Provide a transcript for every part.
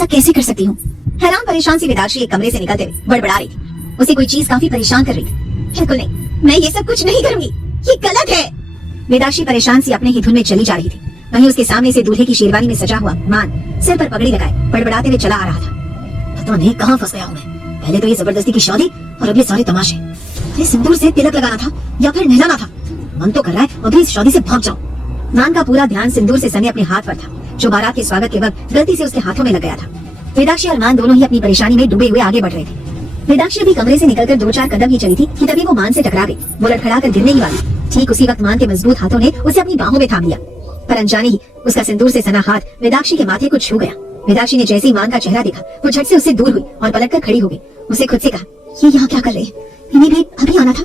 ऐसा कैसे कर सकती हूँ? हैरान परेशान सी वेदाक्षी एक कमरे से निकलते हुए बड़बड़ा रही थी। उसे कोई चीज काफी परेशान कर रही थी। बिल्कुल नहीं, मैं ये सब कुछ नहीं करूंगी, ये गलत है। वेदाक्षी परेशान सी अपने ही धुन में चली जा रही थी। वहीं उसके सामने से दूल्हे की शेरवानी में सजा हुआ मान सिर पर पगड़ी लगाए बड़बड़ाते हुए चला आ रहा था। पता नहीं कहाँ फंस गया हूँ मैं। पहले तो ये जबरदस्ती की शादी और अब ये सारे तमाशे। अरे सिंदूर से तिलक लगाना था या फिर नहलाना था। मन तो कर रहा है अभी इस शादी से भाग जाऊं। मान का पूरा ध्यान सिंदूर से सने अपने हाथ पर था, जो बारात के स्वागत के वक्त गलती से उसके हाथों में लग गया था। वेदाक्षी और मान दोनों ही अपनी परेशानी में डूबे हुए आगे बढ़ रहे थे। वेदाक्षी अभी कमरे से निकलकर 2-4 कदम ही चली थी कि तभी वो मान से टकरा गई। वो लड़खड़ाकर गिरने ही वाली। ठीक उसी वक्त मान के मजबूत हाथों ने उसे अपनी बाहों में थाम लिया, पर अनजाने ही उसका सिंदूर से सना हाथ वेदाक्षी के माथे को छू गया। वेदाक्षी ने जैसे ही मान का चेहरा देखा, वो झट से उससे दूर हुई और पलटकर खड़ी हो गई। उसे खुद से कहा, ये यहाँ क्या कर रहे हैं? इन्हें भी अभी आना था,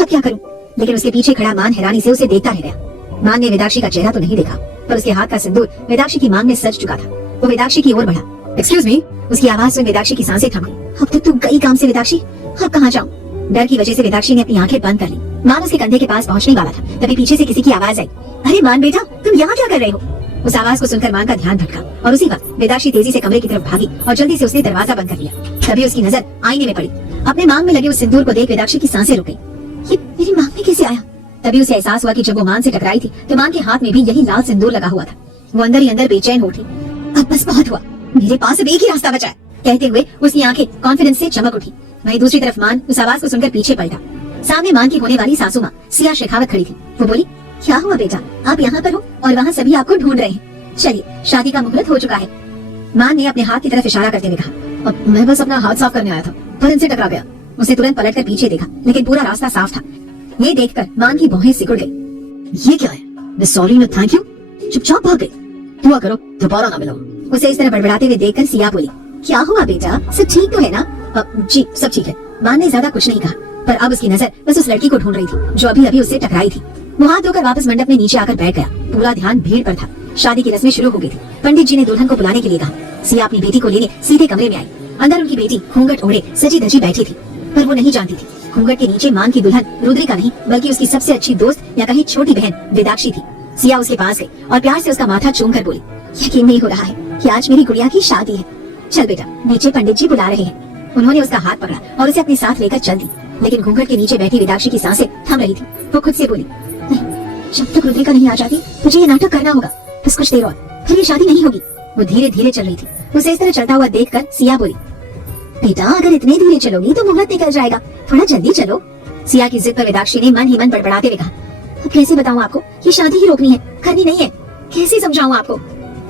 अब क्या करूं? लेकिन उसके पीछे खड़ा मान हैरानी से उसे देखता रह गया। मान ने वेदाक्षी का चेहरा तो नहीं देखा, पर उसके हाथ का सिंदूर वेदाक्षी की मांग में सज चुका था। वो वेदाक्षी की ओर बढ़ा। Excuse me. उसकी आवाज सुन वेदाक्षी की सांसें थम गई। अब तक तू गई काम से वेदाक्षी, अब कहाँ जाऊं? डर की वजह से वेदाक्षी ने अपनी आंखें बंद कर ली। मान उसके कंधे के पास पहुंचने वाला था, तभी पीछे से किसी की आवाज आई, अरे मान बेटा, तुम यहाँ क्या कर रहे हो? उस आवाज को सुनकर मान का ध्यान भटका और उसी वक्त वेदाक्षी तेजी से कमरे की तरफ भागी और जल्दी से उसने दरवाजा बंद कर लिया। तभी उसकी नजर आईने में पड़ी। अपने मांग में लगे उस सिंदूर को देख वेदाक्षी की सांसें रुक गई। ये मेरी मांग में कैसे आया? तभी उसे एहसास हुआ कि जब वो मान से टकराई थी तो मान के हाथ में भी यही लाल सिंदूर लगा हुआ था। वो अंदर ही अंदर बेचैन हो उठी। अब बस बहुत हुआ, मेरे पास अब एक ही रास्ता बचा है, कहते हुए उसकी आंखें कॉन्फिडेंस से चमक उठी। वहीं दूसरी तरफ मान उस आवाज को सुनकर पीछे पलटा। सामने मान की होने वाली सासू माँ सिया शेखावत खड़ी थी। वो बोली, क्या हुआ बेटा, आप यहाँ पर हो और वहाँ सभी आपको ढूंढ रहे हैं। चलिए, शादी का मुहूर्त हो चुका है। मान ने अपने हाथ की तरफ इशारा करते हुए कहा, अब मैं बस अपना हाथ साफ करने आया था, पर इनसे टकरा गया। उसने तुरंत पलटकर पीछे देखा, लेकिन पूरा रास्ता साफ था। ये देखकर मान की भौहें सिकुड़ गई। ये क्या है? न सॉरी न थैंक यू, चुपचाप भाग गई। दुआ करो दोबारा ना मिलो। उसे इस तरह बड़बड़ाते हुए देखकर सिया बोली, क्या हुआ बेटा, सब ठीक तो है ना? जी सब ठीक है। मान ने ज्यादा कुछ नहीं कहा, पर अब उसकी नजर बस उस लड़की को ढूंढ रही थी जो अभी अभी उससे टकराई थी। वो हाथ धोकर वापस मंडप में नीचे आकर बैठ गया। पूरा ध्यान भीड़ पर था। शादी की रस्में शुरू हो गई थी। पंडित जी ने दुल्हन को बुलाने के लिए कहा। सिया अपनी बेटी को लेने सीधे कमरे में आई। अंदर उनकी बेटी घूंघट ओढ़े सजी धजी बैठी थी, पर वो नहीं जानती थी घूंघट के नीचे मान की दुल्हन रुद्रिका नहीं, बल्कि उसकी सबसे अच्छी दोस्त या कहीं छोटी बहन वेदाक्षी थी। सिया उसके पास गई और प्यार से उसका माथा चूम कर बोली, यकीन नहीं हो रहा है कि आज मेरी गुड़िया की शादी है। चल बेटा, नीचे पंडित जी बुला रहे हैं। उन्होंने उसका हाथ पकड़ा और उसे अपने साथ लेकर चल दी। लेकिन घूंघट के नीचे बैठी वेदाक्षी की सांसें थम रही थी। वो खुद से बोली, नहीं, जब तक रुद्रिका नहीं आ जाती मुझे ये नाटक करना होगा। बस कुछ देर और, फिर ये शादी नहीं होगी। वो धीरे धीरे चल रही थी। उसे इस तरह चलता हुआ देखकर सिया बोली, बेटा अगर इतने धीरे चलोगी तो मुहूर्त निकल जाएगा, थोड़ा जल्दी चलो। सिया की जिद पर वेदाक्षी ने मन ही मन बड़बड़ाते हुए कहा, अब कैसे बताऊं आपको, ये शादी ही रोकनी है, करनी नहीं है, कैसे समझाऊं आपको?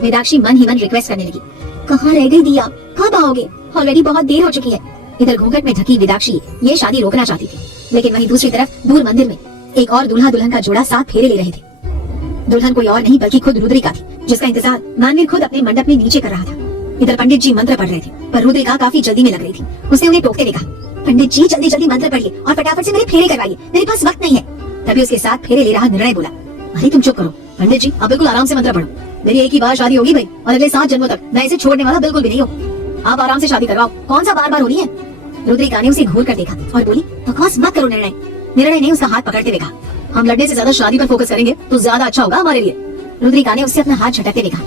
वेदाक्षी मन ही मन रिक्वेस्ट करने लगी, कहाँ रह गई दिया, कब आओगे? ऑलरेडी बहुत देर हो चुकी है। इधर घूंघट में ढकी वेदाक्षी ये शादी रोकना चाहती थी, लेकिन वहीं दूसरी तरफ दूर मंदिर में एक और दूल्हा दुल्हन का जोड़ा साथ फेरे ले रहे थे। दुल्हन कोई और नहीं बल्कि खुद रुद्रिका थी, जिसका इंतजार मानवीर खुद अपने मंडप में नीचे कर रहा था। इधर पंडित जी मंत्र पढ़ रहे थे, पर रुद्रिका काफी जल्दी में लग रही थी। उसने उन्हें टोकते देखा, पंडित जी जल्दी जल्दी मंत्र पढ़िए और फटाफट से मेरे फेरे करवाइए, मेरे पास वक्त नहीं है। तभी उसके साथ फेरे ले रहा निर्णय बोला, अरे तुम चुप करो पंडित जी, आप बिल्कुल आराम से मंत्र पढ़ो। मेरी एक ही बार शादी होगी भाई, और अगले 7 जन्मों तक मैं इसे छोड़ने वाला बिल्कुल भी नहीं हूँ। आप आराम से शादी करवाओ, कौन सा बार बार होनी है? रुद्रिका ने उसे घूर कर देखा और बोली, बकवास मत करो। निर्णय ने उसका हाथ पकड़ते हुए कहा, हम लड़ने से ज्यादा शादी पर फोकस करेंगे तो ज्यादा अच्छा होगा हमारे लिए। रुद्रिका ने उससे अपना हाथ झटकते हुए कहा,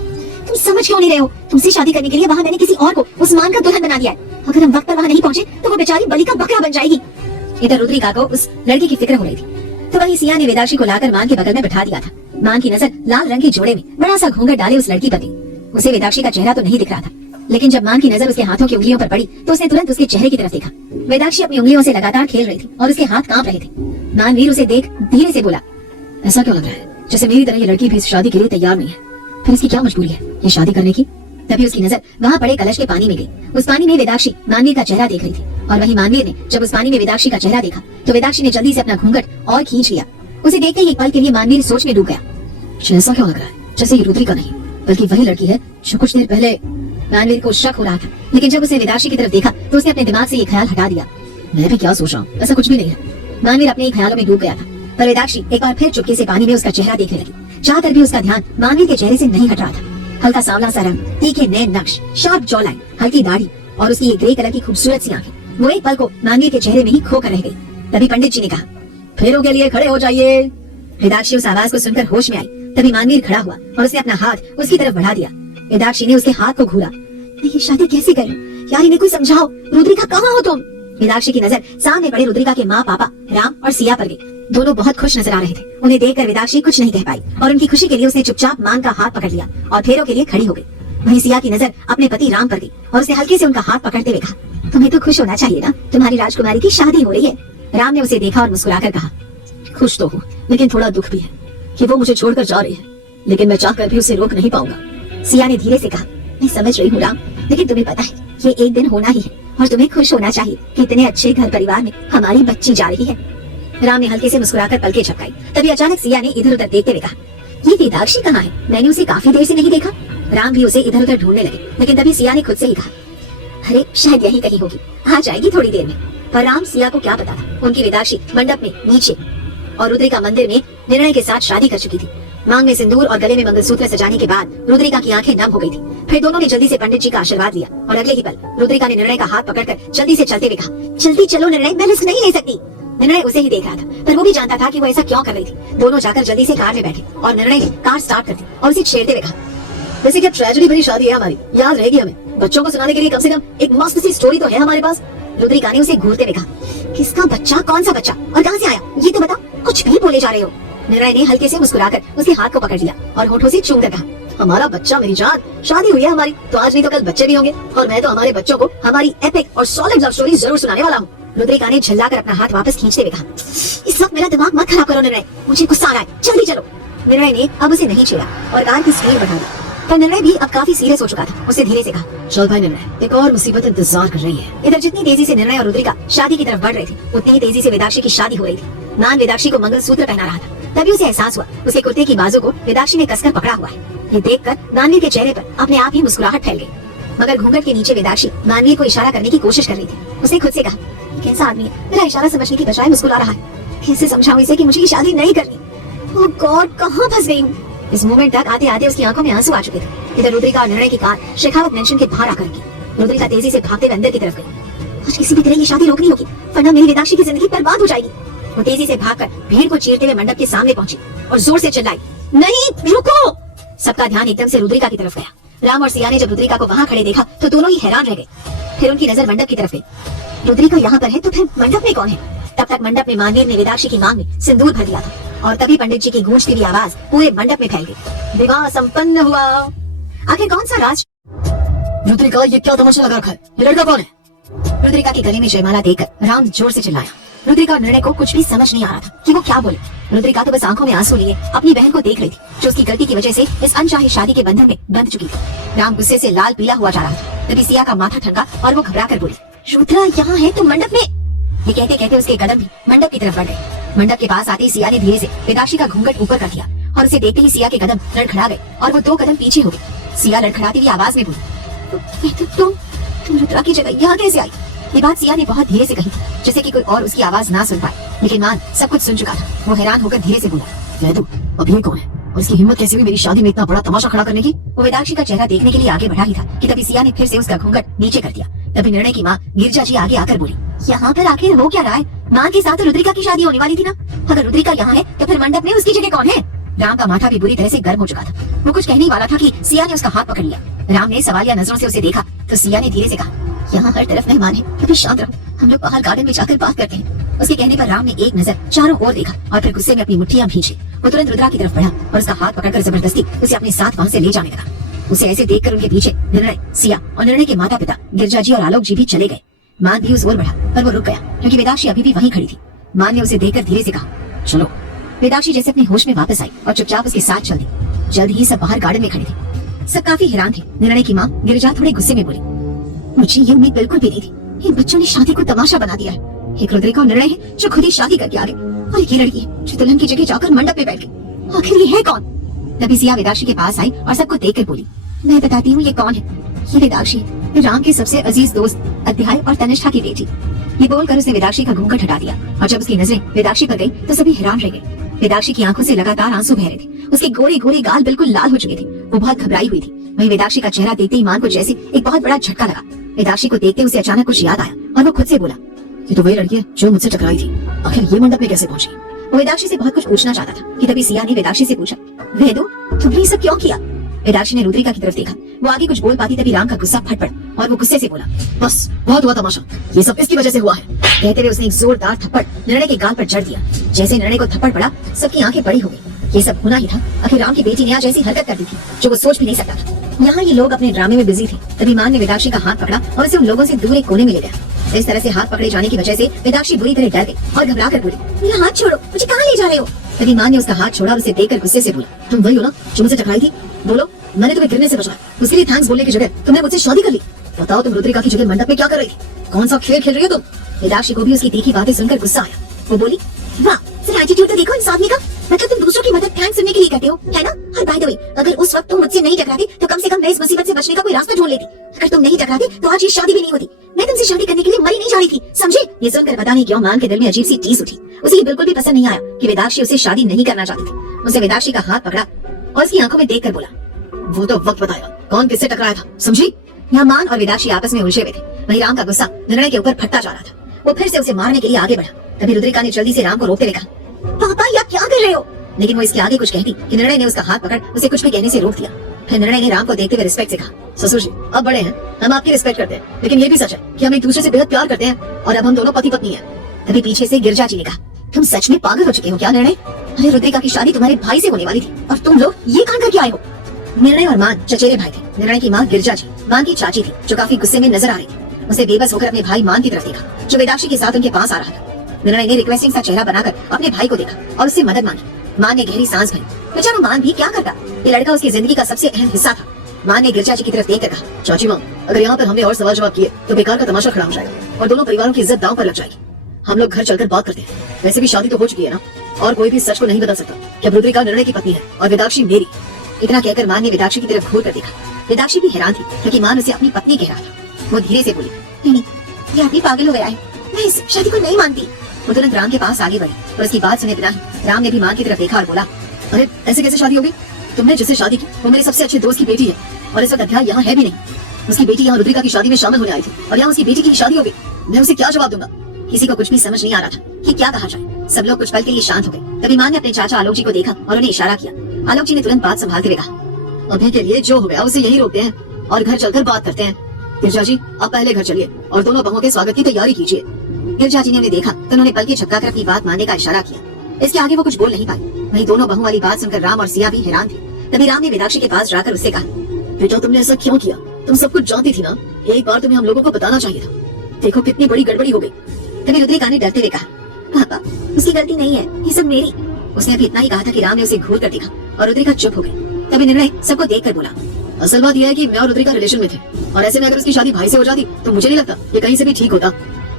तुम समझ क्यों नहीं रहे हो? तुमसे शादी करने के लिए वहाँ मैंने किसी और को उस्मान का दुल्हन बना दिया है। अगर हम वक्त पर वहाँ नहीं पहुँचे तो वो बेचारी बलि का बकरा बन जाएगी। इधर रुद्रिका को उस लड़की की फिक्र हो रही थी, तो वहीं सिया ने वेदाक्षी को लाकर मान के बगल में बैठा दिया था। मान की नजर लाल रंग के जोड़े में बड़ा सा घूंघट डाले उस लड़की पर गई। उसे वेदाक्षी का चेहरा तो नहीं दिख रहा था, लेकिन जब मान की नजर उसके हाथों की उंगलियों पर पड़ी तो उसने तुरंत उसके चेहरे की तरफ देखा। वेदाक्षी अपनी उंगलियों से लगातार खेल रही थी और उसके हाथ कांप रहे थे। मानवीर उसे देख धीरे से बोला, ऐसा क्यों लग रहा है जैसे मेरी तरह ये लड़की भी इस शादी के लिए तैयार नहीं है? फिर इसकी क्या मजबूरी है ये शादी करने की? तभी उसकी नजर वहाँ पड़े कलश के पानी में गई। उस पानी में वेदाक्षी मानवीर का चेहरा देख रही थी, और वहीं मानवीर ने जब उस पानी में वेदाक्षी का चेहरा देखा तो वेदाक्षी ने जल्दी से अपना घूंघट और खींच लिया। उसे देखते ही एक पल के लिए मानवीर सोच में डूब गया। ऐसा क्यों लग रहा है जैसे ये रुद्रिका नहीं बल्कि वही लड़की है जो कुछ देर पहले। मानवीर को शक हो रहा था, लेकिन जब उसने वेदाक्षी की तरफ देखा तो उसने अपने दिमाग से ये ख्याल हटा दिया, मैं भी क्या सोच रहा हूँ, ऐसा कुछ भी नहीं है। मानवीर अपने ख्यालों में डूब गया था, पर वेदाक्षी एक बार फिर चुपके से पानी में उसका चेहरा देखने लगी। चाहकर भी उसका ध्यान मानवीर के चेहरे से नहीं हट रहा था। हल्का सांवला सा रंग, तीखे नैन नक्श, शार्प जॉ लाइन, हल्की दाढ़ी और उसकी ये ग्रे कलर की खूबसूरत सी आंखें, वो एक पल को मानवीर के चेहरे में ही खोकर रह गई। तभी पंडित जी ने कहा, फेरों के लिए खड़े हो जाइए। वेदाक्षी उस आवाज को सुनकर होश में आई। तभी मानवीर खड़ा हुआ और उसने अपना हाथ उसकी तरफ बढ़ा दिया। वेदाक्षी ने उसके हाथ को घूरा। मैं ये शादी कैसे करूं? यार इन्हें कोई समझाओ। रुद्रिका कहाँ हो तुम? वेदाक्षी की नजर सामने पड़े रुद्रिका के माँ पापा राम और सिया पर गई। दोनों बहुत खुश नजर आ रहे थे। उन्हें देखकर वेदाक्षी कुछ नहीं कह पाई और उनकी खुशी के लिए उसने चुपचाप मान का हाथ पकड़ लिया और फेरों के लिए खड़ी हो गई। वहीं सिया की नजर अपने पति राम पर गई और उसने हल्के से उनका हाथ पकड़ते हुए कहा, तुम्हें तो खुश होना चाहिए ना, तुम्हारी राजकुमारी की शादी हो रही है। राम ने उसे देखा और मुस्कुराकर कहा, खुश तो हूँ लेकिन थोड़ा दुख भी है कि वो मुझे छोड़कर जा रही है, लेकिन मैं चाहकर भी उसे रोक नहीं पाऊंगा। सिया ने धीरे से कहा, मैं समझ रही हूँ राम, लेकिन तुम्हें पता है ये एक दिन होना ही है और तुम्हें खुश होना चाहिए कि इतने अच्छे घर परिवार में हमारी बच्ची जा रही है। राम ने हल्के से मुस्कुराकर पलकें झपकाई। तभी अचानक सिया ने इधर उधर देखते हुए कहा, ये वेदाक्षी कहाँ है? मैंने उसे काफी देर से नहीं देखा। राम भी उसे इधर उधर ढूंढने लगे, लेकिन तभी सिया ने खुद से ही कहा, अरे शायद यही कहीं होगी, आ जाएगी थोड़ी देर में। पर राम सिया को क्या पता था, उनकी वेदाक्षी मंडप में नीचे और रुद्रिका मंदिर में निर्णय के साथ शादी कर चुकी थी। मांग में सिंदूर और गले में मंगलसूत्र सजाने के बाद रुद्रिका की आंखें नम हो गई थी। फिर दोनों ने जल्दी से पंडित जी का आशीर्वाद लिया और अगले ही पल रुद्रिका ने निर्णय का हाथ पकड़कर जल्दी से चलते हुए कहा, जल्दी चलो निर्णय, मैं रिस्क नहीं ले सकती। निर्णय उसे ही देख रहा था, पर वो भी जानता था कि वो ऐसा क्यों कर रही थी। दोनों जाकर जल्दी से कार में बैठे और निर्णय ने कार स्टार्ट कर दी और उसे छेड़ते हुए कहा, वैसे क्या ट्रेजेडी भरी शादी है हमारी, याद रहेगी हमें। बच्चों को सुनाने के लिए कम से कम एक मस्त सी स्टोरी तो है हमारे पास। रुद्रिका ने उसे घूरते हुए कहा, किसका बच्चा? कौन सा बच्चा और कहाँ से आया ये तो बताओ, कुछ भी बोले जा रहे हो। निर्णय ने हल्के से मुस्कुराकर उसके हाथ को पकड़ लिया और होठों से चूम कर कहा, हमारा बच्चा मेरी जान, शादी हुई है हमारी तो आज नहीं तो कल बच्चे भी होंगे और मैं तो हमारे बच्चों को हमारी एपिक और सॉलिड लव स्टोरी जरूर सुनाने वाला हूँ। रुद्रिका ने झल्लाकर अपना हाथ वापस खींचते हुए कहा, इस वक्त मेरा दिमाग मत खराब करो निर्णय, मुझे गुस्सा आ रहा है, जल्दी चलो। निर्णय ने अब उसे नहीं छेड़ा और कार की स्पीड बढ़ा दी, पर निर्णय भी अब काफी सीरियस हो चुका था। उसे धीरे से कहा, चल भाई निर्णय, एक और मुसीबत इंतजार कर रही है। इधर जितनी तेजी से निर्णय और रुद्रिका शादी की तरफ बढ़ रहे थे, उतनी ही तेजी से वेदाक्षी की शादी हो रही थी। मान वेदाक्षी को मंगलसूत्र पहना रहा था, तभी उसे एहसास हुआ उसके कुर्ते की बाजू को वेदाक्षी ने कसकर पकड़ा हुआ है। ये देखकर मानवीर के चेहरे पर अपने आप ही मुस्कुराहट फैल गई, मगर घूंघट के नीचे वेदाक्षी मानवीर को इशारा करने की कोशिश कर रही थी। उसने खुद से कहा, कैसा आदमी है, मेरा इशारा समझने की बजाय मुस्कुरा रहा है, कैसे समझाऊं इसे कि मुझे ये शादी नहीं करनी। ओह गॉड, कहाँ फंस गई हूँ। इस मोमेंट तक आते आते उसकी आंखों में आंसू आ चुके थे। इधर रुद्रिका और निर्णय की कार शेखावत मेंशन के बाहर आकर रुकी। रुद्रिका तेजी से भागते हुए अंदर की तरफ गई। आज किसी भी तरह ये शादी रोकनी होगी, वरना मेरी वेदाक्षी की जिंदगी बर्बाद हो जाएगी। वो तेजी से भागकर भीड़ को चीरते हुए मंडप के सामने पहुंची और जोर से चिल्लाई, नहीं रुको। सबका ध्यान एकदम से रुद्रिका की तरफ गया। राम और सिया ने जब रुद्रिका को वहाँ खड़े देखा तो दोनों ही हैरान रह गए। फिर उनकी नजर मंडप की तरफ गई। रुद्रिका यहाँ पर है तो फिर मंडप में कौन है? तब तक मंडप में मानवीर ने वेदाक्षी की मांग में सिंदूर भर दिया था और तभी पंडित जी की गूंजती हुई आवाज पूरे मंडप में फैल गई, विवाह संपन्न हुआ। आखिर कौन सा राज? रुद्रिका, ये क्या तमाशा लगा रखा है? ये लड़का कौन है? रुद्रिका के गले में जयमाला देखकर राम जोर से चिल्लाया। रुद्रिका और निर्णय को कुछ भी समझ नहीं आ रहा था कि वो क्या बोले। रुद्रिका तो बस आंखों में आंसू लिए अपनी बहन को देख रही थी, जो उसकी गलती की वजह से इस अनचाही शादी के बंधन में बंध चुकी थी। राम गुस्से से लाल पीला हुआ जा रहा था। तभी सिया का माथा ठनका और वो घबरा कर बोली, रुद्रा यहाँ है तुम मंडप में। ये कहते कहते उसके कदम भी मंडप की तरफ बढ़ गए। मंडप के पास आते ही सिया ने धीरे से वेदाक्षी का घूंघट ऊपर कर दिया और उसे देखते ही सिया के कदम लड़खड़ा गए और वो 2 कदम पीछे हो गई। सिया लड़खड़ाती हुई आवाज में बोली, तुम रुद्रा की जगह यहाँ कैसे आई? ये बात सिया ने बहुत धीरे से कही थी, जैसे कि कोई और उसकी आवाज ना सुन पाए, लेकिन मान सब कुछ सुन चुका था। वो हैरान होकर धीरे से बोला, वैदू, अब ये कौन है और इसकी हिम्मत कैसे हुई मेरी शादी में इतना बड़ा तमाशा खड़ा करने की? वो वेदाक्षी का चेहरा देखने के लिए आगे बढ़ा ही था कि तभी सिया ने फिर से उसका घूंघट नीचे कर दिया। तभी निर्णय की माँ गिरजा जी आगे आकर बोली, यहाँ पर आखिर हो क्या रहा है? माँ के साथ रुद्रिका की शादी होने वाली थी ना, अगर रुद्रिका यहाँ है तो फिर मंडप में उसकी जगह कौन है? राम का माथा भी बुरी तरह से गर्म हो चुका था। वो कुछ कहने ही वाला था कि सिया ने उसका हाथ पकड़ लिया। राम ने सवालिया नजरों से उसे देखा तो सिया ने धीरे से कहा, यहाँ हर तरफ मेहमान है, तो फिर शांत रहो, हम लोग बाहर गार्डन में जाकर बात करते हैं। उसके कहने पर राम ने एक नजर चारों ओर देखा और फिर गुस्से में अपनी मुट्ठियां भींची। वो तुरंत रुद्रा की तरफ बढ़ा और उसका हाथ पकड़कर जबरदस्ती उसे अपने साथ वहाँ से ले जाने लगा। उसे ऐसे देखकर उनके पीछे निर्णय, सिया और निर्णय के माता पिता गिरजा जी और आलोक जी भी चले गए। मान भी उस ओर बढ़ा पर वो रुक गया क्योंकि वेदाक्षी अभी भी वहीं खड़ी थी। मान ने उसे देखकर धीरे से कहा, चलो। वेदाक्षी जैसे अपने होश में वापस आई और चुपचाप उसके साथ चल दी। जल्द ही सब बाहर गार्डन में खड़े थे। सब काफी हैरान थे। निर्णय की माँ गिरिजा थोड़े गुस्से में बोली, मुझे ये उम्मीद बिल्कुल भी नहीं थी। इन बच्चों ने शादी को तमाशा बना दिया है। एक रुद्रिका और निर्णय है जो खुद ही शादी करके आ गए और एक ये लड़की है जो दुल्हन की जगह जाकर मंडप में बैठ गई। आखिर ये है कौन? तभी सिया वेदाक्षी के पास आई और सबको देखकर बोली, मैं बताती हूँ ये कौन है। ये वेदाक्षी है, राम के सबसे अजीज दोस्त अध्याय और तनिष्ठा की बेटी। ये बोलकर उसने वेदाक्षी का घूंघट हटा दिया और जब उसकी नजरें वेदाक्षी पर गई तो सभी हैरान रह गए। वेदाक्षी की आंखों से लगातार आंसू बह रहे थे। उसके गोरे गोरे गाल बिल्कुल लाल हो चुके थे। वो बहुत घबराई हुई थी। वहीं वेदाक्षी का चेहरा देखते ही मान को जैसे एक बहुत बड़ा झटका लगा। वेदाक्षी को देखते उसे अचानक कुछ याद आया और वो खुद से बोला, ये तो वही लड़की है जो मुझसे टकराई थी। आखिर ये मंडप में कैसे पहुंची? वो वेदाक्षी से बहुत कुछ पूछना चाहता था कि तभी सिया ने वेदाक्षी से पूछा, वेदू तुमने ये सब क्यों किया? वेदाक्षी ने रुद्रिका की तरफ देखा। वो आगे कुछ बोल पाती तभी राम का गुस्सा फट पड़ा और वो गुस्से से बोला, बस बहुत हुआ तमाशा, ये सब इसकी वजह से हुआ है। कहते हुए उसने एक जोरदार थप्पड़ निर्णय के गाल पर जड़ दिया। जैसे निर्णय को थप्पड़ पड़ा, सबकी आंखें बड़ी हो गई। ये सब होना ही था। आखिर राम की बेटी ने आज ऐसी हरकत कर दी थी जो वो सोच भी नहीं सकता था। यहाँ ये लोग अपने ड्रामे में बिजी थे। तभी मान ने वेदाक्षी का हाथ पकड़ा और उसे उन लोगों से दूर एक कोने में ले गया। इस तरह से हाथ पकड़े जाने की वजह से वेदाक्षी बुरी तरह डर गई और घबरा कर बोली, मेरा हाथ छोड़ो, मुझे कहाँ ले जा रहे हो? तभी मान ने उसका हाथ छोड़ा और उसे देखकर गुस्से से बोला, तुम वही हो ना जो मुझसे टकराई थी? बोलो, मैंने तुम्हें गिरने से बचाया, उसके लिए थैंक्स बोलने की जगह तुमने मुझसे शादी कर ली। बताओ, तुम रुद्रिका की जगह मंडप में क्या कर रही थी? कौन सा खेल खेल रही हो तुम? वेदाक्षी को भी उसकी तीखी बातें सुनकर गुस्सा आया। वो बोली, वाह, सिर्फ एटीट्यूड तो देखो इंसान का। मतलब तुम दूसरों की मदद थैंक्स सुनने के लिए करते हो, है ना? और बाय द वे, अगर उस वक्त तुम मुझसे नहीं टकराती तो कम से कम मैं इस मुसीबत से बचने का कोई रास्ता ढूंढ लेती। अगर तुम नहीं टकराते तो आज ये शादी भी नहीं होती। मैं तुमसे शादी करने के लिए मरी नहीं जा रही थी, समझे? ये सुनकर पता नहीं क्यों मान के दिल में अजीब सी टीस उठी। उसे ये बिल्कुल भी पसंद नहीं आया कि वेदाक्षी उसे शादी नहीं करना चाहती थी। उसे वेदाक्षी का हाथ पकड़ा और उसकी आंखों में देखकर बोला, वो तो वक्त बताएगा कौन किससे टकराया था, समझी? यहाँ मान और वेदाक्षी आपस में उलझे हुए थे। वहीं राम का गुस्सा निर्णय के ऊपर फटता जा रहा था। वो फिर से उसे मारने के लिए आगे बढ़ा। तभी रुद्रिका ने जल्दी से राम को रोकते हुए कहा, पापा या क्या कर रहे हो? लेकिन वो इसके आगे कुछ कहती कि निर्णय ने उसका हाथ पकड़ उसे कुछ भी कहने से रोक दिया। फिर निर्णय ने राम को देखते हुए रिस्पेक्ट से कहा, ससुर जी, अब बड़े हैं, हम आपकी रिस्पेक्ट करते हैं, लेकिन ये भी सच है कि हम एक दूसरे से बेहद प्यार करते हैं और अब हम दोनों पति पत्नी हैं। तभी पीछे से गिरजा जी ने कहा, तुम सच में पागल हो चुके हो क्या निर्णय? अरे रुद्रिका की शादी तुम्हारे भाई से होने वाली थी और तुम लोग ये काम करके आए हो। निर्णय और मान चचेरे भाई थे। निर्णय की माँ गिरजा जी मान की चाची थी जो काफी गुस्से में नजर आ रही थी। उसे बेबस होकर अपने भाई मान की तरफ देखा जो वेदाक्षी के साथ उनके पास आ रहा था। निर्णय ने रिक्वेस्टिंग सा चेहरा बनाकर अपने भाई को देखा और उससे मदद मांगी। मान ने गहरी सांस भरी। बेचारा मान भी क्या करता, ये लड़का उसकी जिंदगी का सबसे अहम हिस्सा था। मान ने गिरजा जी की तरफ देखकर कहा, चाची माँ, अगर यहाँ पर हमने और सवाल जवाब किए तो बेकार का तमाशा खड़ा हो जाएगा और दोनों परिवारों की इज्जत दांव पर लग जाएगी। हम लोग घर चलकर बात करते हैं। वैसे भी शादी तो हो चुकी है ना, और कोई भी सच को नहीं बता सकता कि अब रुद्रिका निर्णय की पत्नी है और वेदाक्षी मेरी। इतना कहकर मान ने वेदाक्षी की तरफ घूर कर देखा। वेदाक्षी भी हैरान थी क्योंकि मान उसे अपनी पत्नी कह रहा था। वो धीरे से बोली, नहीं, ये आदमी पागल हो गया है, मैं इस शादी को नहीं मानती। वो तुरंत राम के पास आगे बढ़ी और उसकी बात सुने बिना ही राम ने भी मान की तरफ देखा और बोला, अरे ऐसे कैसे शादी होगी? तुमने जिससे शादी की वो मेरे सबसे अच्छे दोस्त की बेटी है और इस वक्त अध्याय यहाँ है भी नहीं। उसकी बेटी यहाँ रुद्रिका की शादी में शामिल होने आई थी और यहाँ उसकी बेटी की शादी हो गई। मैं उसे क्या जवाब दूंगा? किसी को कुछ भी समझ नहीं आ रहा था कि क्या कहा जाए। सब लोग कुछ पल के लिए शांत हो गए। तभी मान ने अपने चाचा आलोक जी को देखा और उन्हें इशारा किया। आलोक जी ने तुरंत बात संभालते हुए कहा, अभी के लिए जो हो गया उसे यही रोकते हैं और घर चलकर बात करते हैं। गिरजा जी, आप पहले घर चलिए और दोनों बहुओं के स्वागत की तैयारी कीजिए। गिरजा जी ने उन्हें देखा तो उन्होंने पल के झपका कर अपनी बात मानने का इशारा किया। इसके आगे वो कुछ बोल नहीं पाई। वहीं दोनों बहुओं वाली बात सुनकर राम और सिया भी हैरान थे। तभी राम ने वेदाक्षी के पास जाकर उससे कहा, बेटा, तुमने ऐसा क्यों किया? तुम सब कुछ जानती थी ना, एक बार तुम्हें हम लोगों को बताना चाहिए था। देखो कितनी बड़ी गड़बड़ी हो गई। तभी रुद्रिका ने डरते हुए कहा, पापा उसकी गलती नहीं है, ये सब मेरी। उसने अभी इतना ही कहा था कि राम ने उसे घूर कर देखा और रुद्रिका चुप हो गई। तभी निर्णय सबको देखकर बोला, असल बात यह है कि मैं और रुद्रिका रिलेशन में थे और ऐसे में अगर उसकी शादी भाई से हो जाती तो मुझे नहीं लगता ये कहीं से भी ठीक होता।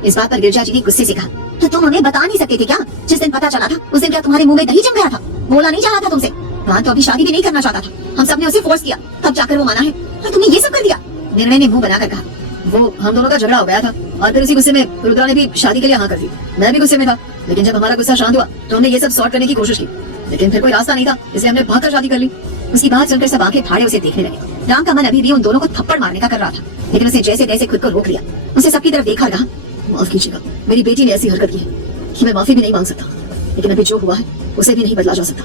इस बात पर गिरजा जी ने गुस्से से कहा, तो तुम हमें बता नहीं सकते थे क्या? जिस दिन पता चला था उस दिन क्या तुम्हारे मुंह में दही जम गया था? बोला नहीं जा रहा था तुमसे? मान तो अभी शादी भी नहीं करना चाहता था। हम सबने उसे फोर्स किया, तब जाकर वो माना है और तुमने ये सब कर दिया। निर्णय ने मुंह बनाकर कहा, वो हम दोनों का झगड़ा हो गया था और फिर उसी गुस्से में रुद्रा ने भी शादी के लिए हाँ कर दी। मैं भी गुस्से में था, लेकिन जब हमारा गुस्सा शांत हुआ तो हमने ये सब सॉर्ट करने की कोशिश की, लेकिन फिर कोई रास्ता नहीं था, इसलिए हमने भागकर शादी कर ली। उसकी बात सुनकर सब आंखें फाड़े उसे देखने लगे। राम का मन अभी भी उन दोनों को थप्पड़ मारने का कर रहा था, लेकिन उसे जैसे तैसे खुद को रोक लिया। उसे सबकी तरफ देखा और कहा, माफ कीजिएगा, मेरी बेटी ने ऐसी हरकत की है कि मैं माफी भी नहीं मांग सकता, लेकिन अभी जो हुआ है उसे भी नहीं बदला जा सकता।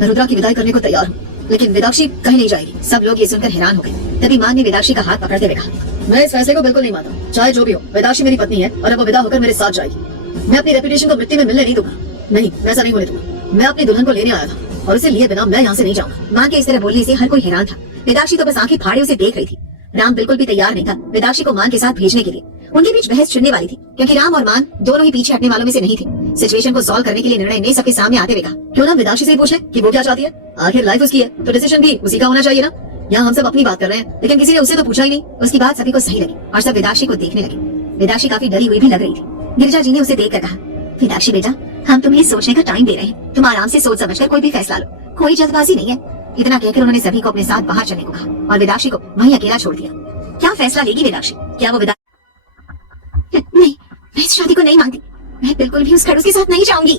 मैं रुद्रा की विदाई करने को तैयार हूँ, लेकिन वेदाक्षी कहीं नहीं जाएगी। सब लोग ये सुनकर हैरान हो गए। तभी मान ने वेदाक्षी का हाथ पकड़ते हुए कहा, मैं इस फैसले को बिल्कुल नहीं मानता। चाहे जो भी हो, वेदाक्षी मेरी पत्नी है और अब वो विदा होकर मेरे साथ जाएगी। मैं अपनी रेपुटेशन को मिट्टी में मिलने नहीं दूंगा। नहीं, मैं ऐसा नहीं होने दूंगा। मैं अपनी दुल्हन को लेने आया था और उसे लिए बिना मैं यहाँ से नहीं जाऊंगा। माँ के इस तरह बोलने से हर कोई हैरान था। वेदाक्षी तो बस आंखें फाड़े उसे देख रही थी। राम बिल्कुल भी तैयार नहीं था वेदाक्षी को मान के साथ भेजने के लिए। उनके बीच बहस छिड़ने वाली थी क्योंकि राम और मान दोनों ही पीछे हटने वालों में से नहीं थे। सिचुएशन को सॉल्व करने के लिए निर्णय ने सबके सामने आते हुए कहा, क्यों ना वेदाक्षी से ही पूछ ले कि वो क्या चाहती है। आखिर लाइफ उसकी है तो डिसीजन भी उसी का होना चाहिए ना। यहाँ हम सब अपनी बात कर रहे हैं, लेकिन किसी ने उससे तो पूछा ही नहीं। उसकी बात सभी को सही लगी और सब वेदाक्षी को देखने लगे। वेदाक्षी काफी डरी हुई भी लग रही थी। गिरिजा जी ने उसे देखकर कहा, वेदाक्षी बेटा, हम तुम्हें सोचने का टाइम दे रहे हैं। तुम आराम से सोच समझकर कोई भी फैसला लो, कोई जल्दबाजी नहीं है। इतना कहकर उन्होंने सभी को अपने साथ बाहर चलने को कहा और वेदाक्षी को वहीं अकेला छोड़ दिया। क्या फैसला लेगी वेदाक्षी? क्या वो नहीं, मैं इस शादी को नहीं मानती। मैं बिल्कुल भी उस खड़ूस के साथ नहीं जाऊंगी।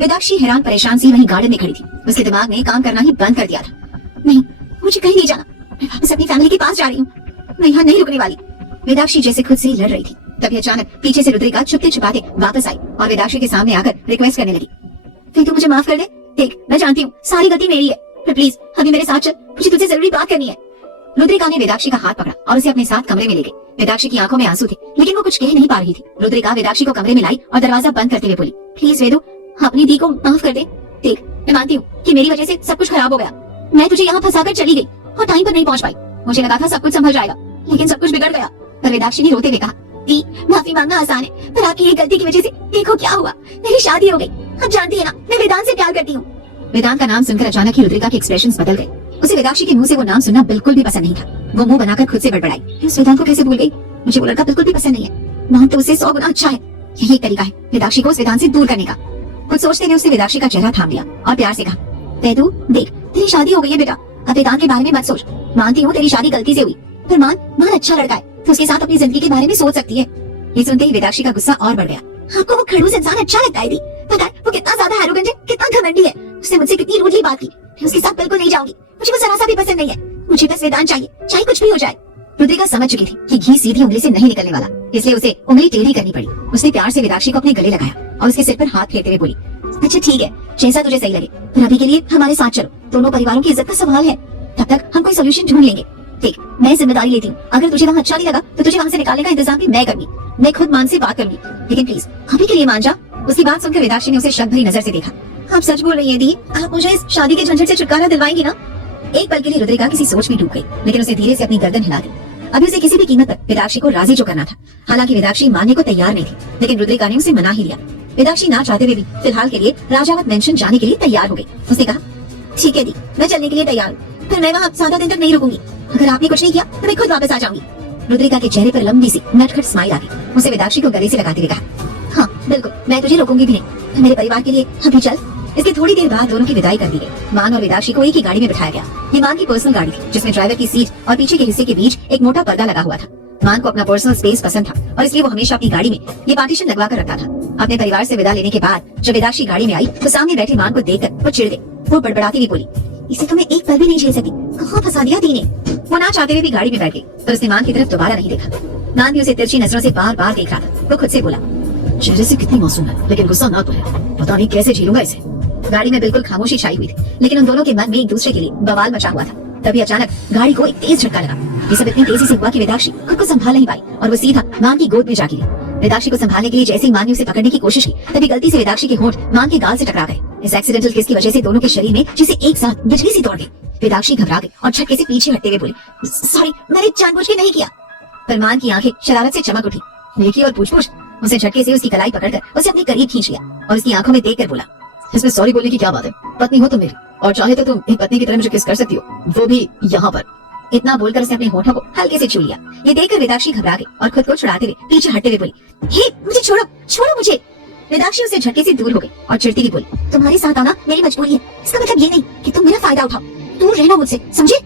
वेदाक्षी हैरान परेशान सी वहीं गार्डन में खड़ी थी। उसके दिमाग में काम करना ही बंद कर दिया था। नहीं, मुझे कहीं नहीं जाना। मैं वापस अपनी फैमिली के पास जा रही हूँ। मैं यहाँ नहीं रुकने वाली। वेदाक्षी जैसे खुद से ही लड़ रही थी, तभी अचानक पीछे से रुद्रिका छुपते छुपाते वापस आई और वेदाक्षी के सामने आकर रिक्वेस्ट करने लगी, फिर तू मुझे माफ कर दे। देख, मैं जानती हूँ सारी गलती मेरी है, पर प्लीज अभी मेरे साथ चल। मुझे तुझसे जरूरी बात करनी है। रुद्रिका ने वेदाक्षी का हाथ पकड़ा और उसे अपने साथ कमरे में ले गई। वेदाक्षी की आंखों में आंसू थे, लेकिन वो कुछ कह नहीं पा रही थी। रुद्रिका वेदाक्षी को कमरे में लाई और दरवाजा बंद करते हुए बोली, प्लीज वेदु, अपनी दी को माफ कर दे। देख, मैं मानती हूँ कि मेरी वजह से सब कुछ खराब हो गया। मैं तुझे यहाँ फंसाकर चली गई और टाइम पर नहीं पहुँच पाई। मुझे लगा था सब कुछ संभल जाएगा, लेकिन सब कुछ बिगड़ गया। पर वेदाक्षी ने रोते हुए कहा, दी, माफी मांगना आसान है, पर आपकी एक गलती की वजह से देखो क्या हुआ। मेरी शादी हो गई। अब जानती है ना, मैं वेदांत से प्यार करती हूँ। वेदांत का नाम सुनकर अचानक ही रुद्रिका के एक्सप्रेशंस बदल गए। उसे वेदाक्षी के मुंह से वो नाम सुनना बिल्कुल भी पसंद नहीं था। वो मुंह बनाकर खुद से बड़बड़ाई, उस वेदांत को कैसे भूल गई? मुझे वो लड़का बिल्कुल भी पसंद नहीं है। मान तो उससे 100 गुना अच्छा है। यही एक तरीका है वेदाक्षी को उस वेदांत से दूर करने का। कुछ सोचते हुए उसने वेदाक्षी का चेहरा थाम लिया और प्यार से कहा, वेदु, देख, तेरी शादी हो गई है बेटा, अब वेदांत के बारे में मत सोच। मानती हूँ तेरी शादी गलती से हुई, पर मान अच्छा लड़का है, तो उसके साथ अपनी जिंदगी के बारे में सोच सकती है। ये सुनते ही वेदाक्षी का गुस्सा और बढ़ गया। आपको वो खड़ूस इंसान अच्छा लगता है दी? पता है वो कितना ज्यादा एरोगेंट है, कितना घमंडी है। उसने मुझसे कितनी रूडली बात की। मैं उसके साथ बिल्कुल नहीं जाऊंगी। मुझे वो जरा सा भी पसंद नहीं है। मुझे बस वेदांत चाहिए, चाहे कुछ भी हो जाए। रुद्रिका समझ चुकी थी कि घी सीधी उंगली से नहीं निकलने वाला, इसलिए उसे उंगली टेढ़ी करनी पड़ी। उसने प्यार से वेदाक्षी को अपने गले लगाया और उसके सिर पर हाथ फेरते हुए बोली, अच्छा ठीक है, जैसा तुझे सही लगे, पर अभी के लिए हमारे साथ चलो। दोनों परिवारों की इज्जत का सवाल है, तब तक हम कोई सोल्यूशन ढूंढ लेंगे। देख, मैं जिम्मेदारी लेती हूँ। अगर तुझे वहाँ अच्छा नहीं लगा तो तुझे वहाँ से निकालने का इंतजाम भी मैं करूंगी। मैं खुद मान से बात करूंगी, लेकिन प्लीज अभी के लिए मान जा। उसकी बात सुनकर वेदाक्षी ने उसे शक भरी नजर से देखा। आप सच बोल रही है दी? आप मुझे इस शादी के झंझट से छुटकारा दिलवाएंगी ना? एक पल के लिए रुद्रिका किसी सोच में डूब गई, लेकिन उसे धीरे से अपनी गर्दन हिला दी। अभी उसे किसी भी कीमत पर वेदाक्षी को राजी जो करना था। हालांकि वेदाक्षी मानने को तैयार नहीं थी, लेकिन रुद्रिका ने उसे मना ही लिया। वेदाक्षी ना चाहते हुए भी फिलहाल के लिए राजावत मेंशन जाने के लिए तैयार हो गई। उसने कहा, ठीक है दी, मैं चलने के लिए तैयार हूँ, पर मैं वहाँ ज्यादा दिन तक नहीं रुकूंगी। अगर आपने कुछ नहीं किया तो मैं खुद वापस आ जाऊंगी। रुद्रिका के चेहरे पर लंबी सी नटखट स्माइल आ गई। उसे वेदाक्षी को गले से लगाते हुए कहा, हाँ बिल्कुल, मैं तुझे रोकूंगी भी नहीं। मेरे परिवार के लिए अभी चल। इसके थोड़ी देर बाद दोनों की विदाई कर दी गई। मान और वेदाक्षी को एक ही गाड़ी में बिठाया गया। ये मान की पर्सनल गाड़ी थी, जिसमें ड्राइवर की सीट और पीछे के हिस्से के बीच एक मोटा पर्दा लगा हुआ था। मान को अपना पर्सनल स्पेस पसंद था और इसलिए वो हमेशा अपनी गाड़ी में ये पार्टीशन लगवा कर रखता था। अपने परिवार से विदा लेने के बाद जब वेदाक्षी गाड़ी में आई तो सामने बैठे मान को देखकर वो चिढ़ गई। वो बड़बड़ाती हुई बोली, इसे तो मैं एक पल भी नहीं झेल सकी। कहाँ फंसा दिया दी ने। वो ना चाहते हुए भी गाड़ी में बैठ गई, पर उसने मान की तरफ दोबारा नहीं देखा। मान भी उसे तिरछी नजरों से बार बार देख रहा था। वो खुद से बोला, चेहरे से कितनी मासूम है, लेकिन गुस्सा ना तो है। पता नहीं कैसे झेलूंगा इसे। गाड़ी में बिल्कुल खामोशी छाई हुई थी, लेकिन उन दोनों के मन में एक दूसरे के लिए बवाल मचा हुआ था। तभी अचानक गाड़ी को एक तेज झटका लगा। ये सब इतनी तेजी से हुआ कि वेदाक्षी खुद को संभाल नहीं पाई और वो सीधा मान की गोद में जा गिरी। वेदाक्षी को संभालने के लिए जैसे ही मान ने उसे पकड़ने की कोशिश की, तभी गलती से वेदाक्षी के होंठ मान के गाल से टकरा गए। इस एक्सीडेंटल किस की वजह से दोनों के शरीर में जैसे एक साथ बिजली सी दौड़ गई। वेदाक्षी घबरा गई और झटके से पीछे हटते हुए बोली, सॉरी, मैंने जानबूझ के नहीं किया। पर मान की आंखें शरारत से चमक उठी। नेकी और पूछ-पूछ। उसे झटके से उसकी कलाई पकड़कर उसे अपने करीब खींच लिया और उसकी आंखों में देखकर बोला, इसमें सॉरी बोलने की क्या बात है? पत्नी हो तुम मेरी, और चाहे तो तुम एक पत्नी की तरह मुझे किस कर सकती हो, वो भी यहाँ पर। इतना बोलकर उसने अपने होठों को हल्के से छू लिया। ये देखकर वेदाक्षी घबरा गई और खुद को छुड़ाते हुए पीछे हटते हुए बोली, हे मुझे छोड़ो, छोड़ो मुझे। वेदाक्षी उससे झटके से दूर हो गई और चिढ़ती हुई बोली, तुम्हारे साथ आना मेरी मजबूरी है। इसका मतलब ये नहीं कि तुम मेरा फायदा उठाओ। दूर रहना मुझसे, समझे?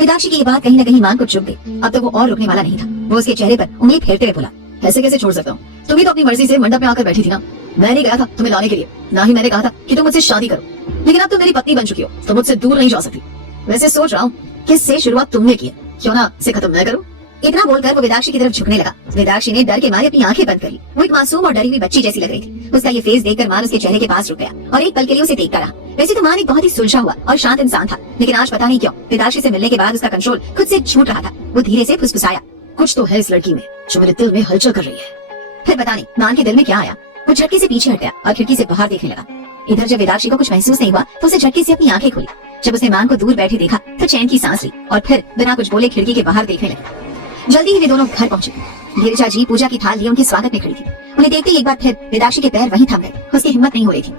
वेदाक्षी की ये बात कहीं न कहीं मान को चुभ गई। अब तो वो और रुकने वाला नहीं था। वो उसके चेहरे पर उंगली फेरते हुए बोला, ऐसे कैसे छोड़ सकता हूँ? तुम ही तो अपनी मर्जी से मंडप में आकर बैठी थी ना। मैं नहीं गया था तुम्हें लाने के लिए, ना ही मैंने कहा था कि तुम मुझसे शादी करो। लेकिन अब तुम मेरी पत्नी बन चुकी हो तो मुझसे दूर नहीं जा सकती। वैसे सोच रहा हूँ कि इससे शुरुआत तुमने की है, क्यों ना इसे खत्म मैं करूँ? इतना बोलकर वो वेदाक्षी की तरफ झुकने लगा। वेदाक्षी ने डर के मारे अपनी आंखें बंद कर ली। वो एक मासूम और डरी हुई बच्ची जैसी लग रही थी। उसका ये फेस देखकर मान उसके चेहरे के पास रुक गया और एक पल के लिए उसे देखता रहा। वैसे तो मान एक बहुत ही सुलझा हुआ और शांत इंसान था, लेकिन आज पता नहीं क्यों वेदाक्षी से मिलने के बाद उसका कंट्रोल खुद से छूट रहा था। वो धीरे से फुसफुसाया, कुछ तो है इस लड़की में जो मेरे दिल में हलचल कर रही है। फिर पता नहीं मान के दिल में क्या आया। वो झटके से पीछे हट गया और खिड़की से बाहर देखने लगा। इधर जब वेदाक्षी को कुछ महसूस नहीं हुआ तो उसे झटके से अपनी आंखें खोली। जब उसने मान को दूर बैठे देखा तो चैन की सांस ली और फिर बिना कुछ बोले खिड़की के बाहर देखने लगी। जल्दी ही वे दोनों घर पहुंचे। गिरिजा जी पूजा की थाल लिए उनके स्वागत में खड़ी थी। उन्हें देखते ही एक बार फिर वेदाक्षी के पैर वहीं थम गए। उसकी हिम्मत नहीं हो रही थी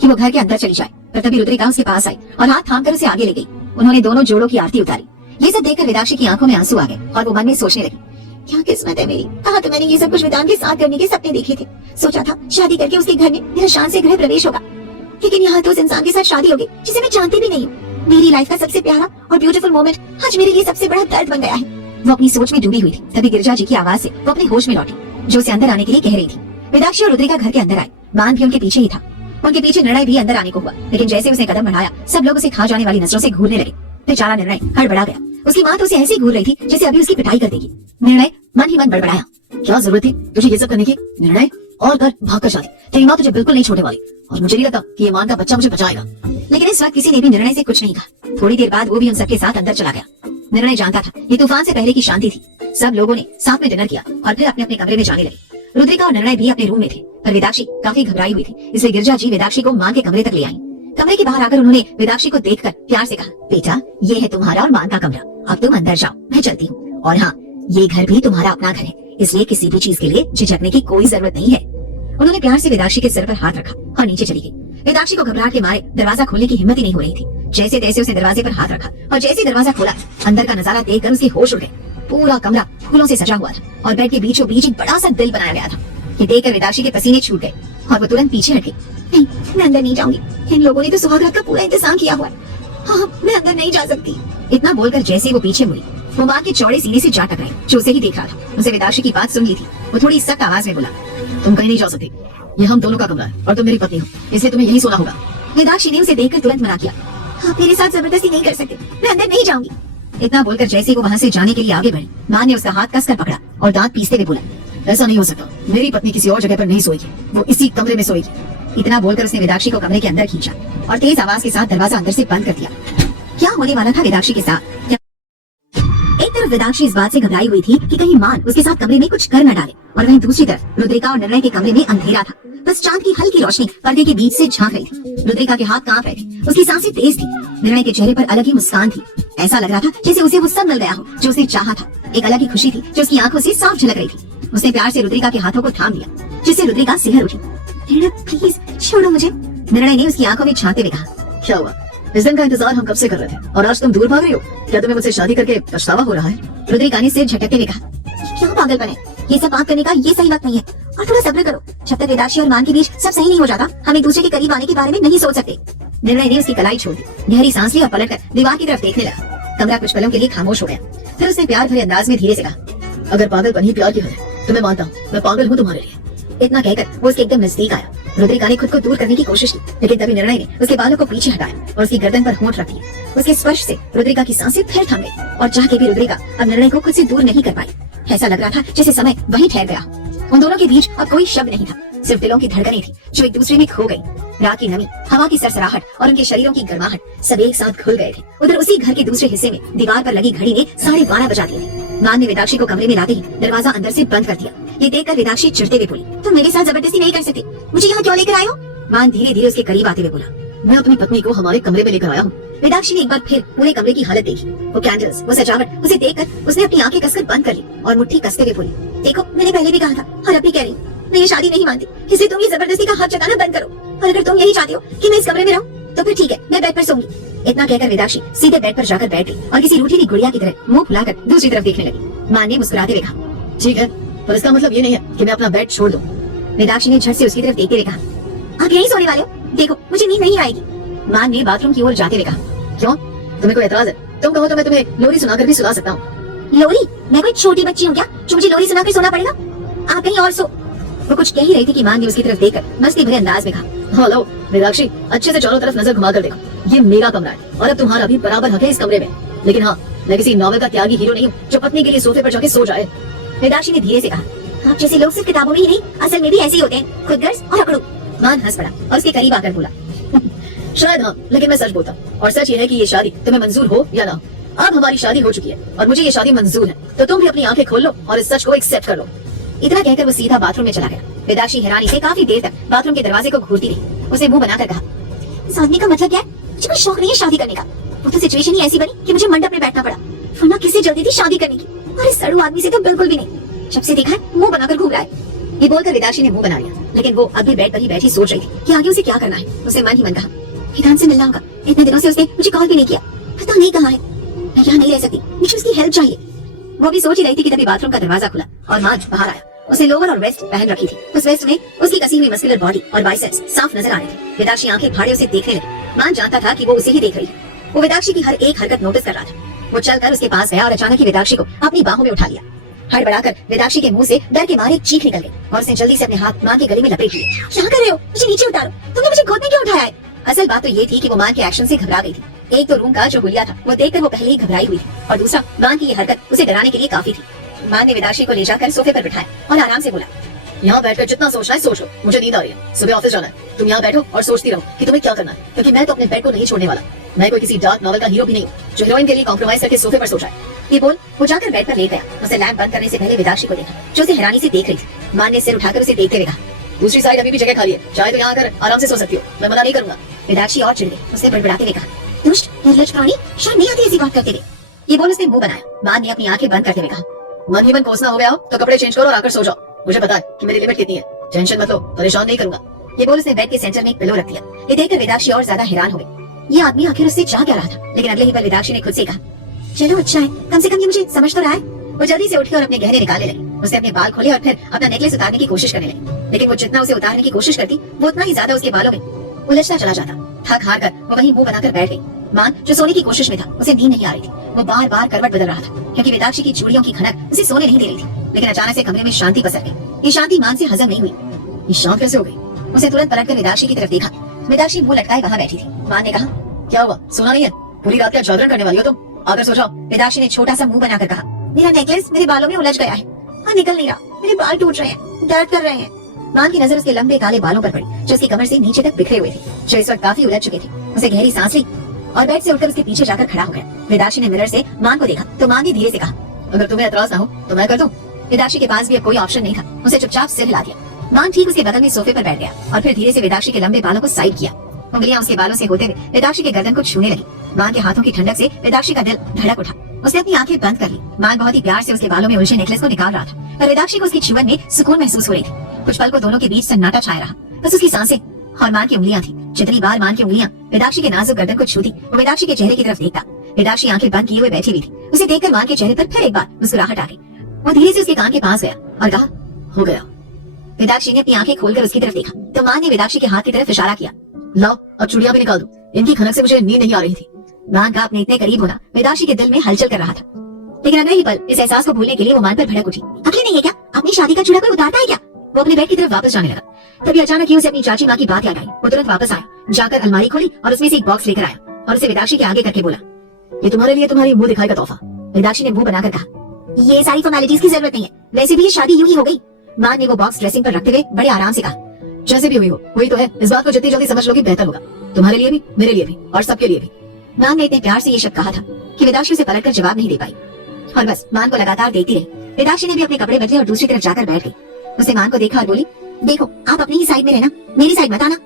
कि वो घर के अंदर चली जाए, पर तभी रुद्रिका उसके पास आई और हाथ थाम कर उसे आगे ले गई। उन्होंने दोनों जोड़ों की आरती उतारी। ये सब देखकर वेदाक्षी की आंखों में आंसू आ गए और वो मन में सोचने लगी, क्या किस्मत है मेरी। कहा तो मैंने ये सब कुछ वेदांत के साथ करने के सपने देखे थे। सोचा था शादी करके उसके घर में मेरा शान से गृह प्रवेश होगा, लेकिन यहाँ तो उस इंसान के साथ शादी हो गई जिसे मैं जानती भी नहीं हूँ। मेरी लाइफ का सबसे प्यारा और ब्यूटीफुल मोमेंट आज मेरे लिए सबसे बड़ा दर्द बन गया है। वो अपनी सोच में डूबी हुई थी। तभी गिरिजा जी की आवाज से वो अपने होश में लौटी, जो उसे अंदर आने के लिए कह रही थी। वेदाक्षी और रुद्रिका घर के अंदर आए। मान भी उनके पीछे ही था। उनके पीछे निर्णय भी अंदर आने को हुआ, लेकिन जैसे उसने कदम बढ़ाया सब लोग उसे खा जाने वाली नजरों से घूरने लगे। बेचारा निर्णय हड़बड़ा गया। उसकी माँ तो उसे ऐसे ही घूर रही थी जैसे अभी उसकी पिटाई कर देगी। निर्णय मन ही मन बड़बड़ाया, क्या जरूरत थी तुझे ये सब करने की? निर्णय और कर भाग कर शादी। तेरी माँ तुझे बिल्कुल नहीं छोड़ने वाली और मुझे नहीं लगता कि ये मान का बच्चा मुझे बचाएगा। लेकिन इस वक्त किसी ने भी निर्णय से कुछ नहीं कहा। थोड़ी देर बाद वो भी उन सबके साथ अंदर चला गया। निर्णय जानता था ये तूफान से पहले की शांति थी। सब लोगों ने साथ में डिनर किया और फिर अपने अपने कमरे में जाने लगे। रुद्रिका और निर्णय भी अपने रूम में थे, पर वेदाक्षी काफी घबराई हुई थी, इसलिए गिरजा जी वेदाक्षी को मान के कमरे तक ले आई। कमरे के बाहर आकर उन्होंने वेदाक्षी को देखकर प्यार से कहा, बेटा ये है तुम्हारा और मान का कमरा, अब तुम अंदर जाओ, मैं चलती हूँ। और हाँ, ये घर भी तुम्हारा अपना घर है, इसलिए किसी भी चीज के लिए झिझकने की कोई जरूरत नहीं है। उन्होंने प्यार से वेदाक्षी के सिर पर हाथ रखा और नीचे चली गई। वेदाक्षी को घबराहट के मारे दरवाजा खोलने की हिम्मत ही नहीं हो रही थी। जैसे तैसे उसने दरवाजे पर हाथ रखा और जैसे दरवाजा खोला, अंदर का नजारा देखकर उसके होश उड़ गए। पूरा कमरा फूलों से सजा हुआ था और बेड के बीचों बीच एक बड़ा सा दिल बनाया गया था। ये देखकर वेदाक्षी के पसीने छूट गए और वो तुरंत पीछे हट गई। नहीं, मैं अंदर नहीं जाऊंगी, इन लोगों ने तो सुहागरात का पूरा इंतजाम किया हुआ है। हाँ, मैं अंदर नहीं जा सकती। इतना बोलकर जैसे वो पीछे मुड़ी, वो माँ के चौड़े सीने से जा टकराई जो उसे ही देख रहा था। उसे वेदाक्षी की बात सुन ली थी। वो थोड़ी सख्त आवाज में बोला, तुम कहीं नहीं जा सकती, ये हम दोनों का कमरा है और तुम मेरी पत्नी हो, इसलिए तुम्हें यही सोना होगा। वेदाक्षी ने उसे देखकर तुरंत मना किया, आप मेरे साथ जबरदस्ती नहीं कर सकते, मैं अंदर नहीं जाऊंगी। इतना बोलकर जैसे वो वहाँ से जाने के लिए आगे बढ़ी, माँ ने उसका हाथ कसकर पकड़ा और दांत पीसते हुए बोला, ऐसा नहीं हो सकता, मेरी पत्नी किसी और जगह पर नहीं सोएगी, वो इसी कमरे में सोएगी। इतना बोलकर उसने वेदाक्षी को कमरे के अंदर खींचा और तेज आवाज के साथ दरवाजा अंदर से बंद कर दिया। क्या होने वाला था वेदाक्षी के साथ? एक तरफ वेदाक्षी इस बात से घबराई हुई थी कि कहीं मान उसके साथ कमरे में कुछ कर न डाले, और वहीं दूसरी तरफ रुद्रिका और निर्णय के कमरे में अंधेरा था। बस चांद की हल्की रोशनी पर्दे के बीच से झांक रही थी। रुद्रिका के हाथ कांप रहे थे, उसकी सांसें तेज थी। निर्णय के चेहरे पर अलग ही मुस्कान थी। ऐसा लग रहा था जैसे उसे वो सब मिल गया हो जो उसने चाहा था। एक अलग ही खुशी थी जो उसकी आंखों से साफ झलक रही थी। उसने प्यार से रुद्रिका के हाथों को थाम लिया, जिससे रुद्रिका सिहर उठी। निर्णय प्लीज छोड़ो मुझे, निर्णय ने उसकी आंखों में झांकते हुए कहा। क्या हुआ? इस दिन का इंतजार हम कब से कर रहे थे और आज तुम दूर भाग रही हो? क्या तुम्हें मुझसे शादी करके पछतावा हो रहा है? रुद्रिका ने सिर झटकते हुए कहा, क्या पागलपन है, ये सब बात करने का ये सही वक्त नहीं है, और थोड़ा सब्र करो। जब तक वेदाक्षी और मान के बीच सब सही नहीं हो जाता, हम एक दूसरे के करीब आने के बारे में नहीं सोच सकते। निर्णय ने उसकी कलाई छोड़ दी, गहरी सांस ली और पलटकर दीवार की तरफ देखने लगा। कमरा कुछ पलों के लिए खामोश हो गया। फिर उसने प्यार भरे अंदाज में धीरे से कहा, अगर पागलपन ही प्यार की हद है तो मैं मानता हूँ, मैं पागल हूँ तुम्हारे लिए। इतना कहकर वो उसके एकदम नजदीक आया। रुद्रिका ने खुद को दूर करने की कोशिश की, लेकिन तभी निर्णय ने उसके बालों को पीछे हटाया और उसकी गर्दन पर होंठ रख दिया। उसके स्पर्श से रुद्रिका की सांसें फिर थम गई और चाह के भी रुद्रिका अब निर्णय को खुद से दूर नहीं कर पाई। ऐसा लग रहा था जैसे समय वहीं ठहर गया। उन दोनों के बीच अब कोई शब्द नहीं था, सिर्फ दिलों की धड़कनें थी जो एक दूसरे में खो गई। रात की नमी, हवा की सरसराहट और उनके शरीरों की गर्माहट सब एक साथ घुल गए थे। उधर उसी घर के दूसरे हिस्से में दीवार पर लगी घड़ी ने 12:30 बजा दिए थे। मान ने वेदाक्षी को कमरे में लाते ही दरवाजा अंदर से बंद कर दिया। ये देखकर वेदाक्षी चिढ़ते हुए बोली, तुम मेरे साथ जबरदस्ती नहीं कर सकते, मुझे यहाँ क्यों लेकर आए हो? मान धीरे धीरे उसके करीब आते हुए बोला, मैं अपनी पत्नी को हमारे कमरे में लेकर आया हूँ। वेदाक्षी ने एक बार फिर पूरे कमरे की हालत देखी। वो कैंडल्स, वो सजावट, उसे देखकर उसने अपनी आंखें कसकर बंद कर ली और मुट्ठी कसते हुए बोली, देखो मैंने पहले भी कहा था और अब भी कह रही हूँ, मैं ये शादी नहीं मानती, इसलिए तुम ये जबरदस्ती का हाथ जताना बंद करो। और अगर तुम यही चाहते हो कि मैं इस कमरे में रहूं, तो फिर ठीक है, मैं बेड पर सोऊंगी। इतना कहकर वेदाक्षी सीधे बेड पर जाकर बैठ गई और किसी रूठी हुई गुड़िया की तरह मुंह फुलाकर दूसरी तरफ देखने लगी। मां ने मुस्कुराते हुए कहा, ठीक है, पर इसका मतलब ये नहीं है कि मैं अपना बेड छोड़ दूं। वेदाक्षी ने झट से उसकी तरफ देखते हुए कहा, आप यहीं सोने वाले हो? देखो मुझे नींद नहीं आएगी। मान ने बाथरूम की ओर जाते हुए कहा, क्यों, तुम्हें कोई एतराज है? तुम कहो तो मैं तुम्हें लोरी सुनाकर भी सुला सकता हूँ। लोरी? मैं कोई छोटी बच्ची हूँ क्या जो मुझे लोरी सुनाकर सोना पड़ेगा? आप कहीं और सो। वो कुछ कह ही रही थी कि मान ने उसकी तरफ देखकर मस्ती भरे अंदाज में कहा, हेलो वेदाक्षी, अच्छे से चारों तरफ नजर घुमा कर देखो, ये मेरा कमरा है और अब तुम्हारा भी बराबर हक है इस कमरे में। लेकिन हाँ, मैं किसी नॉवल का त्यागी हीरो नहीं हूँ जो पत्नी के लिए सोफे पर जाके सो जाए। वेदाक्षी ने धीरे से कहा, आप जैसे लोग सिर्फ किताबों में ही नहीं, असल में भी ऐसे ही होते हैं, खुदगर्ज और अकड़ू। मान हंस पड़ा और उसके करीब आकर बोला, शायद हाँ, लेकिन मैं सच बोलता हूँ और सच ये है कि ये शादी तुम्हें मंजूर हो या ना हो, अब हमारी शादी हो चुकी है और मुझे ये शादी मंजूर है, तो तुम भी अपनी आंखें खोल लो और इस सच को एक्सेप्ट कर लो। इतना कहकर वो सीधा बाथरूम में चला गया। वेदाक्षी हैरानी से काफी देर तक बाथरूम के दरवाजे को घूरती रही। उसे मुंह बनाकर कहा, इस आदमी का मतलब क्या है? मुझे कोई शौक नहीं है शादी करने का, वो तो सिचुएशन ही ऐसी बनी कि मुझे मंडप में बैठना पड़ा, वरना किससे जल्दी थी शादी करने की, और इस सड़ू आदमी से तो बिल्कुल भी नहीं। जब से देखा है मुंह बनाकर घूम रहा है। ये बोलकर वेदाक्षी ने मुंह बना लिया, लेकिन वो अभी बेड पर ही बैठी सोच रही थी कि आगे उसे क्या करना है। उसे मन ही मन कहा, हिदान से मिलना होगा, इतने दिनों से उसने मुझे कॉल भी नहीं किया, पता नहीं कहाँ है, मैं यहाँ नहीं रह सकती, मुझे उसकी हेल्प चाहिए। वो भी सोच ही रही थी कि तभी बाथरूम का दरवाजा खुला और मान बाहर आया। उसने लोअर और वेस्ट पहन रखी थी। उस वेस्ट में उसकी कसी हुई मस्कुलर बॉडी और बाइसेप्स साफ नजर आ रहे थे। वेदाक्षी आंखें फाड़े उसे देखने लगी। मान जानता था कि वो उसे ही देख रही है। वो वेदाक्षी की हर एक हरकत नोटिस कर रहा था। वो चलकर उसके पास गया और अचानक ही वेदाक्षी को अपनी बाहों में उठा लिया। हड़बड़ाकर वेदाक्षी के मुंह से डर के मारे एक चीख निकल गई और उसने जल्दी से अपने हाथ मान के गले में लपेट लिए। क्या कर रहे हो? मुझे नीचे उतारो, तुमने मुझे गोद में क्यों उठाया है? असल बात तो ये थी कि वो मान के एक्शन से घबरा गई थी। एक तो रूम का जो हुलिया था वो देखकर वो पहले ही घबराई हुई थी, और दूसरा मान की ये हरकत उसे डराने के लिए काफी थी। मान ने वेदाक्षी को ले जाकर सोफे पर बिठाया और आराम से बोला, यहाँ बैठकर जितना सोचना है सोच लो, मुझे नींद आ रही है, सुबह ऑफिस जाना है। तुम यहाँ बैठो और सोचती रहो कि तुम्हें क्या करना है, क्योंकि मैं तो अपने बेड को नहीं छोड़ने वाला। मैं कोई किसी डार्क नॉवल का हीरो भी नहीं हूँ जो हीरोइन के लिए कॉम्प्रोमाइज करके सोफे पर सो जाए। ये बोल वो जाकर बेड पर लेट गया। उसे लैंप बंद करने से पहले विदाक्षी को देखा जो उसे हैरानी से देख रही थी। मान ने सिर उठाकर उसे देखते हुए कहा, दूसरी साइड अभी भी जगह खाली है, चाहे तो यहाँ आकर आराम से सो सकती हो, मैं मना नहीं करूंगा। विदाक्षी और चिढ़ गई। उसने बड़बड़ाते हुए कहा, दुष्ट निर्लज्ज प्राणी, शर्म नहीं आती ऐसी बात करते हुए। ये बोल उसने मुंह बनाया। मान ने अपनी आंखें बंद करते हुए कहा, मन ही मन कोसना हो गया हो तो कपड़े चेंज करो और आकर सो जाओ। मुझे पता है कि मेरी लिमिट कितनी है, टेंशन मत लो, परेशान नहीं करूंगा। ये बोल उसने बेड के सेंटर में एक पिलो रख दिया। ये देखकर विदाक्षी और ज्यादा हैरान हो गई। ये आदमी आखिर उससे चाह क्या रहा था। लेकिन अगले ही पल विदाक्षी ने खुद से कहा, चलो अच्छा है, कम से कम ये मुझे समझ तो रहा है। वो जल्दी से उठी और अपने गहने निकालने लगी। उसने अपने बाल खोले और फिर अपना नेकलेस उतारने की कोशिश करने लगी। लेकिन वो जितना उसे उतारने की कोशिश करती वो उतना ही ज्यादा उसके बालों में उलझता चला जाता। थक हार कर वो वहीं मुंह बनाकर बैठ गई। मान जो सोने की कोशिश में था, उसे नींद नहीं आ रही थी। वो बार बार करवट बदल रहा था क्योंकि विदाक्षी की चूड़ियों की खनक उसे सोने नहीं दे रही थी। लेकिन अचानक से कमरे में शांति पसर गई। ये शांति मान से हजम नहीं हुई। ये शांत कैसे हो गई? उसे तुरंत पलटकर विदाक्षी की तरफ देखा। विदाक्षी मुंह लटकाए वहाँ बैठी थी। मान ने कहा, क्या हुआ, सोना नहीं है? पूरी रात क्या जागरण करने वाली हो तुम? आकर सो जाओ। विदाक्षी ने छोटा सा मुंह बनाकर कहा, मेरा नेकलेस मेरे बालों में उलझ गया है, हाँ निकल नहीं रहा, मेरे बाल टूट रहे हैं, दर्द कर रहे हैं। मान की नजर उसके लंबे काले बालों पर पड़ी जो उसकी कमर से नीचे तक बिखरे हुए थे, जो इस वक्त काफी उलझ चुके थे। उसे गहरी सांस ली और बेड से उठकर उसके पीछे जाकर खड़ा हो गया। विदाक्षी ने मिरर से मान को देखा तो मान ने धीरे से कहा, अगर तुम्हें एतराज ना हो तो मैं कर दूं। विदाक्षी के पास भी अब कोई ऑप्शन नहीं था। उसे चुपचाप सिर हिला दिया। मान ठीक उसके बगल में सोफे पर बैठ गया और फिर धीरे से विदाक्षी के लंबे बालों को साइड किया। उंगलियां उसके बालों से होते हुए विदाक्षी के गर्दन को छूने लगी। मान के हाथों की ठंडक से विदाक्षी का दिल धड़क उठा। उसने अपनी आंखें बंद कर ली। मान बहुत ही प्यार से उसके बालों में उलझे नेकलेस को निकाल रहा था, पर विदाक्षी को उसकी छुवन में सुकून महसूस हो रही थी। कुछ पल को दोनों के बीच सन्नाटा छाया रहा। बस उसकी सांसें और मान की उंगलियां थी। जितनी बार मान की उंगलियां विदाक्षी के नाजुक गर्दन को छूती, वो विदाक्षी के चेहरे की तरफ देखता। विदाक्षी आंखें बंद किए हुए बैठी हुई थी। उसे देखकर मान के चेहरे पर फिर एक बार मुस्कुराहट आ गई। वो धीरे से उसके कान के पास गया और कहा, हो गया। विदाक्षी ने अपनी आंखें खोलकर उसकी तरफ देखा तो मान ने विदाक्षी के हाथ की तरफ इशारा किया। लाओ अब चूड़ियां भी निकाल दो, इनकी खनक से मुझे नींद नहीं आ रही थी। मान का अपने इतने करीब होना विदाक्षी के दिल में हलचल कर रहा था। लेकिन अगले ही पल इस एहसास को भूलने के लिए वो मान पर भड़क उठी। अगले नहीं है क्या, अपनी शादी का चूड़ा कोई उतारता है क्या? वो अपने बेड की तरफ वापस जाने लगा। तभी अचानक ही उसे अपनी चाची माँ की बात याद आई। वो तुरंत वापस आया, जाकर अलमारी खोली और उसमें से एक बॉक्स लेकर आया और उसे विदाक्षी के आगे करके बोला, ये तुम्हारे लिए तुम्हारी मुंह दिखाई का तोहफा। विदाक्षी ने मुंह बनाकर कहा, ये सारी फॉर्मेलिटीज की जरूरत नहीं है, वैसे भी ये शादी यूं ही हो गई। मान ने वो बॉक्स ड्रेसिंग पर रखते हुए बड़े आराम से कहा, जैसे भी हुई हो वही तो है, इस बात को जितनी जल्दी समझ लोगी बेहतर होगा, तुम्हारे लिए भी, मेरे लिए भी और सबके लिए भी। मान ने इतने प्यार से ये शब्द कहा था कि विदाक्षी उसे पलटकर जवाब नहीं दे पाई और बस मान को लगातार देखती रही। विदाक्षी ने भी अपने कपड़े बदले और दूसरी तरफ जाकर बैठ गई। उसने मान को देखा और बोली, देखो आप अपनी ही साइड में रहना, मेरी साइड मत आना।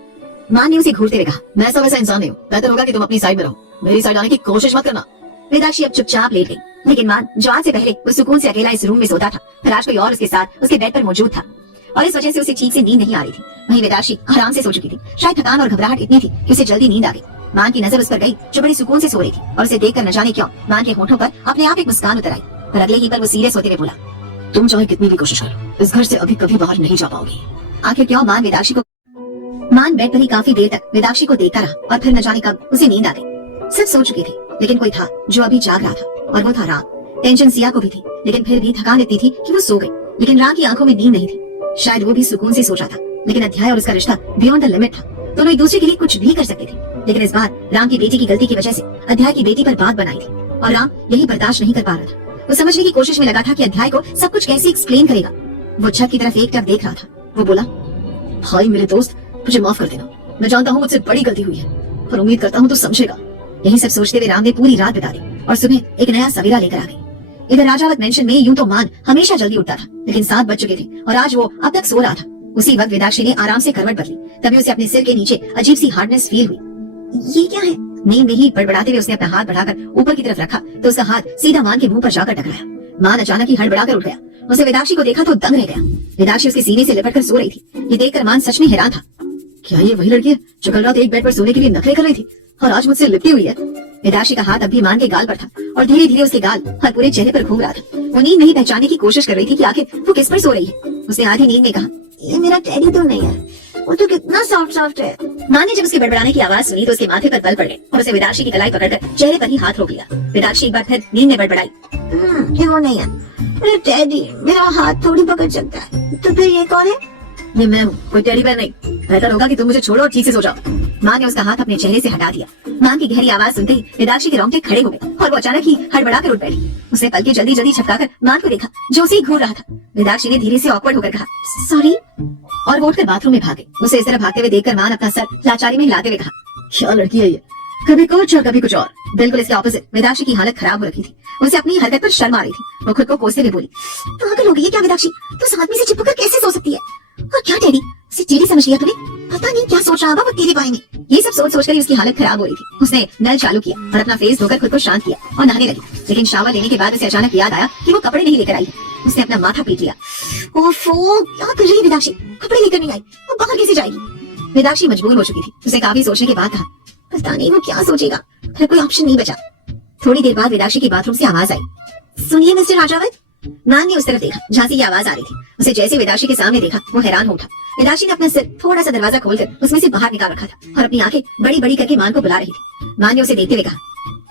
मान ने उसे घूरते हुए कहा, मैं सब ऐसा इंसान नहीं हूँ, बेहतर होगा कि तुम अपनी साइड में रहो, मेरी साइड आने की कोशिश मत करना। विदाक्षी अब चुपचाप लेट गई। लेकिन मान जो आज से पहले वो सुकून से अकेला इस रूम में सोता था, पर आज कोई और उसके साथ उसके बेड पर मौजूद था और इस वजह से उसे ठीक से नींद नहीं आ रही थी। वहीं विदाक्षी आराम से सो चुकी थी। शायद थकान और घबराहट इतनी थी कि उसे जल्दी नींद आ गई। मान की नजर उस पर गई जो बड़ी सुकून से सो रही थी और उसे देखकर न जाने क्यों मान के होठों पर अपने आप एक मुस्कान उतर आई। पर अगले ही पर वो सीरियस होते हुए बोला, तुम चाहे कितनी भी कोशिश करो, इस घर से अभी कभी बाहर नहीं जा पाओगी। आखिर क्यों? मान विदाक्षी को मान बेड पर ही काफी देर तक विदाक्षी को देखता रहा और फिर न जाने कब उसे नींद आ गई। सब सो चुके थे लेकिन कोई था जो अभी जाग रहा था और वो था राम। टेंशन सिया को भी थी लेकिन फिर भी थकान इतनी थी कि वो सो गई। लेकिन राम की आंखों में नींद नहीं थी। शायद वो भी सुकून से सोचा था, लेकिन अध्याय और उसका रिश्ता बियॉन्ड द लिमिट था। दोनों एक दूसरे के लिए कुछ भी कर सकते थे। लेकिन इस बार राम की बेटी की गलती की वजह से अध्याय की बेटी पर बात बनाई थी और राम यही बर्दाश्त नहीं कर पा रहा था। वो समझने की कोशिश में लगा था कि अध्याय को सब कुछ कैसे एक्सप्लेन करेगा। वो छत की तरफ एकटक देख रहा था। वो बोला, भाई मेरे दोस्त, मुझे माफ कर देना, मैं जानता हूँ मुझसे बड़ी गलती हुई है, पर उम्मीद करता हूँ तो समझेगा। यही सब सोचते हुए राम ने पूरी रात बिता दी और सुबह एक नया सवेरा लेकर आ गई। इधर राजावत मेंशन में यूं तो मान हमेशा जल्दी उठता था, लेकिन 7 बज चुके थे और आज वो अब तक सो रहा था। उसी वक्त विदाक्षी ने आराम से करवट बदली। तभी उसे अपने सिर के नीचे अजीब सी हार्डनेस फील हुई। ये क्या है? नींद में ही बड़बड़ाते हुए उसने अपना हाथ बढ़ाकर ऊपर की तरफ रखा तो उसका हाथ सीधा मान के मुंह पर जाकर टकराया। मान अचानक ही हड़बड़ाकर उठ गया। उसे विदाक्षी को देखा तो दंग रह गया। विदाक्षी उसके सीने से लिपटकर सो रही थी। ये देखकर मान सच में हैरान था। क्या ये वही लड़की है जो कल रात एक बेड पर सोने के लिए नखरे कर रही थी और आज मुझसे लिपटी हुई है? विदाक्षी का हाथ अभी मान के गाल पर था और धीरे धीरे उसके गाल और पूरे चेहरे पर घूम रहा था। वो नींद नहीं पहचानने की कोशिश कर रही थी कि आखिर वो किस पर सो रही है। उसने आधी नींद में कहा, ये मेरा टेडी तो नहीं है, वो तो कितना सॉफ्ट सॉफ्ट है। माँ ने जब उसके बड़बड़ाने की आवाज सुनी तो उसके माथे पर बल पड़ गए और उसे विदाक्षी की कलाई पकड़कर चेहरे पर ही हाथ रोक लिया। विदाक्षी एक बार फिर नींद में बड़बड़ाई, ये वो नहीं है, मेरा टेडी, मेरा हाथ थोड़ी पकड़ सकता है। तो फिर ये कौन है? ये मैं हूँ, कोई टेडी बेयर नहीं। बेहतर होगा कि तुम मुझे छोड़ो और ठीक से सो जाओ। माँ ने उसका हाथ अपने चेहरे से हटा दिया। माँ की गहरी आवाज सुनते ही वेदाक्षी के रोंगटे खड़े हो गए और वो अचानक ही हड़बड़ा कर उठ बैठी। उसने पलके जल्दी जल्दी झपकाकर माँ को देखा जो उसे ही घूर रहा था। वेदाक्षी ने धीरे से ऑकवर्ड होकर कहा, सॉरी, और वो उठकर बाथरूम में भागे। उसे इस तरह भागते हुए देखकर माँ ने अपना सर लाचारी में हिलाते हुए कहा, क्या लड़की है ये, कभी कुछ और कभी कुछ और। बिल्कुल इसके ऑपोजिट वेदाक्षी की हालत खराब हो रखी थी। उसे अपनी हरकत पर शर्म आ रही थी। वो खुद को कोसते हुए बोली, पागल हो गई है क्या वेदाक्षी? तो इस आदमी से चिपक कर कैसे सो सकती है? और क्या टेडी, उसे टेडी समझ लिया तूने? पता नहीं क्या सोच रहा होगा वो तेरे बारे में। ये सब सोच सोचकर ही उसकी हालत खराब हो रही थी। उसने नल चालू किया और अपना फेस धोकर खुद को शांत किया और नहाने लगी। लेकिन शावर लेने के बाद उसे अचानक याद आया कि वो कपड़े नहीं लेकर आई है। उसने अपना माथा पीट लिया। ओफो, क्या कर रही है वेदाक्षी? कपड़े लेकर नहीं आई, वो बाहर कैसे जाएगी? वेदाक्षी मजबूर हो चुकी थी। उसे काफी सोचने के बाद कहा, पता नहीं वो क्या सोचेगा, फिर कोई ऑप्शन नहीं बचा। थोड़ी देर बाद वेदाक्षी की बाथरूम से आवाज आई, सुनिए मिस्टर राजावत। मान ने उस तरफ देखा जहाँ से ये आवाज आ रही थी। उसे जैसे वेदाक्षी के सामने देखा वो हैरान हो उठा। वेदाक्षी ने अपना सिर थोड़ा सा दरवाजा खोलकर उसमें से बाहर निकाल रखा था और अपनी आंखें बड़ी बड़ी करके मान को बुला रही थी। मान ने उसे देखते हुए कहा,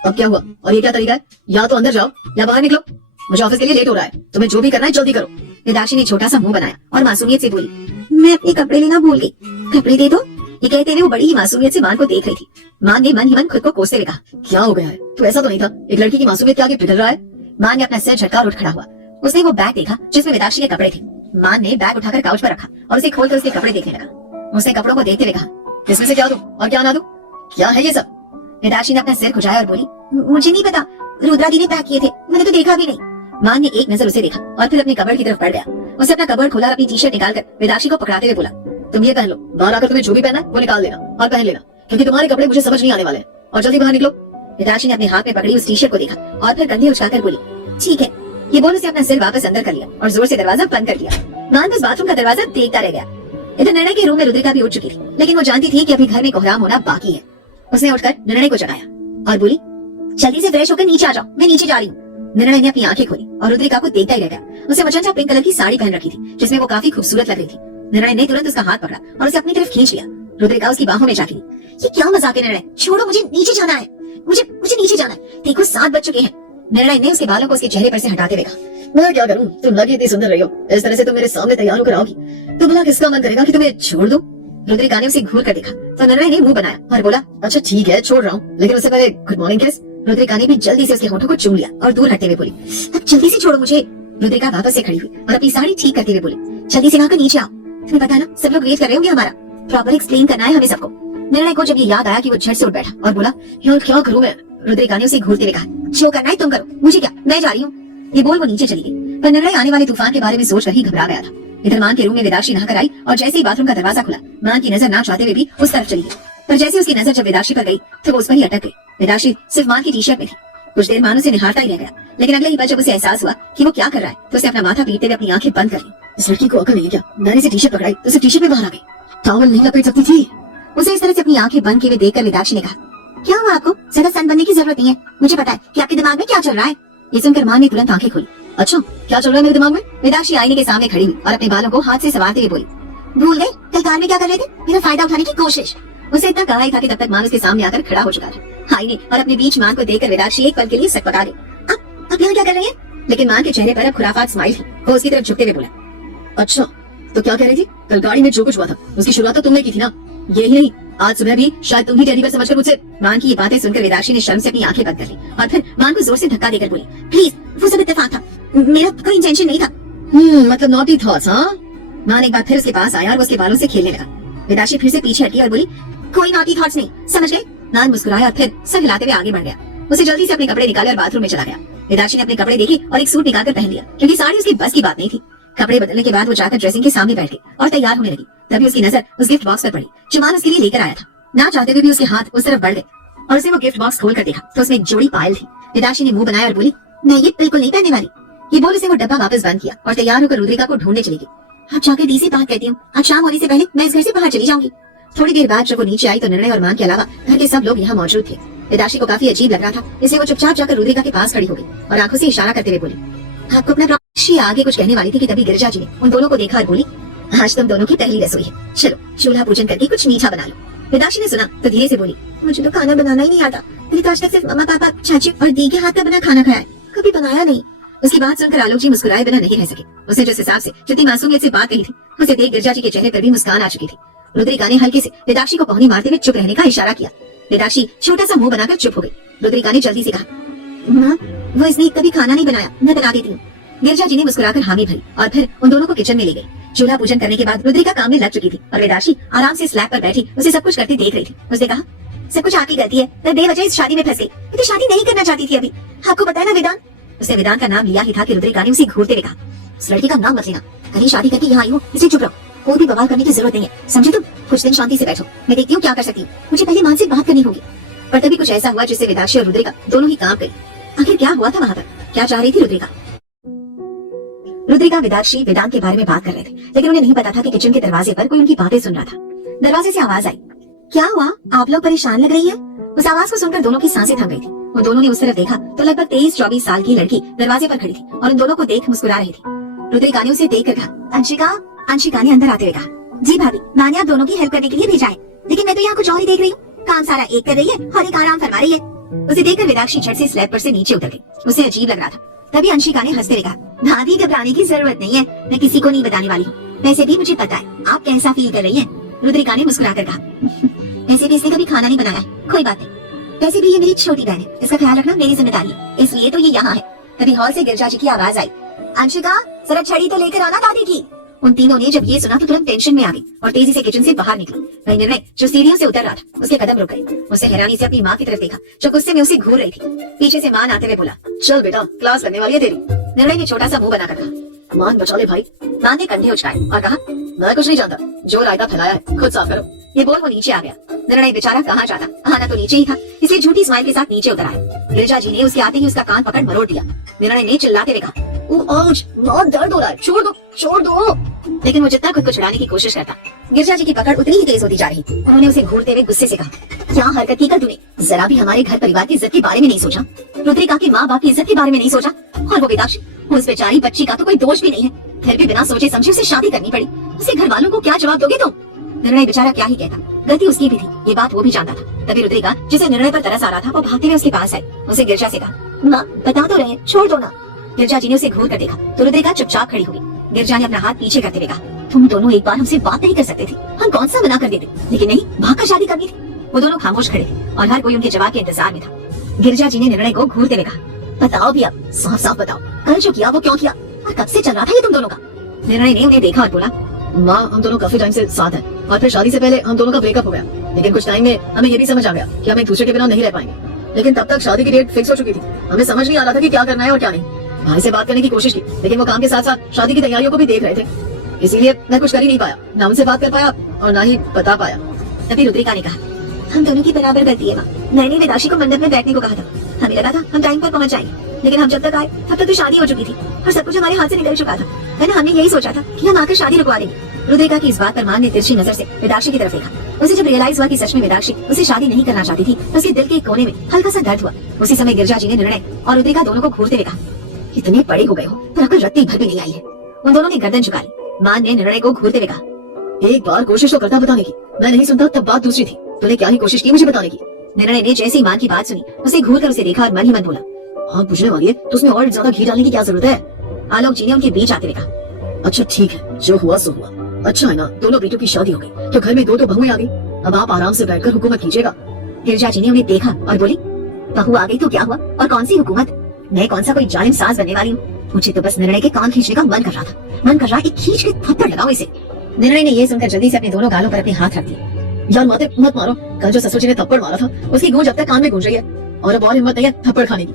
अब क्या हुआ और ये क्या तरीका है? या तो अंदर जाओ या बाहर निकलो, मुझे ऑफिस के लिए लेट हो रहा है। तुम्हें जो भी करना है जल्दी करो। वेदाक्षी ने छोटा सा मुंह बनाया और मासूमियत से बोली, मैं अपने कपड़े लेना भूल गई, कपड़े दे दो। ये कहते हुए वो बड़ी ही मासूमियत से मान को देख रही थी। मान ने मन ही मन खुद को कोसते हुए कहा, क्या हो गया है? तो ऐसा तो नहीं था, एक लड़की की मासूमियत के आगे पिघल रहा है। मान ने अपना सिर झटका और उठ खड़ा हुआ। उसने वो बैग देखा जिसमें वेदाक्षी के कपड़े थे। मान ने बैग उठाकर काउच पर रखा और उसे खोलकर उसके कपड़े देखने लगा। उसने कपड़ों को देखते हुए कहा, इसमें से क्या दूं और क्या ना दूं? क्या है ये सब? वेदाक्षी ने अपना सिर खुजाया और बोली, मुझे नहीं पता, रुद्रा दी ने पैक किए थे, मैंने तो देखा भी नहीं। मान ने एक नजर उसे देखा और फिर अपने कबर्ड की तरफ बढ़ गया। उसे अपना कबर्ड खोला और अपनी टी शर्ट निकालकर वेदाक्षी को पकड़ाते हुए बोला, तुम ये पहन लो, बाहर आकर तुम्हें जो भी पहनना है वो निकाल लेना और पहन लेना, क्योंकि तुम्हारे कपड़े मुझे समझ नहीं आने वाले हैं। और जल्दी बाहर निकलो। वेदाक्षी ने अपने हाथ में पकड़ी उस टी शर्ट को देखा और फिर कंधे उछालकर बोली, ठीक है। ये बोल उसे अपना सिर वापस अंदर कर लिया और जोर से दरवाजा बंद कर दिया। मान बस बाथरूम का दरवाजा देखता रह गया। इधर निर्णय के रूम में रुद्रिका भी उठ चुकी थी, लेकिन वो जानती थी कि अभी घर में कोहराम होना बाकी है। उसने उठकर निर्णय को जगाया और बोली, जल्दी से फ्रेश होकर नीचे आ जाओ, मैं नीचे जा रही हूँ। निर्णय ने अपनी आंखें खोली और रुद्रिका को देखता ही रह गया। उसे मचंचा पिंक कलर की साड़ी पहन रखी थी जिसमें वो काफी खूबसूरत लग रही थी। निर्णय ने तुरंत उसका हाथ पकड़ा और उसे अपनी तरफ खींच लिया। रुद्रिका उसकी बाहों में जा गिरी। ये क्या मजाक है निर्णय, छोड़ो, मुझे नीचे जाना है, मुझे नीचे जाना है। देखो 7 बज चुके हैं। निर्णय ने उसके बालों को उसके चेहरे पर से हटाते हुए कहा, मैं क्या करूं, तुम लगी इतनी सुंदर रही हो, इस तरह से तुम मेरे सामने तैयार होकर आओगी तो भला किसका मन करेगा कि तुम्हें छोड़ दूं? रुद्रिका ने उसे घूर कर देखा तो निर्णय ने मुंह बनाया और बोला, अच्छा ठीक है छोड़ रहा हूँ, लेकिन उससे पहले गुड मॉर्निंग किस। रुद्रिका ने भी जल्दी से उसके होठों को चूम लिया और दूर हटते हुए बोली, अब जल्दी से छोड़ो मुझे। रुद्रिका वापस से खड़ी हुई और अपनी साड़ी ठीक करते हुए बोली, जल्दी से वहाँ नीचे आओ, तुम्हें पता है ना सब लोग वेट कर रहे होंगे, हमारा प्रॉपर एक्सप्लेन करना है हमें सबको। निर्णय को जब ये याद आया कि वो झट से उठ बैठा और बोला, यार क्या करूं मैं? रुद्रिका ने उसे घूरते हुए कहा, जो करना है तुम करो, मुझे क्या, मैं जा रही हूँ। ये बोल वो नीचे चली गई, पर निर्णय आने वाले तूफान के बारे में सोच कर ही घबरा गया था। इधर मान के रूम में वेदाक्षी नहाकर आई और जैसे ही बाथरूम का दरवाजा खुला, मान की नजर ना चाहते हुए भी उस तरफ चली गई। पर जैसे उसकी नजर जब वेदाक्षी पर गई तो वो उस पर ही अटक गई। वेदाक्षी सिर्फ मान की टी शर्ट में थी। कुछ देर मान उसे निहारता ही रह गया, लेकिन अगले ही पल जब उसे एहसास हुआ कि वो क्या कर रहा है तो उसे अपना माथा पीटते हुए अपनी आंखें बंद कर ली। इस लड़की को अकल नहीं है क्या? मैंने इसे टी शर्ट पकड़ाई तो सिर्फ टी शर्ट में बाहर आ गई, टॉवल नहीं लपेट सकती थी। उसे इस तरह से अपनी आंखें बंद किए हुए देखकर वेदाक्षी ने कहा, क्या हुआ आपको? ज्यादा सन बनने की जरूरत नहीं है, मुझे पता है कि आपके दिमाग में क्या चल रहा है। ये सुनकर मान ने तुरंत आंखें खोली। अच्छा क्या चल रहा है मेरे दिमाग में? वेदाक्षी आईने के सामने खड़ी हुई और अपने बालों को हाथ से संवारते हुए बोली, भूल गए कल कार में क्या कर रहे थे? मेरा फायदा उठाने की कोशिश। उसे इतना कहा ही था कि तब तक मान उसके सामने आकर खड़ा हो चुका था। आईने और अपने बीच मान को देखकर वेदाक्षी एक पल के लिए सकपका गई। अब यहाँ क्या कर रही है? लेकिन मान के चेहरे पर अब खुराफात स्माइल थी। वो उसकी तरफ झुकते हुए बोला, अच्छा तो क्या कह रही थी? कल गाड़ी में जो कुछ हुआ था उसकी शुरुआत तो तुमने की थी ना? यही नहीं, आज सुबह भी शायद तुम ही टेडी पर समझकर मुझसे। मान की ये बातें सुनकर वेदाक्षी ने शर्म से अपनी आंखें बंद कर ली और फिर मान को जोर से धक्का देकर बोली, प्लीज, वो सब इत्तेफाक था, मेरा कोई इंटेंशन नहीं था। मतलब नॉटी थॉट्स। हाँ, मान एक बार फिर उसके पास आया और उसके बालों से खेलने लगा। वेदाक्षी फिर से पीछे हटी और बोली, कोई नॉटी थॉट्स नहीं, समझ गए? मान मुस्कुराया और फिर सर हिलाते हुए आगे बढ़ गया। उसे जल्दी से अपने कपड़े निकाले और बाथरूम में चला गया। वेदाक्षी ने अपने कपड़े देखे और एक सूट निकालकर पहन लिया, क्योंकि साड़ी उसकी बस की बात नहीं थी। कपड़े बदलने के बाद वो जाकर ड्रेसिंग के सामने बैठ गई और तैयार होने लगी। तभी उसकी नजर उस गिफ्ट बॉक्स पर पड़ी जो मान उसके लिए लेकर आया था। ना चाहते हुए भी उसके हाथ उस तरफ बढ़ गए और उसे वो गिफ्ट बॉक्स खोल कर देखा तो उसमें एक जोड़ी पायल थी। वेदाक्षी ने मुंह बनाया और बोली, मैं ये बिल्कुल नहीं पहनने वाली। ये बोल उसे वो डब्बा वापस बंद किया और तैयार होकर रुद्रिका को ढूंढने चली गई। अब जाकर दी से बात करती हूँ, आज शाम होने से पहले मैं इस घर से बाहर चली जाऊंगी। थोड़ी देर बाद जब वो नीचे आई तो निर्णय और मान के अलावा घर के सब लोग यहाँ मौजूद थे। वेदाक्षी को काफी अजीब लग रहा था, इसलिए वो चुपचाप जाकर रुद्रिका के पास खड़ी हो गई और आंखों से इशारा करते हुए बोली, आपको अपना आगे कुछ कहने वाली थी कि तभी गिरिजा जी ने उन दोनों को देखा और बोली, आज तुम दोनों की पहली रसोई है, चलो चूल्हा पूजन करके कुछ मीठा बना लो। वेदाक्षी ने सुना तो धीरे से बोली, मुझे तो खाना बनाना ही नहीं आता, मैंने तो आज तक सिर्फ मम्मा पापा चाची और दी के हाथ का बना खाना खाया है, कभी बनाया नहीं। उसकी बात सुनकर आलोक जी मुस्कुराए बिना नहीं रह सके। उसे जिस हिसाब से जितनी मासूमियत से बात कही थी उसे देख गिरिजा जी के चेहरे पर भी मुस्कान आ चुकी थी। रुद्रिका ने हल्के से वेदाक्षी को पहुनी मारते हुए चुप रहने का इशारा किया। वेदाक्षी छोटा सा मुंह बनाकर चुप हो गई। रुद्रिका ने जल्दी से कहा, माँ, वो इसने कभी खाना नहीं बनाया, मैं बना देती हूँ। गिरजा जी ने मुस्कुराकर हामी भरी और फिर उन दोनों को किचन में ले गई। चूल्हा पूजन करने के बाद रुद्रिका काम में लग चुकी थी और वेदाक्षी आराम से स्लैब पर बैठी उसे सब कुछ करते देख रही थी। उसने कहा, सब कुछ आपकी गलती है, मैं बेवजह इस शादी में फंस गई। मैं तो शादी नहीं करना चाहती थी अभी, आपको पता है ना वेदांत। उसने वेदांत का नाम लिया ही था कि रुद्रिका ने उसे घूरते हुए कहा, उस लड़की का नाम मत लेना, कहीं शादी करके यहाँ आई हो, इसलिए चुप रहो, कोई भी बवाल करने की जरूरत नहीं है, समझे तुम? कुछ दिन शांति से बैठो, मैं देखती हूँ क्या कर सकती हूँ, मुझे पहले मान से बात करनी होगी। पर तभी कुछ ऐसा हुआ जिससे वेदाक्षी और रुद्रिका दोनों ही कांप गई। आखिर क्या हुआ था वहाँ पर? क्या चाह रही थी रुद्रिका? रुद्रिका वेदाक्षी वेदांत के बारे में बात कर रहे थे, लेकिन उन्हें नहीं पता था कि किचन के दरवाजे पर कोई उनकी बातें सुन रहा था। दरवाजे से आवाज आई, क्या हुआ, आप लोग परेशान लग रही है? उस आवाज को सुनकर दोनों की सांसें थम गई थी। वो दोनों ने उस तरफ देखा तो लगभग 23-24 साल की लड़की दरवाजे पर खड़ी थी और उन दोनों को देख मुस्कुरा रही थी। रुद्रिका ने उसे देखकर कहा, अंशिका। अंशिका ने अंदर आते हुए कहा, जी भाभी, मैंने आप दोनों की हेल्प करने के लिए भेजा है, लेकिन मैं तो यहाँ कुछ और ही देख रही हूँ। काम सारा एक कर रही है और एक आराम फरमा रही है। उसे देखकर वेदाक्षी झट से स्लैब पर से नीचे उतर गई। उसे अजीब लग रहा था। तभी अंशिका ने हंसते हुए कहा, भाभी घबराने की जरूरत नहीं है, मैं किसी को नहीं बताने वाली हूँ, वैसे भी मुझे पता है आप कैसा फील कर रही है। रुद्रिका ने मुस्कुराकर कहा, वैसे भी इसने कभी खाना नहीं बनाया, कोई बात नहीं, वैसे भी ये मेरी छोटी बहन है, इसका ख्याल रखना मेरी जिम्मेदारी है, इसलिए तो ये यहाँ है। तभी हॉल से गिरजा जी की आवाज आई, अंशिका जरा छड़ी तो लेकर आना दादी की। उन तीनों ने जब ये सुना तो तुरंत टेंशन में आ गई और तेजी से किचन से बाहर निकली। वही निर्णय जो सीढ़ियों से उतर रहा था, उसके कदम रुक गए। उसने हैरानी से अपनी माँ की तरफ देखा जो गुस्से में उसे घूर रही थी। पीछे से मान आते हुए बोला, चल बेटा, क्लास लगने वाली है तेरी। निर्णय ने छोटा सा मुंह बनाकर कहा, मान बचा ले भाई। मान ने कंधे उचकाए और कहा, मैं कुछ नहीं जानता, जो रायता फैलाया है खुद साफ करो। ये बोल वो नीचे आ गया। निर्णय बेचारा कहाँ जाता, आना तो नीचे ही था, इसलिए झूठी स्माइल के साथ नीचे उतर आया। गिरजा जी ने उसके आते ही उसका कान पकड़ मरोड़ दिया। निर्णय ने चिल्लाते हुए कहा, बहुत दर्द हो रहा है, छोड़ दो छोड़ दो। लेकिन वो जितना खुद को छुड़ाने की कोशिश करता, गिरजा जी की पकड़ उतनी ही तेज होती जा रही। उन्होंने उसे घूरते हुए गुस्से से कहा, क्या हरकत की कर तूने, जरा भी हमारे घर परिवार की इज्जत के बारे में नहीं सोचा, रुद्रिका के माँ बाप की इज्जत के बारे में नहीं सोचा। और वो वेदाक्षी, उस बेचारी बच्ची का तो कोई दोष भी नहीं है, फिर भी बिना सोचे समझे उसे शादी करनी पड़ी। उसे घर वालों को क्या जवाब दोगे तुम? निर्णय बेचारा क्या ही कहता, गलती उसकी भी थी, ये बात वो भी जानता था। तभी रुद्रिका, जिसे निर्णय पर तरस आ रहा था, वो भागते हुए उसके पास आई। उसे गिरजा से कहा, माँ बता तो रहे, छोड़ दो ना। गिरजा जी ने उसे घूर कर देखा तो रुद्रिका चुपचाप खड़ी हो गई। गिरजा ने अपना हाथ पीछे करते हुए कहा, तुम दोनों एक बार हमसे बात नहीं कर सकते थे, हम कौन सा मना कर देते, लेकिन नहीं, भागकर शादी करनी थी। वो दोनों खामोश खड़े थे और हर कोई उनके जवाब के इंतजार में था। गिरजा जी ने निर्णय को घूरते हुए कहा, बताओ भैया, साफ साफ बताओ, कल जो किया वो क्यों किया, और कब से चल रहा था ये तुम दोनों का? निर्णय ने उन्हें देखा और बोला, माँ, हम दोनों काफी टाइम से साथ हैं और फिर शादी से पहले हम दोनों का ब्रेकअप हो गया, लेकिन कुछ टाइम में हमें ये भी समझ आ गया कि हम एक दूसरे के बिना नहीं रह पाएंगे। लेकिन तब तक शादी की डेट फिक्स हो चुकी थी, हमें समझ नहीं आ रहा था कि क्या करना है और क्या नहीं। भाई से बात करने की कोशिश की, लेकिन वो काम के साथ साथ शादी की तैयारियों को भी देख रहे थे, इसीलिए मैं कुछ कर ही नहीं पाया, ना उनसे बात कर पाया और ना ही बता पाया। तभी रुद्रिका ने कहा, हम दोनों की बराबर गलती है माँ, मैंने वेदाक्षी को मंडप में बैठने को कहा था, हमें लगा था हम टाइम पर पहुंच जाएंगे, लेकिन हम जब तक आए तब तक तो शादी हो चुकी थी और सब कुछ हमारे हाथ से निकल चुका था। मैंने हमने यही सोचा था कि हम आकर शादी रुकवा देंगे। रुद्रिका की इस बात पर मान ने तिरछी नजर से वेदाक्षी की तरफ देखा। उसे जब रियलाइज हुआ कि सच में वेदाक्षी उसे शादी नहीं करना चाहती थी, तो उसके दिल के एक कोने में हल्का सा दर्द हुआ। उसी समय गिरजा जी ने निर्णय और रुद्रिका दोनों को घूरते हुए कहा, इतने बड़े हो गए हो पर अकल रत्ती भर भी नहीं आई है। उन दोनों ने गर्दन झुका ली। मान ने निर्णय को घूरते हुए कहा, एक बार कोशिश तो करता बताने की, मैं नहीं सुनता तब बात दूसरी थी, तूने क्या ही कोशिश की मुझे बताने की। निर्णय ने जैसे ही मान की बात सुनी, उसे घूर कर उसे देखा और मन ही मन बोला, हाँ बुझने वाली है तो उसमें और ज्यादा घी डालने की क्या जरूरत है? आलोक जी ने उनके बीच आते हुए कहा, अच्छा ठीक है, जो हुआ सो हुआ। अच्छा है ना, दोनों बेटों की शादी हो गई तो घर में दो बहुएं आ गई, अब आप आराम से बैठकर हुकूमत कीजिएगा। गिरजा जी ने उन्हें देखा और बोली, बहू आ गई तो क्या हुआ, और कौन सी हुकूमत, मैं कौन सा कोई जालिम सास बनने वाली हूँ, मुझे तो बस निर्णय के कान खींचने का मन कर रहा था, मन कर रहा है खींच के थप्पड़ लगाओ इसे। निर्णय ने ये सुनकर जल्दी से अपने दोनों गालों पर अपने हाथ रख दिए। यार माते मत मारो, कल जो ससुर जी ने थप्पड़ मारा था उसकी गूंज अब तक कान में गूंज रही है और अब और हिम्मत नहीं है थप्पड़ खाने की।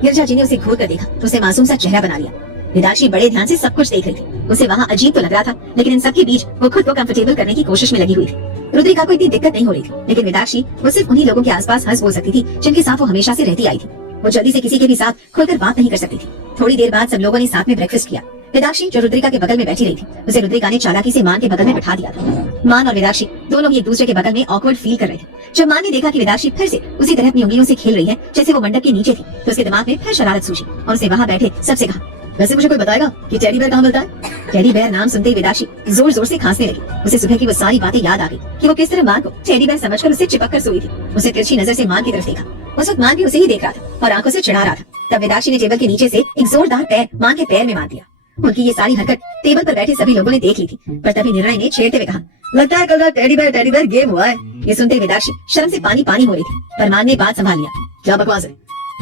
गिरजा जी ने उसे घूर कर देखा तो उसे मासूम सा चेहरा बना लिया। वेदाक्षी बड़े ध्यान से सब कुछ देख रही थी। उसे वहाँ अजीब तो लग रहा था, लेकिन इन सब के बीच वो खुद को कंफर्टेबल करने की कोशिश में लगी हुई थी। रुद्रिका को इतनी दिक्कत नहीं हो रही थी, लेकिन वेदाक्षी वो सिर्फ उन्हीं लोगों के आसपास हंस बोल सकती थी जिनके साथ वो हमेशा से रहती आई थी। वो जल्दी से किसी के भी साथ खुलकर बात नहीं कर सकती थी। थोड़ी देर बाद सब लोगों ने साथ में ब्रेकफास्ट किया। वेदाक्षी जो रुद्रिका के बगल में बैठी रही थी, उसे रुद्रिका ने चालाकी से मान के बगल में बिठा दिया था। मान और वेदाक्षी दोनों ही एक दूसरे के बगल में ऑकवर्ड फील कर रहे थे। जब मान ने देखा कि वेदाक्षी फिर से उसी तरह अपनी उंगलियों से खेल रही है जैसे वो मंडप के नीचे थी, तो उसके दिमाग में फिर शरारत सूझी और उसे वहाँ बैठे सबसे कहा, वैसे मुझे कोई बताएगा कि टेडी बेयर कहाँ मिलता है? टेडी बेयर नाम सुनते ही वेदाक्षी जोर जोर से खांसने लगी। उसे सुबह की वो सारी बातें याद आ गई कि वो किस तरह मान को टेडी बेयर समझकर उसे चिपक कर सोई थी। उसे तिरछी नजर से मान की तरफ देखा। उस वक्त मान भी उसे ही देख रहा था और आंखों से चिढ़ा रहा था। तब वेदाक्षी ने टेबल के नीचे से एक जोरदार पैर मान के पैर में मार दिया। उनकी ये सारी हरकत टेबल पर बैठे सभी लोगों ने देख ली थी, पर तभी निर्णय ने छेड़ते हुए कहा, लगता है कल रात टेडी बेयर गेम हुआ है। ये सुनते विदाक्षी शर्म से पानी पानी हो रही थी, पर मान ने बात संभाल लिया। क्या बकवास है,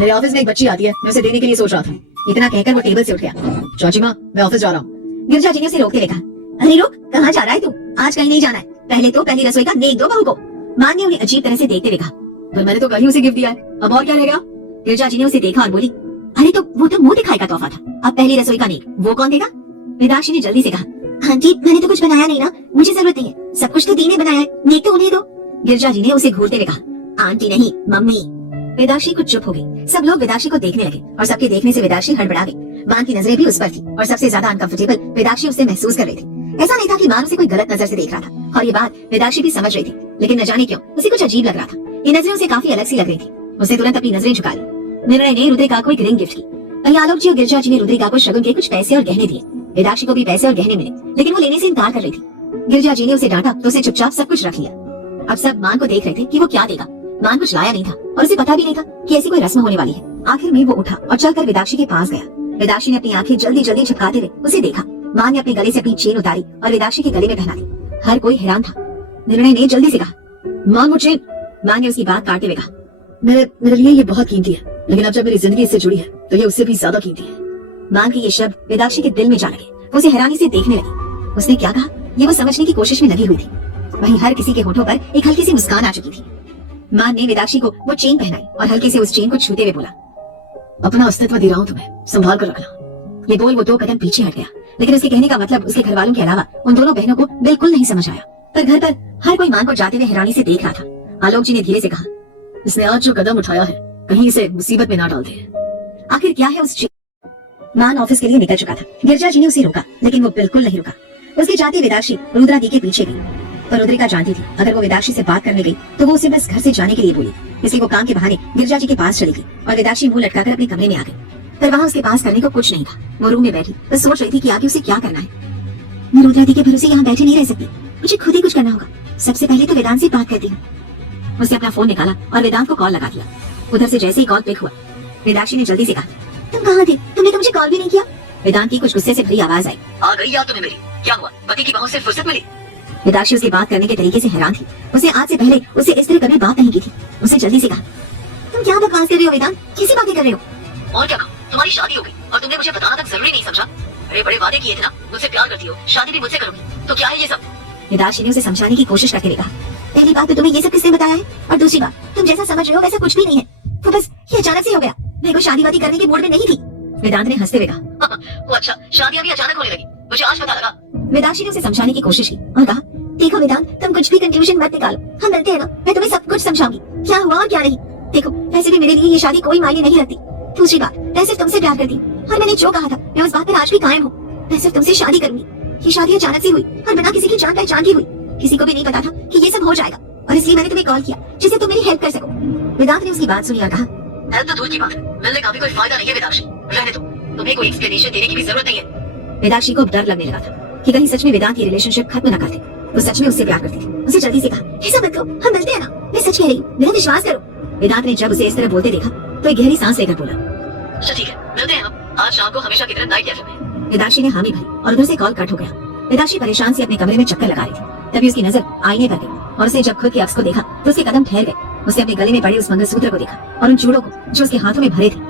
मेरे ऑफिस में एक बच्ची आती है, मैं उसे देने के लिए सोच रहा था। इतना कहकर वो टेबल से उठ गया। चाची माँ, मैं ऑफिस जा रहा हूँ। गिरजा जी ने उसे रोकते हुए कहा, अरे रुक, कहाँ जा रहा है तू? आज कहीं नहीं जाना है, पहले तो पहली रसोई का नेक दो बहू को। माँ ने उन्हें अजीब तरह से देखते हुए कहा, पर मैंने तो कहीं उसे गिफ्ट दिया है, अब और क्या ले गया? गिरजा जी ने उसे देखा और बोली, अरे तो वो तो मुंह दिखाई का तोहफा था, अब पहली रसोई का नेक वो कौन देगा? विदाक्षी ने जल्दी से कहा, आंटी मैंने तो कुछ बनाया नहीं ना, मुझे जरूरत नहीं है, सब कुछ तो दी ने बनाया है, नेक तो उन्हें दो। गिरजा जी ने उसे घूरते हुए कहा, आंटी नहीं मम्मी। विदाक्षी कुछ चुप हो गई। सब लोग विदाक्षी को देखने लगे और सबके देखने से विदाक्षी हड़बड़ा गई। मान की नजरें भी उस पर थी और सबसे ज्यादा अनकंफर्टेबल विदाक्षी उसे महसूस कर रही थी। ऐसा नहीं था कि मान उसे कोई गलत नजर से देख रहा था, और ये बात विदाक्षी भी समझ रही थी, लेकिन न जाने क्यों उसे कुछ अजीब लग रहा था। ये नजरें उसे काफी अलग सी लग रही थी। उसने तुरंत अपनी नजरें झुका ली। निर्णय ने रुद्रिका को एक रिंग गिफ्ट की। वहीं आलोक जी और गिरजा जी ने रुद्रिका को शगुन के कुछ पैसे और गहने दिए। विदाक्षी को भी पैसे और गहने मिले, लेकिन वो लेने से इनकार कर रही थी। गिरजा जी ने उसे डांटा तो उसे चुपचाप सब कुछ रख लिया। अब सब मान को देख रहे थे कि वो क्या देगा। मान कुछ लाया नहीं था और उसे पता भी नहीं था कि ऐसी कोई रस्म होने वाली है। आखिर में वो उठा और चलकर विदाक्षी के पास गया। विदाक्षी ने अपनी आंखें जल्दी जल्दी झपकाते हुए उसे देखा। मान ने अपने गले से अपनी चेन उतारी और विदाक्षी के गले में पहना दी। हर कोई हैरान था। निर्णय ने जल्दी से कहा, मान वो चेन। मान ने उसकी बात काटते हुए कहा, मेरे लिए ये बहुत कीमती है, लेकिन अब जब मेरी जिंदगी इससे जुड़ी है तो ये उससे भी ज्यादा कीमती है। मान के ये शब्द विदाक्षी के दिल में जा लगे। वो उसे हैरानी से देखने लगी। उसने क्या कहा ये वो समझने की कोशिश में लगी हुई थी। वहीं हर किसी के होठों पर एक हल्की सी मुस्कान आ चुकी थी। मान ने विदाक्षी को वो चेन पहनाई और हल्के से उस चेन को छूते हुए बोला, अपना अस्तित्व दे रहा हूँ तुम्हें, संभाल कर रखना। ये बोल वो 2 कदम पीछे हट गया, लेकिन उसके कहने का मतलब उसके घर वालों के अलावा उन दोनों बहनों को बिल्कुल नहीं समझ आया। पर घर पर हर कोई मान को जाते हुए हैरानी से देख रहा था। आलोक जी ने धीरे से कहा, इसने आज जो कदम उठाया है कहीं इसे मुसीबत में ना डाल दे। आखिर क्या है उस चेन? मान ऑफिस के लिए निकल चुका था। गिरजा जी ने उसे रोका, लेकिन वो बिल्कुल नहीं रुका। उसके जाते विदाक्षी रुद्रा दी के पीछे गई, पर रुद्रिका जानती थी अगर वो विदाक्षी से बात करने गई तो वो उसे बस घर से जाने के लिए बोली। इसलिए वो काम के बहाने गिरजा जी के पास चली गई और विदाक्षी मुंह लटकाकर अपने कमरे में आ गई। पर वहाँ उसके पास करने को कुछ नहीं था। वो रूम में बैठी बस सोच रही थी कि आगे उसे क्या करना है। मैं रुद्रा दी के भरोसे यहाँ बैठे नहीं रह सकती, मुझे खुद ही कुछ करना होगा। सबसे पहले तो वेदांत से बात करती हूँ। उसने अपना फोन निकाला और वेदांत को कॉल लगा दिया। उधर से जैसे ही कॉल पिक हुआ, विदाक्षी ने जल्दी से कहा, तुम कहाँ थे? तुमने तो मुझे कॉल भी नहीं किया। वेदांत की कुछ गुस्से से भरी आवाज आई, आ गई याद तुम्हें मेरी? क्या हुआ, पति की बाहों से फुर्सत मिली? विदाक्षी उसकी बात करने के तरीके से हैरान थी। उसने आज से पहले उसे इस तरह कभी बात नहीं की थी। उसे जल्दी से कहा, तुम क्या बकवास कर रही हो वेदांत? कैसी बातें कर रहे हो? और क्या कहूं, तुम्हारी शादी हो गई और तुमने मुझे बताना तक जरूरी नहीं समझा। बड़े बड़े वादे किए थे ना, मुझसे प्यार करती हो, शादी भी मुझसे करोगी, तो क्या है ये सब? विदाक्षी ने उसे समझाने की कोशिश करके कहा, पहली बात तो तुम्हें ये सब किसने बताया है, और दूसरी बात तुम जैसा समझ रहे हो वैसा कुछ भी नहीं है। तो बस ये अचानक से हो गया, मैं कोई शादी वादी करने के मूड में नहीं थी। वेदांत ने हंसते हुए कहा, वो अच्छा, शादियां भी अचानक होने लगी, मुझे आज पता लगा। विदाक्षी ने उसे समझाने की कोशिश की और कहा, देखो वेदांत, तुम कुछ भी कंक्लूजन मत निकालो, हम मिलते हैं ना, मैं तुम्हें सब कुछ समझाऊंगी, क्या हुआ और क्या नहीं। देखो वैसे भी मेरे लिए ये शादी कोई मायने नहीं रखती। दूसरी बात, मैं सिर्फ तुमसे प्यार करती हूँ और मैंने जो कहा था मैं उस बात पर आज भी कायम हूँ। मैं सिर्फ तुमसे शादी करूंगी। ये शादी अचानक से हुई और बिना किसी की जान पहचान की हुई। किसी को भी नहीं पता था कि ये सब हो जाएगा, और इसलिए मैंने तुम्हें कॉल किया जिससे तुम मेरी हेल्प कर सको। वेदांत ने उसकी बात सुनी और कहा, हेल्प तो दूर की बात है, मिलने का भी कोई फायदा नहीं है विदाक्षी, रहने दो, तुम्हें कोई एक्सप्लेनेशन देने की भी जरूरत नहीं है। वेदाक्षी को डर लगने लगा था कि कहीं सच में वेदांत की रिलेशनशिप खत्म न कर दे। वो सच में उससे प्यार करती थी। उसे जल्दी से कहा, ऐसा मत करो, हम मिलते हैं ना, मैं सच कह रही हूँ, मेरा विश्वास करो। वेदांत ने जब उसे इस तरह बोलते देखा तो एक गहरी सांस लेकर बोला, अच्छा ठीक है, मिलते हैं हम आज शाम को हमेशा की तरह नाइट कैफे में। वेदाक्षी ने हामी भरी और उधर से कॉल कट हो गया। वेदाक्षी परेशान से अपने कमरे में चक्कर लगा रही थी। तभी उसकी नजर आईने पर गई और उसे जब खुद के अक्स को देखा तो उसके कदम ठहर गए। उसने अपने गले में पड़े उस मंगलसूत्र को देखा और उन चूड़ों को जो उसके हाथों में भरे थे।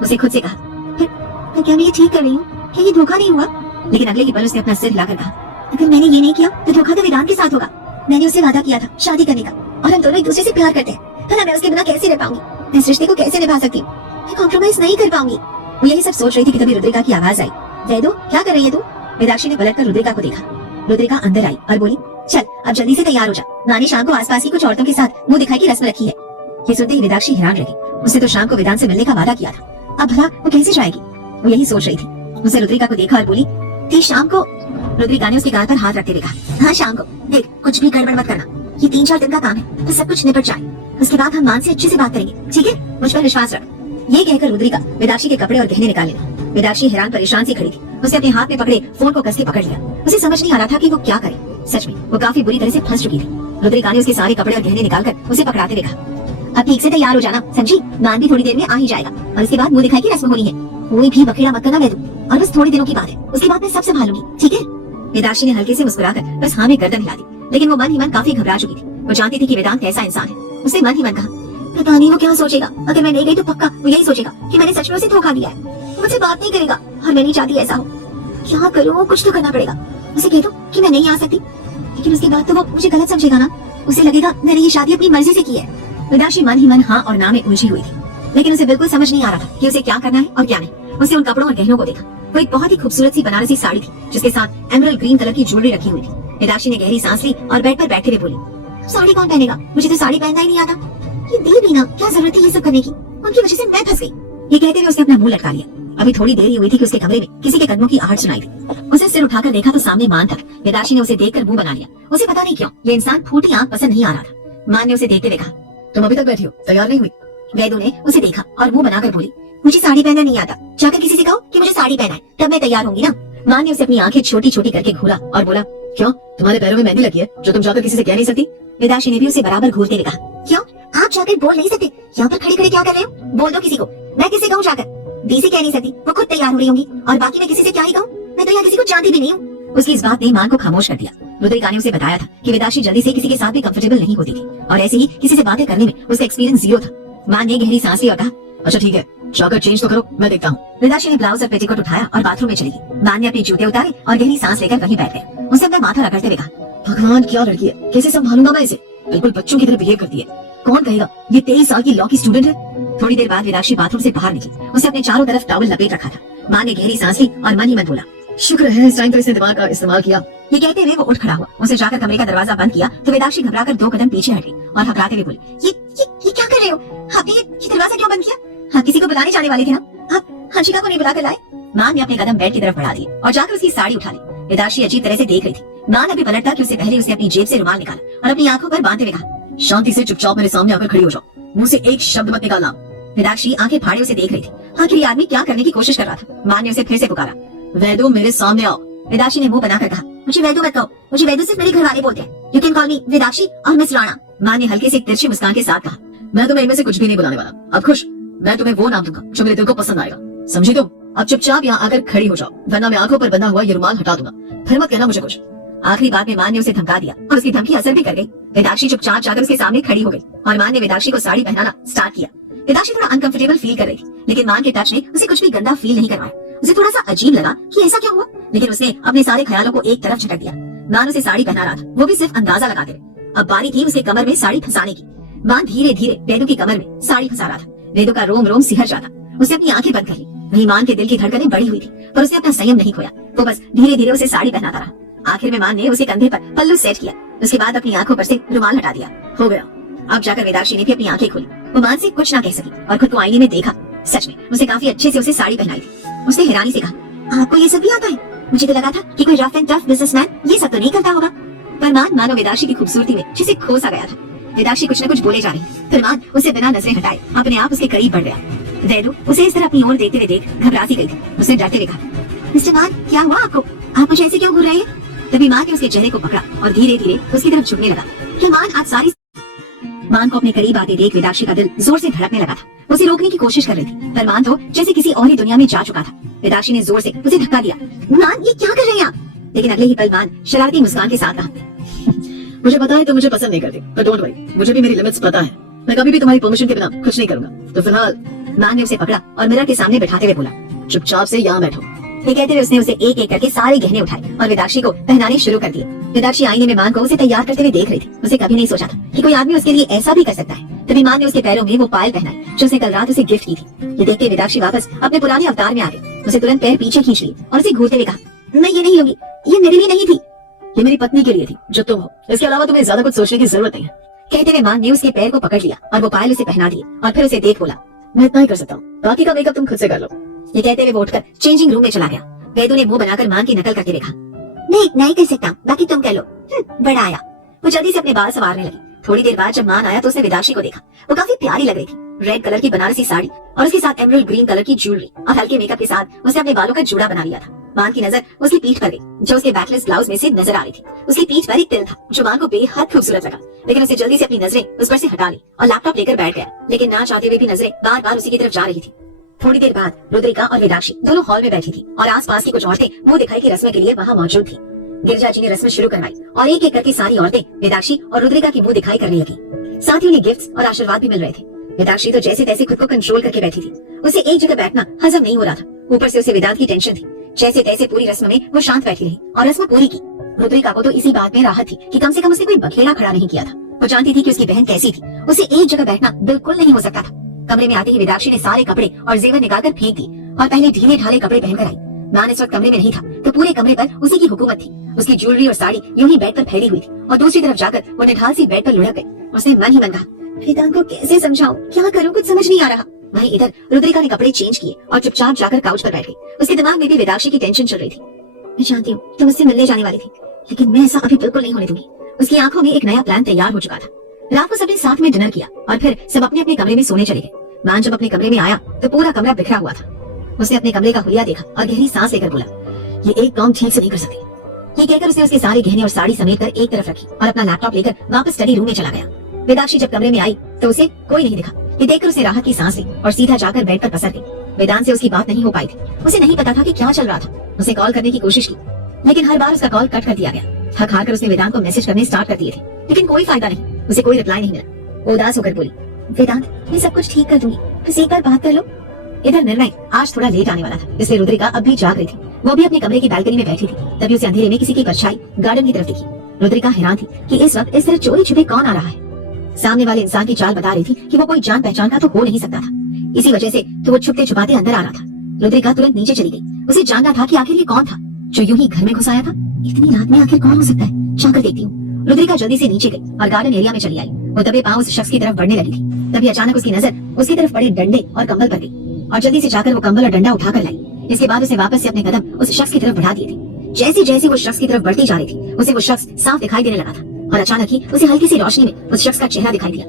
उसे खुद से कहा, फिर क्या मैं ये ठीक कर रही हूँ? क्या ये धोखा नहीं हुआ? लेकिन अगले ही पल उसने अपना सिर हिलाकर कहा, अगर मैंने ये नहीं किया तो धोखा तो वेदांत के साथ होगा। मैंने उससे वादा किया था शादी करने का, और हम दोनों एक दूसरे से प्यार करते हैं। भला मैं उसके बिना कैसे रह पाऊंगी? मैं इस रिश्ते को कैसे निभा सकती हूँ? मैं कॉम्प्रोमाइज नहीं कर पाऊंगी। वो यही सब सोच रही थी कि तभी रुद्रिका की आवाज आई, जयदो क्या कर रही है तू? वेदाक्षी ने पलटकर रुद्रिका को देखा। रुद्रिका अंदर आई और बोली, चल अब जल्दी से तैयार हो जा, नानी शाम को आसपास की कुछ औरतों के साथ मुंह दिखाई की रस्म रखी है। ये सुनते ही वेदाक्षी हैरान रह गई। उसने तो शाम को वेदांत से मिलने का वादा किया था, अब भला वो कैसे जाएगी? वो यही सोच रही थी। उसने रुद्रिका को देखा और बोली, थी शाम को? रुद्रिका ने उसके गाल पर हाथ रखते हुए कहा, हाँ शाम को, देख कुछ भी गड़बड़ मत करना, ये 3-4 दिन का काम है, तो सब कुछ निपट जाए, उसके बाद हम मान से अच्छे से बात करेंगे, ठीक है? मुझ पर विश्वास रख। ये कहकर रुद्रिका वेदाक्षी के कपड़े और गहने निकाल लेना। वेदाक्षी हैरान परेशान सी खड़ी थी। उसने अपने हाथ में पकड़े फोन को कस के पकड़ लिया। उसे समझ नहीं आ रहा था कि वो क्या करे। सच में वो काफी बुरी तरह से फंस चुकी थी। रुद्रिका ने उसके सारे कपड़े और गहने निकालकर उसे पकड़ाते देखा, अब ठीक से तैयार हो जाना, समझी? मान भी थोड़ी देर में आ ही जाएगा और इसके बाद मुंह दिखाई की रस्म होनी है। कोई भी बखेड़ा मत करना वेदू, और बस थोड़े दिनों की बात है, उसके बाद मैं सब संभालूंगी, ठीक है? वेदाक्षी ने हल्के से मुस्कुराकर बस हाँ में गर्दन हिला दी, लेकिन वो मन ही मन काफी घबरा चुकी थी। वो जानती थी कि वेदांत कैसा इंसान है। उसने मन ही मन कहा, पता नहीं वो क्या सोचेगा, अगर मैं नहीं गई तो पक्का वो यही सोचेगा कि मैंने सच में उसे धोखा दिया है। वो मुझसे बात नहीं करेगा और मैं नहीं चाहती ऐसा हो। क्या करूँ, कुछ तो करना पड़ेगा। उसे कह दो कि मैं नहीं आ सकती, लेकिन उसके बाद तो वो मुझे गलत समझेगा ना, उसे लगेगा मैंने ये शादी अपनी मर्जी से की है। वेदाक्षी मन ही मन हाँ और ना में उलझी हुई थी, लेकिन उसे बिल्कुल समझ नहीं आ रहा था कि उसे क्या करना है और क्या नहीं। उसे उन कपड़ों और गहनों को देखा। वो एक बहुत ही खूबसूरत सी बनारसी साड़ी थी जिसके साथ एमरल्ड ग्रीन कलर की ज्वेलरी रखी हुई थी। वेदाक्षी ने गहरी सांस ली और बेड पर बैठे हुए बोली, साड़ी कौन पहनेगा, मुझे तो साड़ी पहनना ही नहीं आता। ये दी भी ना, क्या जरूरत है ये सब करने की, उनकी वजह से मैं फंस गई। ये कहते हुए उसने अपना मुंह लटका लिया। अभी थोड़ी देर ही हुई थी कि उसके कमरे में किसी के कदमों की आहट सुनाई थी। उसे सिर उठाकर देखा तो सामने मान था। वेदाक्षी ने उसे देखकर मुंह बना लिया। उसे पता नहीं क्यों ये इंसान फूटी आंख पसंद नहीं आ रहा था। मान ने उसे देखते हुए कहा, तुम अभी तक बैठी हो, तैयार नहीं हुई? वैदू ने उसे देखा और मुंह बनाकर बोली, मुझे साड़ी पहनना नहीं आता, जाकर किसी से कहो कि मुझे साड़ी पहना है, तब मैं तैयार होंगी ना। मान ने उसे अपनी आंखें छोटी छोटी करके घूरा और बोला, क्यों, तुम्हारे पैरों में मेहंदी लगी है जो तुम जाकर किसी से कह नहीं सकती? वेदाक्षी ने भी उसे बराबर घूरते हुए कहा, क्यों आप जाकर बोल नहीं सकते, यहाँ पर खड़े खड़े क्या कर रहे हो, बोल दो किसी को। मैं किसी कहूँ जाकर, दी से कह नहीं सकती, वो खुद तैयार हो रही होंगी, और बाकी मैं किसी से क्या ही कहूँ, मैं तो यहाँ किसी को जानती भी नहीं हूँ। उसकी इस बात ने मान को खामोश कर दिया। रुद्रिका ने उसे बताया था कि वेदाक्षी जल्दी से किसी के साथ भी कंफर्टेबल नहीं होती थी, और ऐसे ही किसी से बातें करने में उसका एक्सपीरियंस जीरो था। मान ने गहरी सांस ली और कहा, अच्छा ठीक है, जाकर चेंज तो करो, मैं देखता हूँ। वेदाक्षी ने ब्लाउज और पेटीकोट उठाया और बाथरूम में चली गई। मान ने अपने जूते उतारे और गहरी सांस लेकर वहीं बैठ गया। उसने अपना माथा रगड़ते हुए कहा, भगवान क्या लड़की है, कैसे संभालूंगा मैं इसे, बिल्कुल बच्चों की तरह बिहेव करती है। कौन कहेगा ये 23 साल की लॉ की स्टूडेंट है। थोड़ी देर बाद वेदाक्षी बाथरूम से बाहर निकली। उसे अपने चारों तरफ टॉवल लपेट रखा था। माँ ने गहरी सांस ली और मन ही मन बोला, शुक्र है इस टाइम तो इसने दिमाग का इस्तेमाल किया। ये कहते हुए वो उठ खड़ा हुआ। उसे जाकर कमरे का दरवाजा बंद किया तो वेदाक्षी घबराकर 2 कदम पीछे हट गई और घबराते हुए बोली, ये क्या कर रहे हो, आपने ये दरवाजा क्यों बंद किया? आप किसी को बुलाने जाने वाले थे ना, आप हंशिका को नहीं बुलाकर लाए? मान ने अपने कदम बेड की तरफ बढ़ा दिए और जाकर उसकी साड़ी उठा ली। वेदाक्षी अजीब तरह से देख रही थी। मान अभी पलटा कि उससे पहले उसने अपनी जेब से रुमाल निकाला और अपनी आंखों पर बांधते हुए कहा, शांति से चुपचाप मेरे सामने आकर खड़ी हो जाओ, मुंह से एक शब्द मत निकालना। वेदाक्षी आंखें फाड़े उसे देख रही थी। आखिर ये आदमी क्या करने की कोशिश कर रहा था। मान ने उसे फिर से पुकारा, वैदो मेरे सामने आओ। वेदाक्षी ने मुंह बनाकर कहा, मुझे वैदो मत कहो, मुझे वैदो सिर्फ मेरे घर वाले बोलते हैं, यू कैन कॉल मी वेदाक्षी और मिस राणा। मान ने हल्के से एक तिरछी मुस्कान के साथ कहा, मैं तुम्हें इनमें से कुछ भी नहीं बुलाने वाला। अब खुश, मैं तुम्हें वो नाम दूंगा जो मेरे दिल को पसंद आएगा, समझी तुम? अब चुपचाप यहाँ आकर खड़ी हो जाओ, वरना मैं आंखों पर बंधा हुआ ये रुमाल हटा दूंगा, फिर मत कहना मुझे कुछ। आखिरी बात में मान ने उसे धमका दिया और उसकी धमकी असर भी कर गई। वेदाक्षी चुपचाप जाकर उसके सामने खड़ी हो गई और मान ने वेदाक्षी को साड़ी पहनाना स्टार्ट किया। वेदाक्षी थोड़ा अनकंफर्टेबल फील कर रही थी, लेकिन मान के टच ने उसे कुछ भी गंदा फील नहीं करवाया। उसे थोड़ा सा अजीब लगा कि ऐसा क्यों हुआ, लेकिन उसने अपने सारे ख्यालों को एक तरफ झटक दिया। मान उसे साड़ी पहना रहा था, वो भी सिर्फ अंदाजा लगाते हुए। अब बारी थी उसके कमर में साड़ी फंसाने की। मान धीरे धीरे वेदू की कमर में साड़ी फंसा रहा था। वेदू का रोम रोम सिहर जाता। उसने अपनी आंखें बंद कर ली। वहीं मान के दिल की धड़कनें बढ़ी हुई थी, पर उसने अपना संयम नहीं खोया। वो बस धीरे धीरे उसे साड़ी पहनाता रहा। आखिर में मान ने उसे कंधे पर पल्लू सेट किया। उसके बाद अपनी आंखों पर से रुमाल हटा दिया। हो गया। अब जाकर वेदाक्षी ने भी अपनी आंखें खोली। वो मान से कुछ ना कह सकी और खुद को आईने में देखा। सच में उसे काफी अच्छे से उसे साड़ी पहनाई थी। उसने हैरानी से कहा, आपको ये सब भी आता है? मुझे तो लगा था कि कोई रफ एंड टफ बिजनेसमैन ये सब तो नहीं करता होगा। पर मान मानो वेदाक्षी की खूबसूरती में जिसे खो सा गया था। वेदाक्षी कुछ न कुछ बोले जा रही, फिर मान उसे बिना नजरें हटाए अपने आप उसके करीब बढ़ गया। वैदू उसे इस तरह अपनी ओर देखते हुए देख घबरा सी गई थी। उसने डरते हुए कहा, मिस्टर मान क्या हुआ आपको, आप मुझे ऐसे क्यों घूर रहे हैं? तभी मान ने उसके चेहरे को पकड़ा और धीरे धीरे उसकी तरफ झुकने लगा। क्या मान आज सारी मान को अपने करीब आते देख वेदाक्षी का दिल जोर से धड़कने लगा था। उसे रोकने की कोशिश कर रही थी, पर मान तो जैसे किसी और ही दुनिया में जा चुका था। वेदाक्षी ने जोर से उसे धक्का दिया। मान ये क्या कर रहे हैं आप? लेकिन अगले ही पल मान शरारती मुस्कान के साथ कहा, मुझे पता है तुम मुझे पसंद नहीं करती, पर डोंट वरी, मुझे भी मेरी लिमिट्स पता है। मैं कभी भी तुम्हारी परमिशन के बिना कुछ नहीं करूंगा। तो फिलहाल मान ने उसे पकड़ा और मिरर के सामने बैठाते हुए बोला, चुपचाप से यहाँ बैठो। ये कहते हुए उसने उसे एक एक करके सारे गहने उठाए और वेदाक्षी को पहनाने शुरू कर दिए। वेदाक्षी आईने में मान को उसे तैयार करते हुए देख रही थी। उसे कभी नहीं सोचा था कि कोई आदमी उसके लिए ऐसा भी कर सकता है। तभी मान ने उसके पैरों में वो पायल पहनाई जो उसने कल रात उसे गिफ्ट की थी। ये देखते वेदाक्षी वापस अपने पुराने अवतार में आ गई। उसे तुरंत पैर पीछे खींच ली और उसे घूरते हुए कहा, मैं ये नहीं लूंगी, ये मेरे लिए नहीं थी, ये मेरी पत्नी के लिए थी जो तुम हो। इसके अलावा तुम्हें ज्यादा कुछ सोचने की जरूरत नहीं है। कहते हुए मान ने उसके पैर को पकड़ लिया और वो पायल उसे पहना दिए और फिर उसे देख बोला, मैं इतना ही कर सकता हूँ, बाकी का मेकअप तुम खुद से कर लो। ये कहते हुए वो उठकर चेंजिंग रूम में चला गया। वैदू ने मुंह बनाकर मान की नकल करके देखा, नहीं कर सकता, बाकी तुम कर लो। बड़ा आया। वो जल्दी से अपने बाल संवारने लगी। थोड़ी देर बाद जब मान आया तो उसने वेदाक्षी को देखा। वो काफी प्यारी लग रही थी। रेड कलर की बनारसी साड़ी और उसके साथ एमरल्ड ग्रीन कलर की ज्वेलरी और हल्के मेकअप के साथ उसने अपने बालों का जूड़ा बना लिया था। मान की नजर उसकी पीठ पर गई जो उसके बैकलेस ब्लाउज में से नजर आ रही थी। उसकी पीठ पर एक तिल था जो मान को बेहद खूबसूरत लगा, लेकिन उसे जल्दी से अपनी नजरें उस पर से हटा ली और लैपटॉप लेकर बैठ गया। लेकिन ना चाहते हुए भी नजरें बार बार उसी की तरफ जा रही थी। थोड़ी देर बाद रुद्रिका और वेदाक्षी दोनों हॉल में बैठी थी और आसपास की कुछ औरतें मुंह दिखाई की रस्म के लिए वहाँ मौजूद थी। गिरिजा जी ने रस्म शुरू करवाई और एक एक करके सारी औरतें वेदाक्षी और रुद्रिका की मुंह दिखाई करने लगी। साथ ही उन्हें गिफ्ट्स और आशीर्वाद भी मिल रहे थे। वेदाक्षी तो जैसे तैसे खुद को कंट्रोल करके बैठी थी। उसे एक जगह बैठना हजम नहीं हो रहा था। ऊपर से उसे वेदांत की टेंशन थी। जैसे तैसे पूरी रस्म में वो शांत बैठी रही और रस्म पूरी की। रुद्रिका को तो इसी बात में राहत थी कि कम से कम उसने कोई बखेड़ा खड़ा नहीं किया था। वो जानती थी कि उसकी बहन कैसी थी। उसे एक जगह बैठना बिल्कुल नहीं हो सकता था। कमरे में आते ही वेदाक्षी ने सारे कपड़े और जेवर निकालकर फेंक दी और पहले ढीले ढाले कपड़े पहनकर आई। मान इस वक्त कमरे में नहीं था तो पूरे कमरे पर उसी की हुकूमत थी। उसकी ज्वेलरी और साड़ी यूं ही बेड पर फैली हुई थी और दूसरी तरफ जाकर वो निढाल सी बेड पर लुढ़क गई। उसने मन ही मन कहा, वेदांत को कैसे समझाऊं, क्या करूं, कुछ समझ नहीं आ रहा। वहीं इधर रुद्रिका ने कपड़े चेंज किए और चुपचाप जाकर काउच पर बैठ गई। उसके दिमाग में भी वेदाक्षी की टेंशन चल रही थी। मैं जानती हूँ तुम मुझसे मिलने जाने वाली थी, लेकिन मैं ऐसा अभी बिल्कुल नहीं होने दूंगी। उसकी आंखों में एक नया प्लान तैयार हो चुका था। रात को सबने साथ में डिनर किया और फिर सब अपने अपने कमरे में सोने चले गए। मान जब अपने कमरे में आया तो पूरा कमरा बिखरा हुआ था। उसने अपने कमरे का हुलिया देखा और गहरी सांस लेकर बोला, ये एक काम ठीक से नहीं कर सकती। ये कहकर उसने उसके सारे गहने और साड़ी समेट कर एक तरफ रखी और अपना लैपटॉप लेकर वापस स्टडी रूम में चला गया। वेदाक्षी जब कमरे में आई तो उसे कोई नहीं दिखा। ये देखकर उसने राहत की सांस ली और सीधा जाकर बेड पर पसर गई। वेदांत से उसकी बात नहीं हो पाई थी। उसे नहीं पता था कि क्या चल रहा था। उसे कॉल करने की कोशिश की, लेकिन हर बार उसका कॉल कट कर दिया गया। थक हार कर उसने वेदांत को मैसेज करने स्टार्ट कर दिए थे, लेकिन कोई फायदा नहीं। उसे कोई रिप्लाई नहीं मिला। वो उदास होकर बोली, वेदांत मैं सब कुछ ठीक कर दूंगी, बस एक बार बात कर लो। इधर निर्णय आज थोड़ा लेट आने वाला था, इसलिए रुद्रिका अब भी जाग रही थी। वो भी अपने कमरे की बालकनी में बैठी थी। तभी उसे अंधेरे में किसी की परछाई गार्डन की तरफ दिखी। रुद्रिका हैरान थी कि इस वक्त इस तरह चोरी छुपे कौन आ रहा है। सामने वाले इंसान की चाल बता रही थी कि वो कोई जान पहचान का तो हो नहीं सकता था। इसी वजह से तो वो छुपते छुपाते अंदर आ रहा था। रुद्रिका तुरंत नीचे चली गई। उसे जानना था कि आखिर ये कौन था जो यूं ही घर में घुस आया था। इतनी रात में आखिर कौन हो सकता है, जाकर देखती हूँ। रुद्रिका जल्दी से नीचे गई और गार्डन एरिया में चली आई। वो दबे पांव उस शख्स की तरफ बढ़ने लगी थी। तभी अचानक उसकी नजर उसकी तरफ पड़े डंडे और कंबल पर गई और जल्दी से जाकर वो कंबल और डंडा उठाकर लाई। इसके बाद उसे वापस से अपने कदम उस शख्स की तरफ बढ़ा दिए थे। जैसे जैसे वो शख्स की तरफ बढ़ती जा रही थी उसे वो शख्स साफ दिखाई देने लगा था और अचानक ही उसे हल्की सी रोशनी में उस शख्स का चेहरा दिखाई दिया।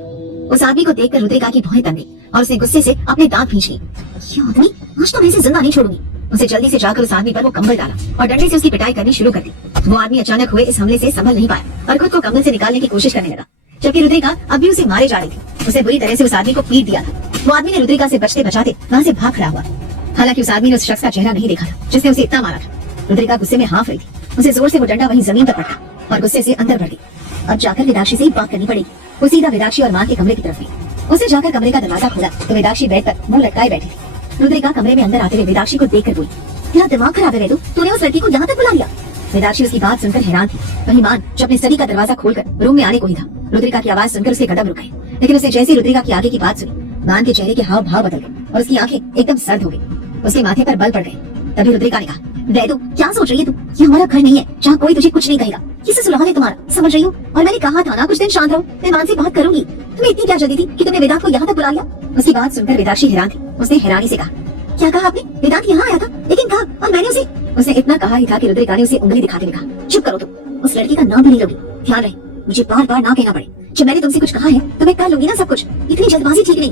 उस आदमी को देखकर रुद्रिका की भौहें तन गई और उसने गुस्से से अपने दांत भींच लिए। ये आदमी, आज तो मैं इसे जिंदा नहीं छोड़ूंगी। उसे जल्दी से जाकर उस आदमी पर वो कंबल डाला और डंडे से उसकी पिटाई करनी शुरू कर दी। वो आदमी अचानक हुए इस हमले से संभल नहीं पाया और खुद को कंबल से निकालने की कोशिश करने लगा, जबकि रुद्रिका अब भी उसे मारे जा रही थी। उसे बुरी तरह से उस आदमी को पीट दिया था। वो आदमी ने रुद्रिका से बचते बचाते वहाँ से भाग खड़ा हुआ। हालांकि उस आदमी ने उस शख्स का चेहरा नहीं देखा था जिसने उसे इतना मारा था। रुद्रिका गुस्से में हाँफ रही थी। उसे जोर से वो डंडा वहीं जमीन पर पटका और गुस्से से अंदर बढ़ गई। अब जाकर वेदाक्षी से ही बात करनी पड़ेगी। वो सीधा वेदाक्षी और माँ के कमरे की तरफ गई। उसे जाकर कमरे का दरवाजा खोला तो वेदाक्षी बेड पर मुंह लटकाए बैठी थी। रुद्रिका कमरे में अंदर आते हुए वेदाक्षी को देखकर बोली, तेरा दिमाग खराब है वेदु, तूने उस लड़की को यहाँ तक बुला लिया। वेदाक्षी उसकी बात सुनकर हैरान थी। वहीं मान जो अपने स्टडी का दरवाजा खोलकर रूम में आने को ही था। रुद्रिका की आवाज सुनकर उसके कदम रुक गए, लेकिन उसने जैसे रुद्रिका की आगे की बात सुनी, मान के चेहरे के हाव भाव बदल गए और उसकी आंखें एकदम सर्द हो गई। उसके माथे पर बल पड़ गए। तभी रुद्रिका ने कहा, वेदु क्या सोच रही है तू? ये हमारा घर नहीं है जहाँ कोई तुझे कुछ नहीं कहेगा। किसे सुलह है तुम्हारा, समझ रही हो? और मैंने कहा था ना कुछ दिन शांत रहो, मैं मान से बात करूंगी। तुम्हें इतनी क्या जल्दी थी कि तुमने वेदांत को यहाँ तक बुला लिया? उसकी बात सुनकर वेदाक्षी हैरान थी। उसने हैरानी से कहा, क्या कहा आपने? वेदांत यहाँ आया था, लेकिन कहा? और मैंने उसने इतना कहा ही था कि रुद्रिका ने उसे उंगली दिखाते हुए कहा, चुप करो तुम, उस लड़की का नाम भी नहीं लोगी। ध्यान रहे मुझे बार बार ना कहना पड़े। जब मैंने तुमसे कुछ कहा है तो मैं कर लूंगी ना सब कुछ। इतनी जल्दबाजी ठीक नहीं।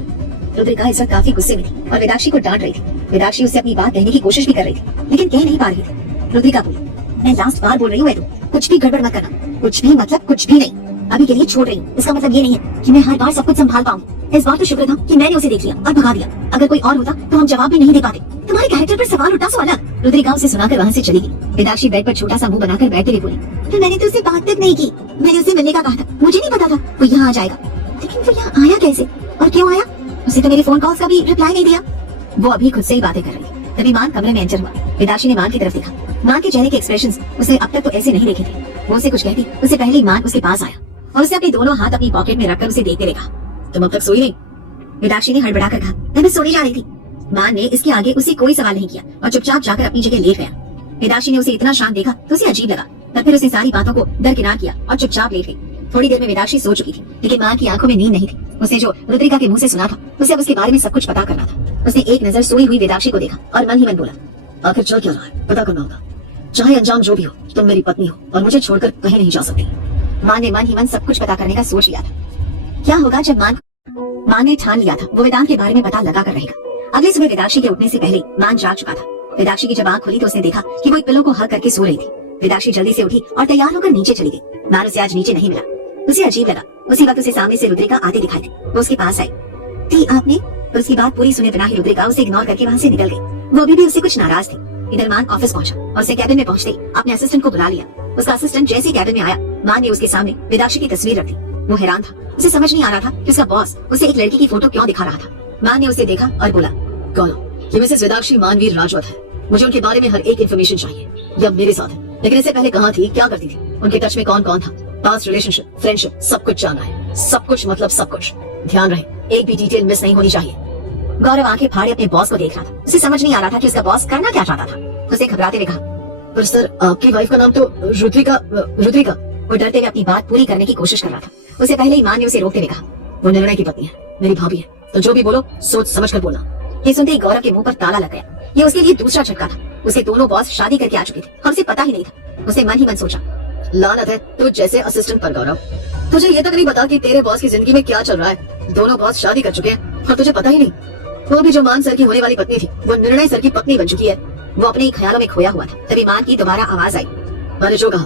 रुद्रिका इस वक्त काफी गुस्से में थी और वेदाक्षी को डांट रही थी। वेदाक्षी उससे अपनी बात कहने की कोशिश भी कर रही थी, लेकिन कह नहीं पा रही थी। रुद्रिका बोली, मैं लास्ट बार बोल रही हूँ वेदु, कुछ भी गड़बड़ मत करना। कुछ भी मतलब कुछ भी नहीं। अभी के लिए छोड़ रही हूँ। इसका मतलब ये नहीं है कि मैं हर बार सब कुछ संभाल पाऊंगी। इस बार तो शुक्र था कि मैंने उसे देख लिया और भगा दिया। अगर कोई और होता तो हम जवाब भी नहीं दे पाते। तुम्हारे कैरेक्टर पर सवाल उठा सो अलग। रुद्रिका उसे सुनाकर वहाँ से चली गई। वेदाक्षी बेड पर छोटा सा मुंह बनाकर बैठे हुए बोली, फिर मैंने तो उसे बात तक नहीं की। मैंने उसे मिलने का कहा था, मुझे नहीं पता था वो यहाँ आ जाएगा। लेकिन वो यहाँ आया कैसे और क्यों आया? उसे तो मेरे फोन कॉल्स का भी रिप्लाई नहीं दिया। वो अभी खुद से ही बातें कर रही थी। तभी मान कमरे में एंटर हुआ। वेदाक्षी ने मान की तरफ देखा। मान के चेहरे के एक्सप्रेशंस उसने अब तक तो ऐसे नहीं देखे थे। वो उसे कुछ कहती उससे पहले ही मान उसके पास आया और उसने अपने दोनों हाथ अपनी पॉकेट में रखकर उसे देखते हुए कहा, तुम अब तक सोई नहीं? वेदाक्षी ने हड़बड़ाकर कहा, मैं सोने जा रही थी। मान ने इसके आगे उसे कोई सवाल नहीं किया और चुपचाप जाकर अपनी जगह लेट गया। वेदाक्षी ने उसे इतना शांत देखा तो उसे अजीब लगा। तब फिर उसने सारी बातों को दरकिनार किया और चुपचाप लेट गई। थोड़ी देर में वेदाक्षी सो चुकी थी, लेकिन माँ की आंखों में नींद नहीं थी। उसने जो रुद्रिका के मुंह से सुना था उसे अब उसके बारे में सब कुछ पता करना था। उसने एक नजर सोई हुई वेदाक्षी को देखा और मन ही मन बोला, आखिर चल क्या रहा है, पता करना होगा। चाहे अंजाम जो भी हो, तुम मेरी पत्नी हो और मुझे छोड़कर कहीं नहीं जा सकती। माँ ने मन ही मन सब कुछ पता करने का सोच लिया था। क्या होगा जब माँ ने ठान लिया था वो वेदांत के बारे में पता लगा कर रहेगा। अगले सुबह वेदाक्षी के उठने से पहले मान जाग चुका था। वेदाक्षी की जब आंख खुली तो उसने देखा कि वो एक पिलो को हक करके सो रही थी। वेदाक्षी जल्दी से उठी और तैयार होकर नीचे चली गई। मान उसे आज नीचे नहीं मिला। उसे अजीब लगा। उसी वक्त उसे सामने से रुद्रिका आती दिखाई दी। वो उसके पास आई। दी आपने? और उसकी बात पूरी सुने बिना ही रुद्रिका उसे इग्नोर करके वहाँ से निकल गई। वो अभी भी उससे कुछ नाराज थी। इधर मान ऑफिस पहुंचा और उसे कैबिन में पहुंचते ही अपने असिस्टेंट को बुला लिया। उसका असिस्टेंट जैसे ही कैबिन में आया, मान ने उसके सामने वेदाक्षी की तस्वीर रख दी। वो हैरान था, उसे समझ नहीं आ रहा था कि उसका बॉस उसे एक लड़की की फोटो क्यों दिखा रहा था। मान ने उसे देखा और बोला, गौरव, ये मिसेस वेदाक्षी मानवीर राजवत है। मुझे उनके बारे में हर एक इन्फॉर्मेशन चाहिए। ये अब मेरे साथ है, लेकिन इससे पहले कहाँ थी, क्या करती थी, उनके टच में कौन कौन था, पास्ट रिलेशनशिप, फ्रेंडशिप, सब कुछ जानना है। सब कुछ मतलब सब कुछ। ध्यान रहे, एक भी डिटेल मिस नहीं होनी चाहिए। गौरव आंखें फाड़े अपने बॉस को देख रहा था। उसे समझ नहीं आ रहा था कि उसका बॉस करना क्या चाहता था। उसे घबराते हुए कहा, पर सर, आपकी वाइफ का नाम तो रुद्रिका। वो डरते हुए अपनी बात पूरी करने की कोशिश कर रहा था। उसे पहले ही मान ने उसे रोकते हुए कहा, वो निर्णय की पत्नी है, मेरी भाभी है, तो जो भी बोलो सोच समझ कर बोलना। ये सुनते ही गौरव के मुंह पर ताला लग गया। ये उसके लिए दूसरा झटका था। उसे दोनों बॉस शादी करके आ चुके थे और उसे पता ही नहीं था। उसे मन ही मन सोचा, लानत है तो जैसे असिस्टेंट पर गौरव, तुझे ये तक नहीं पता कि तेरे बॉस की जिंदगी में क्या चल रहा है। दोनों बॉस शादी कर चुके हैं और तुझे पता ही नहीं। वो भी जो मान सर की होने वाली पत्नी थी, वो निर्णय सर की पत्नी बन चुकी है। वो अपने ही ख्यालों में खोया हुआ था। तभी मान की दोबारा आवाज आई। मैंने जो कहा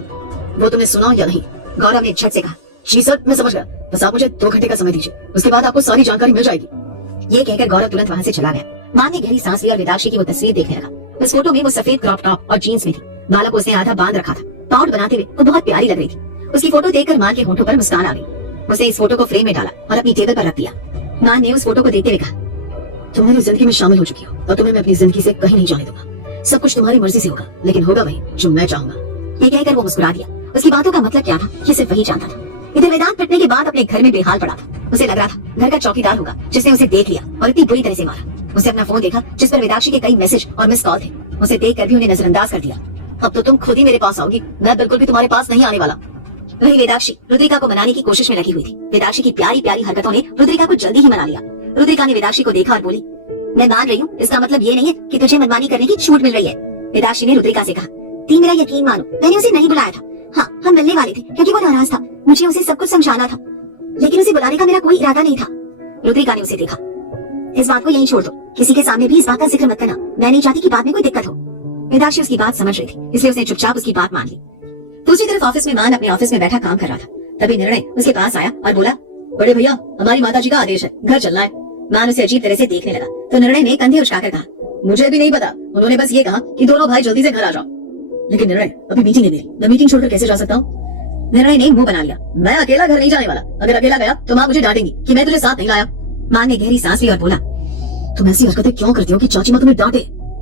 वो तुमने सुना या नहीं? गौरव ने झट से कहा, जी सर, मैं समझ गया, बस आप मुझे 2 घंटे का समय दीजिए, उसके बाद आपको सारी जानकारी मिल जाएगी। ये कहकर गौरव तुरंत वहाँ से चला गया। मान ने गहरी सांस ली और वेदाक्षी की वो तस्वीर देखने लगा। उस फोटो में वो सफेद क्रॉप टॉप और जीन्स में थी। बालों को उसने आधा बांध रखा था। पाउडर बनाते हुए वो बहुत प्यारी लग रही थी। उसकी फोटो देखकर मान के होंठों पर मुस्कान आ गई। उसने इस फोटो को फ्रेम में डाला और अपनी टेबल पर रख दिया। मान ने उस फोटो को देखते हुए कहा, तुम मेरी जिंदगी में शामिल हो चुकी हो और तुम्हें मैं अपनी जिंदगी से कहीं नहीं जाने दूंगा। सब कुछ तुम्हारी मर्जी से होगा, लेकिन होगा वही जो मैं चाहूंगा। ये कहकर वो मुस्कुरा दिया। उसकी बातों का मतलब क्या था, ये सिर्फ वही जानता था। इधर वेदांत पिटने के बाद अपने घर में बेहाल पड़ा था। उसे लग रहा था घर का चौकीदार होगा जिसने उसे देख लिया और इतनी बुरी तरह से मारा। उसे अपना फोन देखा जिस पर वेदाक्षी के कई मैसेज और मिस कॉल थे। उसे देखकर भी उन्हें नजरअंदाज कर दिया। अब तो तुम खुद ही मेरे पास आओगी, मैं बिल्कुल भी तुम्हारे पास नहीं आने वाला। वही वेदाक्षी रुद्रिका को मनाने की कोशिश में लगी हुई थी। वेदाक्षी की प्यारी प्यारी हरकतों ने रुद्रिका को जल्दी ही मना लिया। रुद्रिका ने वेदाक्षी को देखा और बोली, मैं मान रही हूँ, इसका मतलब ये नहीं है कि तुझे मनमानी करने की छूट मिल रही है। वेदाक्षी ने रुद्रिका से कहा, ती मेरा यकीन मानो, मैंने उसे नहीं बुलाया था। हाँ, हम मिलने वाले थे क्योंकि वो नाराज था। मुझे उसे सब कुछ समझाना था, लेकिन उसे बुलाने का मेरा कोई इरादा नहीं था। रुद्रिका ने उसे देखा, इस बात को यहीं छोड़ दो, किसी के सामने भी इस बात का जिक्र मत करना। मैं नहीं चाहती कि बाद में कोई दिक्कत हो। वेदाक्षी उसकी बात समझ रही थी, इसलिए उसने चुपचाप उसकी बात मान ली। दूसरी तरफ ऑफिस में मान अपने ऑफिस में बैठा काम कर रहा था। तभी निर्णय उसके पास आया और बोला, बड़े भैया, हमारी माताजी का आदेश है, घर चलना है। मान उसे अजीब तरह से देखने लगा तो निर्णय ने कंधे उचकाकर कहा, मुझे भी नहीं पता, उन्होंने बस ये कहा कि दोनों भाई जल्दी से घर आ जाओ। लेकिन निर्णय, अभी मीटिंग है मेरी, मैं मीटिंग छोड़कर कैसे जा सकता हूँ? निर्णय ने मुंह बना लिया, मैं अकेला घर नहीं जाने वाला। अगर अकेला गया तो माँ मुझे डांटेंगी कि मैं तुझे साथ नहीं लाया। मान ने गहरी सांस ली और बोला, तुम ऐसी हरकतें क्यों करती हो कि चाची माँ तुम्हें डांटे?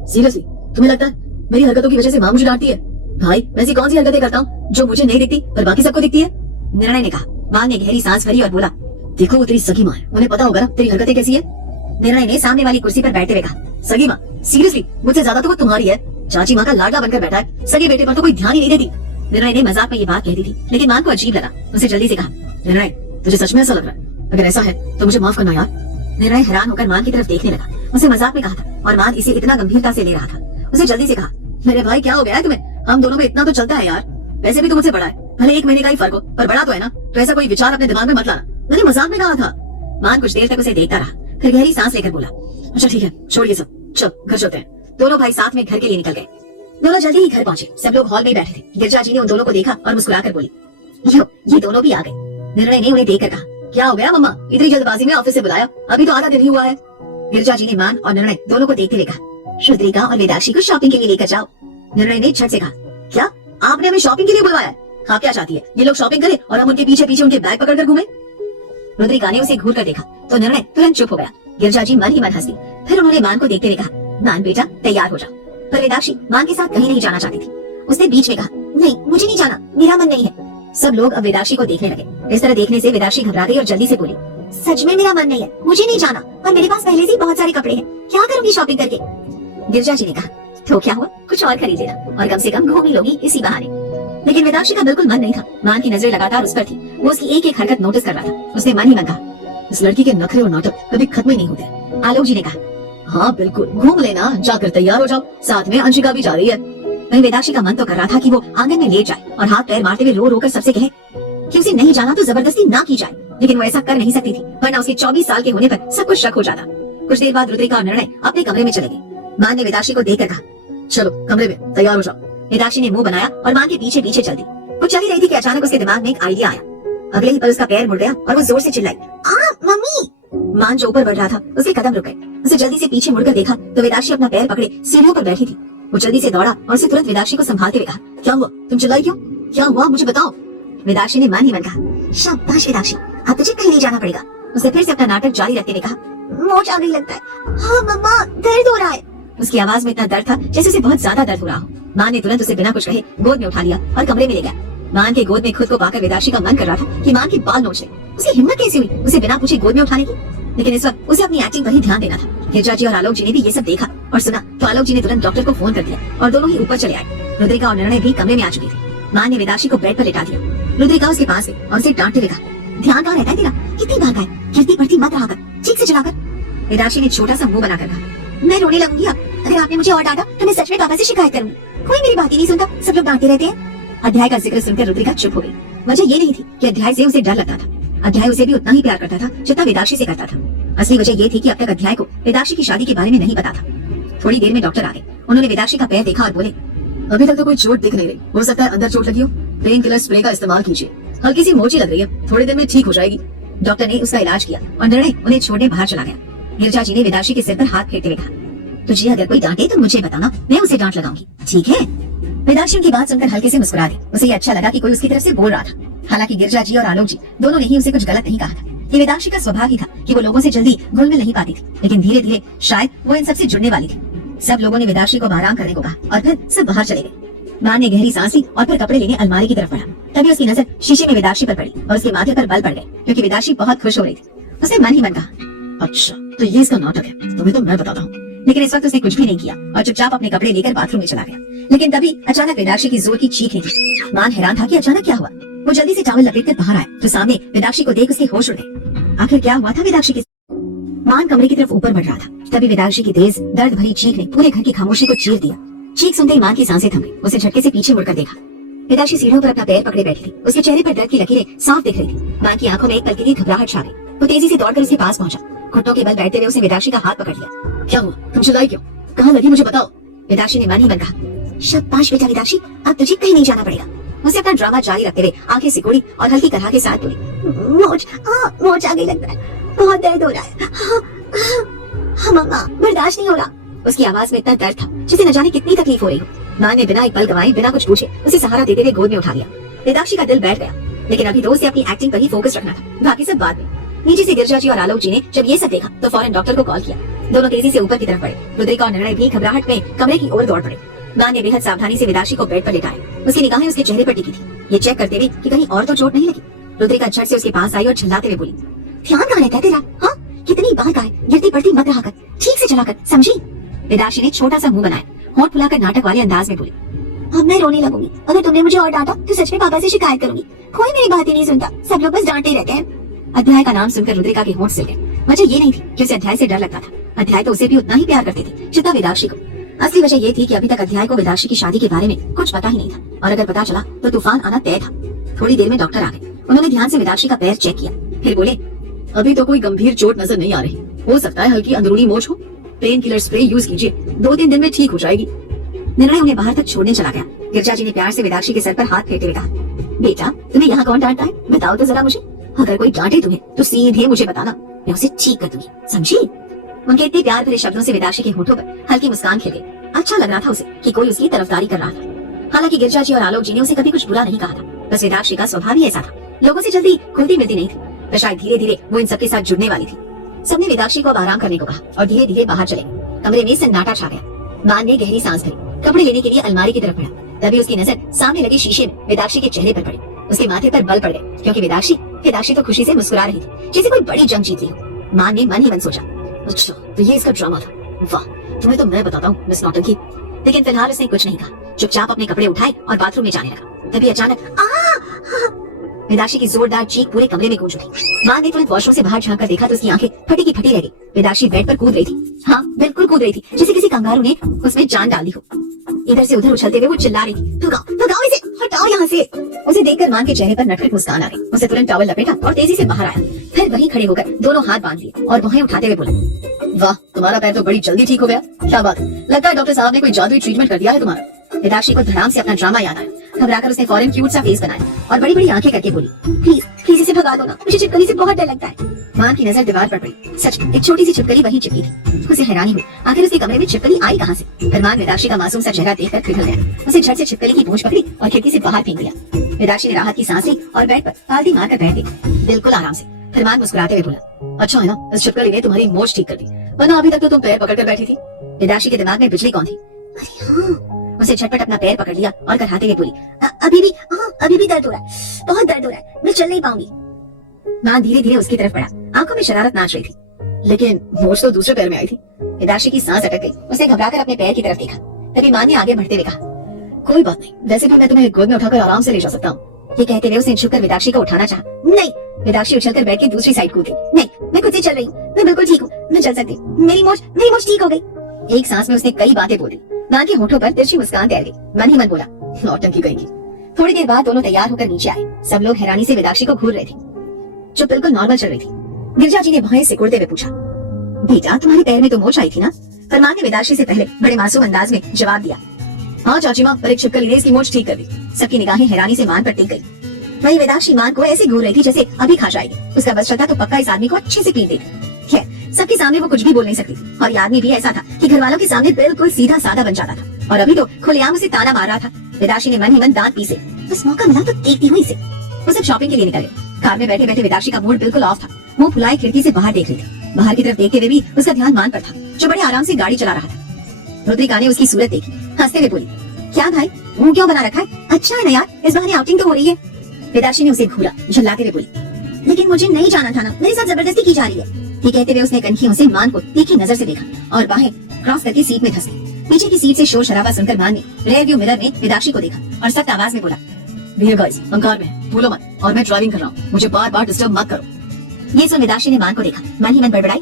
सीरियसली, तुम्हें लगता है मेरी हरकतों की वजह से माँ मुझे डांटती है? भाई, मैं ऐसी कौन सी हरकतें करता हूँ जो मुझे नहीं दिखती पर बाकी सबको दिखती है? निर्णय ने कहा। मान ने गहरी सांस भरी और बोला, देखो वो तेरी सगी माँ है, उन्हें पता होगा ना तेरी हरकतें कैसी है। निर्णय ने सामने वाली कुर्सी पर बैठते हुए कहा, सगी माँ? सीरियसली, मुझसे ज्यादा तो वो तुम्हारी है। चाची माँ का लाडला बनकर बैठा है, सगे बेटे पर तो कोई ध्यान ही नहीं देती। निर्णय ने मजाक में ये बात कह दी थी, लेकिन मान को अजीब लगा। उसे जल्दी से कहा, निर्णय, तुझे सच में ऐसा लग रहा है? अगर ऐसा है तो मुझे माफ करना यार। निर्णय हैरान होकर मान की तरफ देखने लगा। उसे मजाक में कहा था और मान इसे इतना गंभीरता से ले रहा था। उसे जल्दी से कहा, मेरे भाई क्या हो गया है तुम्हें? हम दोनों में इतना तो चलता है यार। वैसे भी तो मुझसे बड़ा है, भले 1 महीने का ही फर्क हो, पर बड़ा तो है ना। तो ऐसा कोई विचार अपने दिमाग में मत लाना, मैंने मजाक में कहा था। मान कुछ देर तक उसे देखता रहा, फिर गहरी सांस लेकर बोला, अच्छा ठीक है, छोड़ ये सब, चल घर चलते हैं। दोनों भाई साथ में घर के लिए निकल गए। दोनों जल्दी ही घर पहुंचे। सब लोग हॉल में बैठे थे। गिरजा जी ने उन दोनों को देखा और मुस्कुराकर बोली, ये दोनों भी आ गए। निर्णय ने उन्हें देखकर कहा, क्या हो गया मम्मा, इतनी जल्दबाजी में ऑफिस से बुलाया? अभी तो आधा दिन ही हुआ है। गिरजा जी ने मान और निर्णय दोनों को देखते हुए कहा, रुद्रिका और वेदाक्षी को शॉपिंग के लिए लेकर जाओ। निर्णय ने झट से कहा, क्या आपने हमें शॉपिंग के लिए बुलवाया है? हाँ, क्या चाहती है, ये लोग शॉपिंग करें और हम उनके पीछे पीछे उनके बैग पकड़ कर घूमे? रुद्रिका ने उसे घूर कर देखा तो निर्णय तुरंत चुप हो गया। गिरजा जी मन ही मन हंस दी। फिर उन्होंने मान को देखते हुए कहा, मान बेटा तैयार हो जा। पर वेदाक्षी मान के साथ कहीं नहीं जाना चाहती थी। उसने बीच में कहा, नहीं मुझे नहीं जाना, मेरा मन नहीं है। सब लोग अब वेदाक्षी को देखने लगे। इस तरह देखने से वेदाक्षी घबरा गई और जल्दी से बोली, सच में मेरा मन नहीं है, मुझे नहीं जाना, और मेरे पास पहले से ही बहुत सारे कपड़े हैं, क्या करूंगी शॉपिंग करके? गिरजा जी ने कहा, तो क्या हुआ, कुछ और खरीद लेना और कम से कम घूम ही लोगी इसी बहाने। लेकिन वेदाक्षी का बिल्कुल मन नहीं था। मान की नजरें लगातार उस पर थी। वो उसकी एक एक हरकत नोटिस कर रहा था। उसने मन ही मन कहा, इस लड़की के नखरे और नाटक कभी खत्म ही नहीं होते। आलोक जी ने कहा, हाँ बिल्कुल, घूम लेना, जाकर तैयार हो जाओ, साथ में अंशिका भी जा रही है। वहीं वेदाक्षी का मन तो कर रहा था कि वो आंगन में लेट जाए और हाथ पैर मारते हुए रो रो कर सबसे कहे कि उसे नहीं जाना तो जबरदस्ती ना की जाए, लेकिन वो ऐसा कर नहीं सकती थी, वरना उसके 24 साल के होने पर सब कुछ शक हो जाता। कुछ देर बाद रुद्रिका और निर्णय अपने कमरे में चले गए। मान ने वेदाक्षी को देखकर कहा, चलो कमरे में तैयार हो जाओ। वेदाक्षी ने मुंह बनाया और मान के पीछे पीछे चल दी। वो चली रही थी कि अचानक उसके दिमाग में एक आइडिया आया। अगले ही पल उसका पैर मुड़ गया और वो जोर से चिल्लाई, मम्मी। मान जो ऊपर बढ़ रहा था उसके कदम रुक गए। उसे जल्दी से पीछे मुड़कर देखा तो वेदाक्षी अपना पैर पकड़े सीढ़ियों पर बैठी थी। वो जल्दी से दौड़ा और उसे तुरंत वेदाक्षी को संभालते हुए कहा, क्या हुआ? तुम चिल्लाई क्यों? क्या हुआ मुझे बताओ। वेदाक्षी ने मन ही मन कहा, शाबाश वेदाक्षी, अब तुझे कहीं नहीं जाना पड़ेगा। उसने फिर से अपना नाटक जारी रखते हुए कहा, मोच आ गई लगता है। हाँ मम्मा, दर्द हो रहा है। उसकी आवाज में इतना दर्द था जैसे उसे बहुत ज्यादा दर्द हो रहा हो। माँ ने तुरंत उसे बिना कुछ कहे गोद में उठा लिया और कमरे में ले गया। माँ के गोद में खुद को पाकर वेदाक्षी का मन कर रहा था कि माँ की बाल नोच ले। उसे हिम्मत कैसी हुई उसे बिना पूछे गोद में उठाने की? लेकिन इस वक्त उसे अपनी एक्टिंग पर ही ध्यान देना था। गिरजा जी और आलोक जी ने भी ये सब देखा और सुना तो आलोक जी ने तुरंत डॉक्टर को फोन कर दिया और दोनों ही ऊपर चले आए। रुद्रिका और निर्णय भी कमरे में आ चुकी थी। माँ ने वेदाक्षी को बेड पर लेटा दिया। रुद्रिका उसके पास गई और उसे डांटते हुए कहा, ध्यान कहाँ रहता है तेरा? कितनी बार कहा गिरती पड़ती मत रहा कर, ठीक से चला कर। वेदाक्षी ने छोटा सा मुंह बनाकर कहा, मैं रोने लगूंगी अब। अगर आपने मुझे और डांटा तो मैं सच में पापा से शिकायत करूंगी। कोई मेरी बात ही नहीं सुनता, सब लोग डांटते रहते हैं। अध्याय का जिक्र सुनकर रुद्रिका चुप हो गई। वजह ये नहीं थी कि अध्याय से उसे डर लगता था। अध्याय उसे भी उतना ही प्यार करता था जितना वेदाक्षी से करता था। असली वजह ये थी कि अब तक अध्याय को वेदाक्षी की शादी के बारे में नहीं पता था। थोड़ी देर में डॉक्टर आ गए। उन्होंने वेदाक्षी का पैर देखा और बोले, अभी तक तो कोई चोट दिख नहीं रही, हो सकता है अंदर चोट लगी हो। पेन किलर स्प्रे का इस्तेमाल कीजिए, हल्की सी मोची लग रही है, थोड़ी देर में ठीक हो जाएगी। डॉक्टर ने उसका इलाज किया और निर्णय उन्हें छोड़ने बाहर चला गया। गिरजा जी ने वेदाक्षी के सिर पर हाथ फेरते हुए कहा, तुझे अगर कोई डांटे तो मुझे बताना, मैं उसे डांट लगाऊंगी, ठीक है? वेदाक्षी उनकी बात सुनकर हल्के से मुस्कुरा दी। उसे ये अच्छा लगा कि कोई उसकी तरफ से बोल रहा था। हालांकि गिरजा जी और आलोक जी दोनों ने ही उसे कुछ गलत नहीं कहा था। ये वेदाक्षी का स्वभाव ही था कि वो लोगों से जल्दी घुल मिल नहीं पाती थी, लेकिन धीरे धीरे शायद वो इन सबसे जुड़ने वाली थी। सब लोगों ने वेदाक्षी को आराम करने को कहा और फिर सब बाहर चले गए। माँ ने गहरी सांस ली और फिर कपड़े लेने अलमारी की तरफ बढ़ा। तभी उसकी नजर शीशे में वेदाक्षी पर पड़ी और उसके माथे पर बल पड़ गए क्योंकि वेदाक्षी बहुत खुश हो रही थी। उसने मन ही मन कहा, अच्छा तो ये इसका नाटक है, तुम्हें तो मैं बताता हूँ। लेकिन इस वक्त उसने कुछ भी नहीं किया और चुपचाप अपने कपड़े लेकर बाथरूम में चला गया। लेकिन तभी अचानक वेदाक्षी की जोर की चीख निकली। मान हैरान था कि अचानक क्या हुआ। वो जल्दी से टॉवल लपेटकर बाहर आया तो सामने वेदाक्षी को देख उसके होश उड़ गए। आखिर क्या हुआ था वेदाक्षी के? मान कमरे की तरफ ऊपर बढ़ रहा था। तभी वेदाक्षी की तेज दर्द भरी चीख ने पूरे घर की खामोशी को चीर दिया। चीख सुनते ही मान की सांसें थम गई। उसे झटके से पीछे मुड़कर देखा। वेदाक्षी सीढ़ियों पर अपना पैर पकड़े बैठी थी। उसके चेहरे पर दर्द की लकीरें साफ दिख रही थी। मान की आंखों में एक पल के लिए घबराहट छा गई। वो तेजी से दौड़कर उसके पास पहुंचा। घुटनों के बल बैठते हुए उसने वेदाक्षी का हाथ पकड़ लिया। क्या हुआ? तुम चिल्लाई क्यों? कहाँ लगी मुझे बताओ। वेदाक्षी ने मन ही मन कहा, शाबाश बेटा वेदाक्षी, अब तुझे कहीं नहीं जाना पड़ेगा। उसे अपना ड्रामा जारी रखते हुए आंखें सिकोड़ी और हल्की कहा के साथ बोली, मोच आ गई लगता है, बहुत दर्द हो रहा है। हाँ मम्मा, बर्दाश्त नहीं हो रहा। उसकी आवाज में इतना दर्द था जिसे न जाने कितनी तकलीफ हो रही हो। माँ ने बिना एक पल गवाए बिना कुछ पूछे उसे सहारा देते हुए गोद में उठा लिया। वेदाक्षी का दिल बैठ गया, लेकिन अभी तो उसे अपनी एक्टिंग पर ही फोकस रखना था, बाकी सब बाद में। नीचे से गिरजा जी और आलोक जी ने जब ये सब देखा तो फौरन डॉक्टर को कॉल किया। दोनों तेजी से ऊपर की तरफ बढ़े। रुद्रिका और निर्णय भी घबराहट में कमरे की ओर दौड़ पड़े। माँ ने बेहद सावधानी से वेदाक्षी को बेड पर लेटाया। उसकी निगाहें उसके चेहरे पर टिकी थी, ये चेक करते हुए कि कहीं और तो चोट नहीं लगी। रुद्रिका झट से उसके पास आई और चिल्लाते हुए बोली, ध्यान कहाँ रहता है तेरा? हाँ, कितनी बार कहा है, गिरती पड़ती मत रहा कर, ठीक से चला कर, समझी? वेदाक्षी ने छोटा सा मुंह बनाया, होंठ फुलाकर नाटक वाले अंदाज में बोली, अब मैं रोने लगूंगी। अगर तुमने मुझे और डांटा तो सच में पापा से शिकायत करूंगी। कोई मेरी बात ही नहीं सुनता, सब लोग बस डांटते रहते हैं। अध्याय का नाम सुनकर रुद्रिका के होंठ सिल गए। वजह ये नहीं थी कि उसे अध्याय से डर लगता था। अध्याय तो उसे भी उतना ही प्यार करते थे जितना वेदाक्षी को। असली वजह ये थी कि अभी तक अध्याय को वेदाक्षी की शादी के बारे में कुछ पता ही नहीं था, और अगर पता चला तो तूफान आना तय था। थोड़ी देर में डॉक्टर आ गए। उन्होंने ध्यान से वेदाक्षी का पैर चेक किया, फिर बोले, अभी तो कोई गंभीर चोट नजर नहीं आ रही, हो सकता है हल्की अंदरूनी मोच हो। पेन किलर स्प्रे यूज कीजिए, 2-3 दिन में ठीक हो जाएगी। निर्णय उन्हें बाहर तक छोड़ने चला गया। गिरजा जी ने प्यार से वेदाक्षी के सर पर हाथ फेरते हुए कहा, बेटा तुम्हें यहाँ कौन डांटता है, बताओ तो जरा मुझे। अगर कोई डांटे तुम्हें तो सीधे मुझे बताना, मैं उसे ठीक कर दूंगी, समझी? उनके इतने प्यार भरे शब्दों से वेदाक्षी के होठों पर हल्की मुस्कान खिल गई। अच्छा लग रहा था उसे कि कोई उसकी तरफदारी कर रहा था। हालांकि गिरजा जी और आलोक जी ने उसे कभी कुछ बुरा नहीं कहा था, बस वेदाक्षी का स्वभाव ही ऐसा था, लोगों से जल्दी घुलती मिलती नहीं थी। तो शायद धीरे धीरे वो इन सबके साथ जुड़ने वाली थी। सबने वेदाक्षी को अब आराम करने को कहा और धीरे धीरे बाहर चले। कमरे में सन्नाटा छा गया। मान ने गहरी सांस भरी, कपड़े लेने के लिए अलमारी की तरफ बढ़ा। तभी उसकी नजर सामने लगे शीशे में वेदाक्षी के चेहरे पर पड़ी। उसके माथे पर बल पड़ गए क्योंकि वेदाक्षी तो खुशी से मुस्कुरा रही थी जैसे कोई बड़ी जंग जीत ली हो। मान ने मन ही मन सोचा, अच्छा तो ये इसका ड्रामा था, वाह तुम्हें तो मैं बताता हूँ मिस नौटंकी। लेकिन फिलहाल उसने कुछ नहीं कहा, चुपचाप अपने कपड़े उठाए और बाथरूम में जाने लगा। तभी अचानक वेदाक्षी की जोरदार चीख पूरे कमरे में गूंज उठी। माँ ने तुरंत वॉशरूम से बाहर झांक कर देखा तो उसकी आंखें फटी की फटी रह गई। वेदाक्षी बेड पर कूद रही थी, हाँ बिल्कुल कूद रही थी जैसे किसी कंगारू ने उसमें जान डाल दी हो। इधर से उधर उछलते हुए वो चिल्ला रही थी, भगाओ इसे, हटाओ यहाँ से। उसे देखकर मान के चेहरे पर नटखट मुस्कान आ गई। उसे तुरंत टॉवल लपेटा और तेजी से बाहर आया। फिर वहीं खड़े होकर दोनों हाथ बांध लिए और बाहें उठाते हुए बोला, वाह तुम्हारा पैर तो बड़ी जल्दी ठीक हो गया, क्या बात, लगता है डॉक्टर साहब ने कोई जादुई ट्रीटमेंट कर दिया है तुम्हारा। वेदाक्षी को धड़ाम से अपना ड्रामा याद आया। घबराकर उसने फौरन क्यूट सा फेस बनाया और बड़ी बड़ी आंखें करके बोली, प्लीज प्लीज इसे भगा दो ना, मुझे छिपकली से बहुत डर लगता है। मान की नजर दीवार पर पड़ी। सच में एक छोटी सी छिपकली वहीं चिपकी थी। उसे हैरानी हुई, आखिर उसके कमरे में छिपकली आई कहाँ से। फिर मान वेदाक्षी का मासूम सा चेहरा देखकर पिघल गया। उसे झट से छिपकली की पूंछ पकड़ी और खिड़की से बाहर फेंक दिया। वेदाक्षी ने राहत की सांस ली और बेड पर पालती मारकर बैठ गई, बिल्कुल आराम से। फिर मान मुस्कुराते हुए बोला, अच्छा है ना, इस छिपकली ने तुम्हारी मोच ठीक कर दी, वरना अभी तक तो तुम पैर पकड़कर बैठी थी। वेदाक्षी के दिमाग में बिजली कौन थी। अरे हाँ, उसे झटपट अपना पैर पकड़ लिया और कराते हुए बोली, अभी भी दर्द हो रहा है, बहुत दर्द हो रहा है, मैं चल नहीं पाऊंगी। मान धीरे धीरे उसकी तरफ बढ़ा, आंखों में शरारत नाच रही थी। लेकिन मोच तो दूसरे पैर में आई थी। वेदाक्षी की सांस अटक गई। उसने घबराकर अपने पैर की तरफ देखा। तभी मान ने आगे बढ़ते हुए कहा, कोई बात नहीं, वैसे भी मैं तुम्हें गोद में उठाकर आराम से ले जा सकता हूँ। ये कहते हुए उसने झुककर वेदाक्षी को उठाना चाहा। नहीं, वेदाक्षी उछलकर बेड की दूसरी साइड कूदी। नहीं, मैं खुद से चल रही हूँ, मैं बिल्कुल ठीक हूँ, मैं चल सकती हूँ, मेरी मोच ठीक हो गई। एक सांस में उसने कई बातें बोली। मान के होठों पर तिरछी मुस्कान तैर गई। मन ही मन बोला, नौटंकी करेगी। थोड़ी देर बाद दोनों तैयार होकर नीचे आए। सब लोग हैरानी से वेदाक्षी को घूर रहे थे, जो बिल्कुल नॉर्मल चल रही थी। गिरजा जी ने भौहें सिकुड़ते हुए पूछा, बेटा तुम्हारे पैर में तो मोच आई थी ना। पर मां ने वेदाक्षी से पहले बड़े मासूम अंदाज में जवाब दिया, हाँ चाची माँ, पर एक छिपकली ने इसकी मोच ठीक कर दी। सबकी निगाहें हैरानी से मान पर टिक गई। वही वेदाक्षी मान को ऐसे घूर रही थी जैसे अभी खा जाएगी। उसका बस चलता तो पक्का इस आदमी को अच्छे से पीट देती। खैर, सबके सामने वो कुछ भी बोल नहीं सकती। और ये आदमी भी ऐसा था कि घर वालों के सामने बिल्कुल सीधा साधा बन जाता था, और अभी तो खुलेआम उसे ताना मार रहा था। वेदाक्षी ने मन ही मन दांत पीसे। बस मौका मिला तो देखती हुई से। वो सब शॉपिंग के लिए निकले। कार में बैठे बैठे वेदाक्षी का मूड बिल्कुल ऑफ था। मुंह फुलाए खिड़की से बाहर देख रही थी। बाहर की तरफ देखते हुए भी उसका ध्यान मान पर था, जो बड़े आराम से गाड़ी चला रहा था। रुद्रिका ने उसकी सूरत देखी, हंसते हुए बोली, क्या भाई, मुंह क्यों बना रखा है? अच्छा है ना यार, इस बहाने आउटिंग तो हो रही है। वेदाक्षी ने उसे घूरा, झल्लाते हुए बोली, लेकिन मुझे नहीं जाना था ना, मेरे साथ जबरदस्ती की जा रही है। ये कहते हुए उसने कनखियों से मान को तीखी नजर से देखा और बाहें क्रॉस करके सीट में धंस गई। पीछे की सीट से शोर शराबा सुनकर मान ने रेयर व्यू मिरर में वेदाक्षी को देखा और सख्त आवाज में बोला, भैया गाइस, हम कार में हैं, भूलो मत, और मैं ड्राइविंग कर रहा हूँ, मुझे बार बार डिस्टर्ब मत करो। ये सुन वेदाक्षी ने मान को देखा, मन ही मन बड़बड़ाई,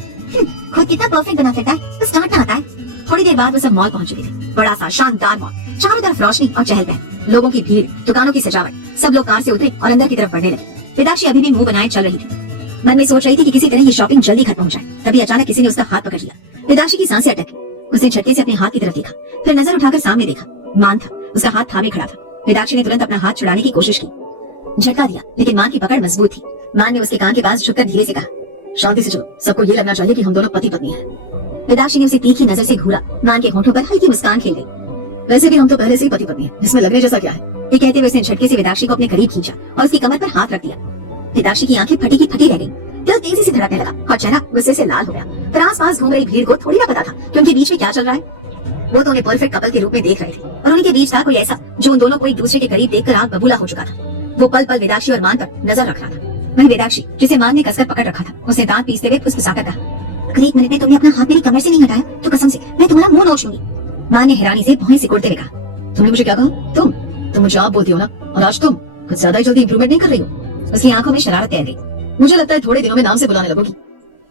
खुद कितना परफेक्ट बना सकता है, तो स्टार्ट ना आता है। थोड़ी देर बाद वो सब मॉल पहुंच चुके थे। बड़ा सा शानदार मॉल, चारों तरफ रोशनी और चहल पहल, लोगों की भीड़, दुकानों की सजावट। सब लोग कार से उतरे और अंदर की तरफ बढ़ने लगे। वेदाक्षी अभी भी मुंह बनाए चल रही थी। मन में सोच रही थी कि किसी तरह ये शॉपिंग जल्दी खत्म हो जाए। तभी अचानक किसी ने उसका हाथ पकड़ लिया। वेदाक्षी की सांसें अटक गई। उसने झटके से अपने हाथ की तरफ देखा, फिर नजर उठाकर सामने देखा। मान था, उसका हाथ थामे खड़ा था। वेदाक्षी ने तुरंत अपना हाथ छुड़ाने की कोशिश की, झटका दिया, लेकिन मान की पकड़ मजबूत थी। मान ने उसके कान के पास झुककर धीरे से कहा, शांति से चलो, सबको ये लगना चाहिए कि हम दोनों पति पत्नी हैं। वेदाक्षी ने उसे तीखी नजर से घूरा। मान के होठों पर हल्की मुस्कान खेल गई। वैसे भी हम तो पहले से ही पति पत्नी हैं, इसमें लगने जैसा क्या है? ये कहते हुए उसने झटके से वेदाक्षी को अपने करीब खींचा और उसकी कमर पर हाथ रख दिया। वेदाक्षी की आंखें फटी की फटी रह गई। दिल तेजी से धड़कने लगा और चेहरा गुस्से से लाल हो गया। पर आसपास घूम रही भीड़ को थोड़ी ना पता था कि उनके बीच में क्या चल रहा है। वो तो उन्हें परफेक्ट कपल के रूप में देख रहे थे, और उनके बीच था कोई ऐसा जो उन दोनों को एक दूसरे के करीब देखकर आग बबूला हो चुका था। वो पल पल वेदाक्षी और मान पर नजर रख रहा था। वही वेदाक्षी जिसे मान ने कसकर पकड़ रखा था, उसने दांत पीसते हुए फुसफुसाकर कहा, अगर 1 मिनट में तुमने अपना हाथ मेरी कमर से नहीं हटाया तो कसम से मैं तुम्हारा मुंह नोच लूंगी। मान ने हैरानी से भौहें सिकुड़ते हुए कहा, तुमने मुझे क्या कहा? तुम मुझे आप बोलती हो ना, और आज तुम कुछ ज्यादा ही जल्दी इंप्रूवमेंट नहीं कर रही हो। उसकी आंखों में शरारत तैर गई। मुझे लगता है थोड़े दिनों में नाम से बुलाने लगोगी।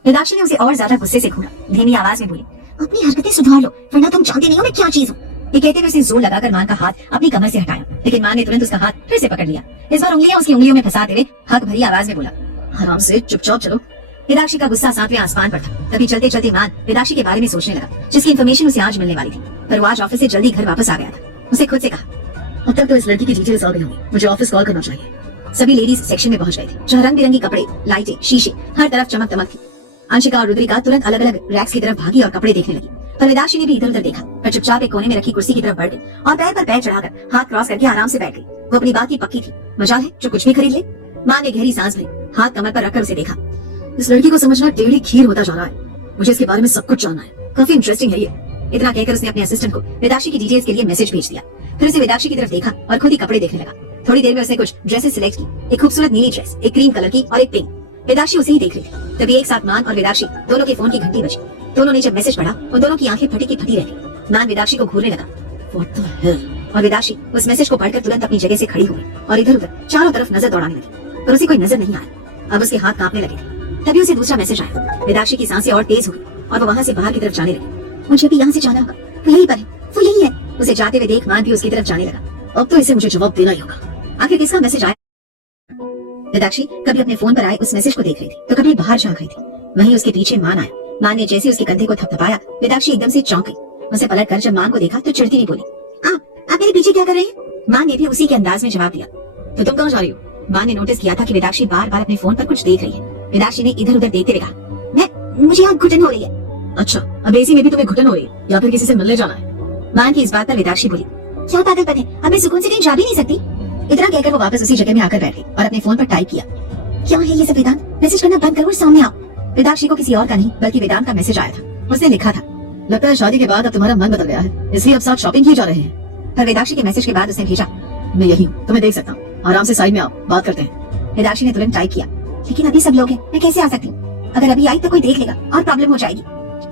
वेदाक्षी ने उसे और ज्यादा गुस्से से घूरा, धीमी आवाज में बोली, अपनी हरकतें सुधार लो, वरना तुम जानते नहीं हो मैं क्या चीज हूँ। ये कहते हुए उसने जोर लगाकर मान का हाथ अपनी कमर से हटाया, लेकिन मान ने तुरंत उसका हाथ फिर से पकड़ लिया। इस बार उंगलियां उसकी उंगलियों में फंसाते हुए हक भरी आवाज में बोला, आराम से चुपचाप चलो। वेदाक्षी का गुस्सा 7वें आसमान पर था। तभी चलते चलते मान वेदाक्षी के बारे में सोचने लगा, जिसकी इन्फॉर्मेशन उसे आज मिलने वाली थी। पर वो आज ऑफिस से जल्दी घर वापस आ गया था। उसे खुद से कहा, अब तक तो इस लड़की की डिटेल्स आ गई होंगी, मुझे ऑफिस कॉल करना चाहिए। सभी लेडीज सेक्शन में पहुंच गए थे, जहाँ रंग बिरंगी कपड़े, लाइटें, शीशे, हर तरफ चमक दमक थी। अंशिका और रुद्रिका तुरंत अलग अलग रैक्स की तरफ भागी और कपड़े देखने लगी। पर वेदाक्षी ने भी इधर उधर देखा, पर चुपचाप एक कोने में रखी कुर्सी की तरफ बढ़ गई और पैर पर पैर चढ़ाकर हाथ क्रॉस करके आराम से बैठ गई। वो अपनी बात की पक्की थी, मजाल है जो कुछ भी खरीद ले। माँ ने गहरी सांस भरी, हाथ कमर पर रखकर उसे देखा। इस लड़की को समझना टेढ़ी खीर होता जा रहा है, मुझे इसके बारे में सब कुछ जानना है, काफी इंटरेस्टिंग है ये। इतना कहकर उसने अपने असिस्टेंट को वेदाक्षी की डिटेल्स के लिए मैसेज भेज दिया। फिर उसे वेदाक्षी की तरफ देखा और खुद ही कपड़े देखने लगा। थोड़ी देर में उसने कुछ ड्रेसेस सिलेक्ट की, एक खूबसूरत नीली ड्रेस, एक क्रीम कलर की और एक पिंक। वेदाक्षी उसे ही देख रही थी। तभी एक साथ मान और वेदाक्षी दोनों के फोन की घंटी बजी। दोनों ने जब मैसेज पढ़ा, उन दोनों की आंखें फटी की फटी रह गई। मान वेदाक्षी को घूरने लगा, व्हाट द हेल, और वेदाक्षी उस मैसेज को पढ़कर तुरंत अपनी जगह से खड़ी हो गई और इधर उधर चारों तरफ नजर दौड़ाने लगी, पर उसे कोई नजर नहीं आया। अब उसके हाथ कांपने लगे थे। तभी उसे दूसरा मैसेज आया। वेदाक्षी की सांसें और तेज हो गई और वो वहां से बाहर की तरफ जाने लगी। मुझे भी यहाँ से जाना होगा, वो यहीं पर है, वो यही है। उसे जाते हुए देख मान भी उसकी तरफ जाने लगा। अब तो इसे मुझे जवाब देना ही होगा। आखिर किसका मैसेज आया? वेदाक्षी कभी अपने फोन पर आए उस मैसेज को देख रही थी, तो कभी बाहर झांक रही थी। वहीं उसके पीछे मान आया। मान ने जैसे उसके कंधे को थपथपाया, वेदाक्षी एकदम से चौंक गई। उसे पलट कर जब मान को देखा तो चिढ़ती हुई बोली, आप मेरे पीछे क्या कर रहे हैं? मान ने भी उसी के अंदाज में जवाब दिया, तो तुम कहाँ जा रही हो? मान ने नोटिस किया था कि वेदाक्षी बार बार अपने फोन पर कुछ देख रही है। वेदाक्षी ने इधर उधर देखते हुए कहा, मुझे यहाँ घुटन हो रही है। अच्छा, अब एसी में भी तुम्हें घुटन हो रही है या फिर किसी से मिलने जाना है? मान की इस बात पर वेदाक्षी बोली, क्या पागलपन है, अब मैं सुकून से कहीं जा भी नहीं सकती। इतना कहकर वो वापस उसी जगह में आकर बैठ गई और अपने फोन पर टाइप किया, क्या है ये सब वेदांत, मैसेज करना बंद करो और सामने आओ। वेदाक्षी को किसी और का नहीं बल्कि वेदांत का मैसेज आया था। उसने लिखा था, लगता है शादी के बाद अब तुम्हारा मन बदल गया है, इसलिए अब साथ शॉपिंग की जा रहे हैं। पर वेदाक्षी के मैसेज के बाद उसने भेजा, मैं यही हूँ, तुम्हें देख सकता हूँ, आराम से साइड में आओ, बात करते हैं। वेदाक्षी ने तुरंत टाइप किया, लेकिन अभी सब लोग हैं, मैं कैसे आ सकती हूँ, अगर अभी आई तो कोई देख लेगा और प्रॉब्लम हो जाएगी।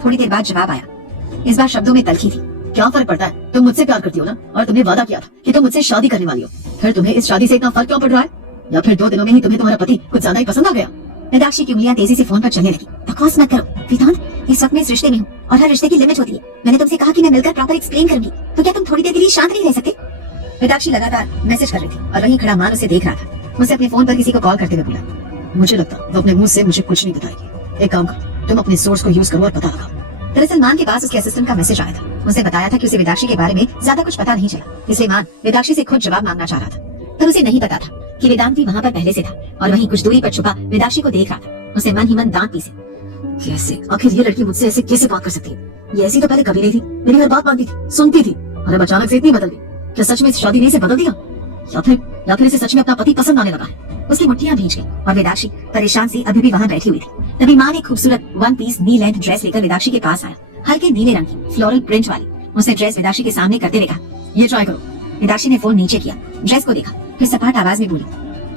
थोड़ी देर बाद जवाब आया, इस बार शब्दों में तलखी थी, क्या फर्क पड़ता है, तुम मुझसे प्यार करती हो ना, और तुमने वादा किया था कि तुम मुझसे शादी करने वाली हो, फिर तुम्हें इस शादी से इतना फर्क क्यों पड़ रहा है? या फिर 2 दिनों में ही तुम्हें तुम्हारा पति कुछ ज्यादा ही पसंद आ गया? वेदाक्षी की उंगलियां तेजी से फोन पर चलने लगी। बकवास मत करो वेदांत, इस वक्त मैं इस रिश्ते में हूँ और हर रिश्ते की लिमिट होती है। मैंने तुमसे कहा कि मैं मिलकर प्रॉपर एक्सप्लेन करूंगी, तो क्या तुम थोड़ी देर के लिए शांत नहीं रह सकते? वेदाक्षी लगातार मैसेज कर रही थी और वहीं खड़ा मान उसे देख रहा था। मुझसे अपने फोन पर किसी को कॉल करते हुए बोला, मुझे लगता वो अपने मुंह से मुझे कुछ नहीं बताएगी, एक काम करो, तुम अपने सोर्स को यूज करो और पता लगाओ। दरअसल मान के पास उसके असिस्टेंट का मैसेज आया था। उसने बताया था कि उसे वेदाक्षी के बारे में ज्यादा कुछ पता नहीं चला, इसलिए मान वेदाक्षी से खुद जवाब मांगना चाह रहा था। पर उसे नहीं पता था कि वेदांत भी वहाँ पर पहले से था और वहीं कुछ दूरी पर छुपा वेदाक्षी को देख रहा था। उसे मन ही मन दांत पीसे, कैसे आखिर ये लड़की मुझसे ऐसे कैसे बात कर सकती है? ये ऐसी तो पहले कभी नहीं थी, मेरी हर बात मानती थी, सुनती थी, और अब अचानक से इतनी बदल गई। क्या सच में इस शादी ने इसे बदल दिया, या फिर इसे सच में अपना पति पसंद आने लगा है? उसकी मुट्ठियां भींच गई और वेदाक्षी परेशान सी अभी भी वहाँ बैठी हुई थी। तभी माँ ने एक खूबसूरत 1 पीस नी लेंथ ड्रेस लेकर वेदाक्षी के पास आया, हल्के नीले रंग की फ्लोरल प्रिंट वाली। उसने ड्रेस वेदाक्षी के सामने करते हुए कहा, ये ट्राई करो। वेदाक्षी ने फोन नीचे किया, ड्रेस को देखा, फिर सपाट आवाज में बोली,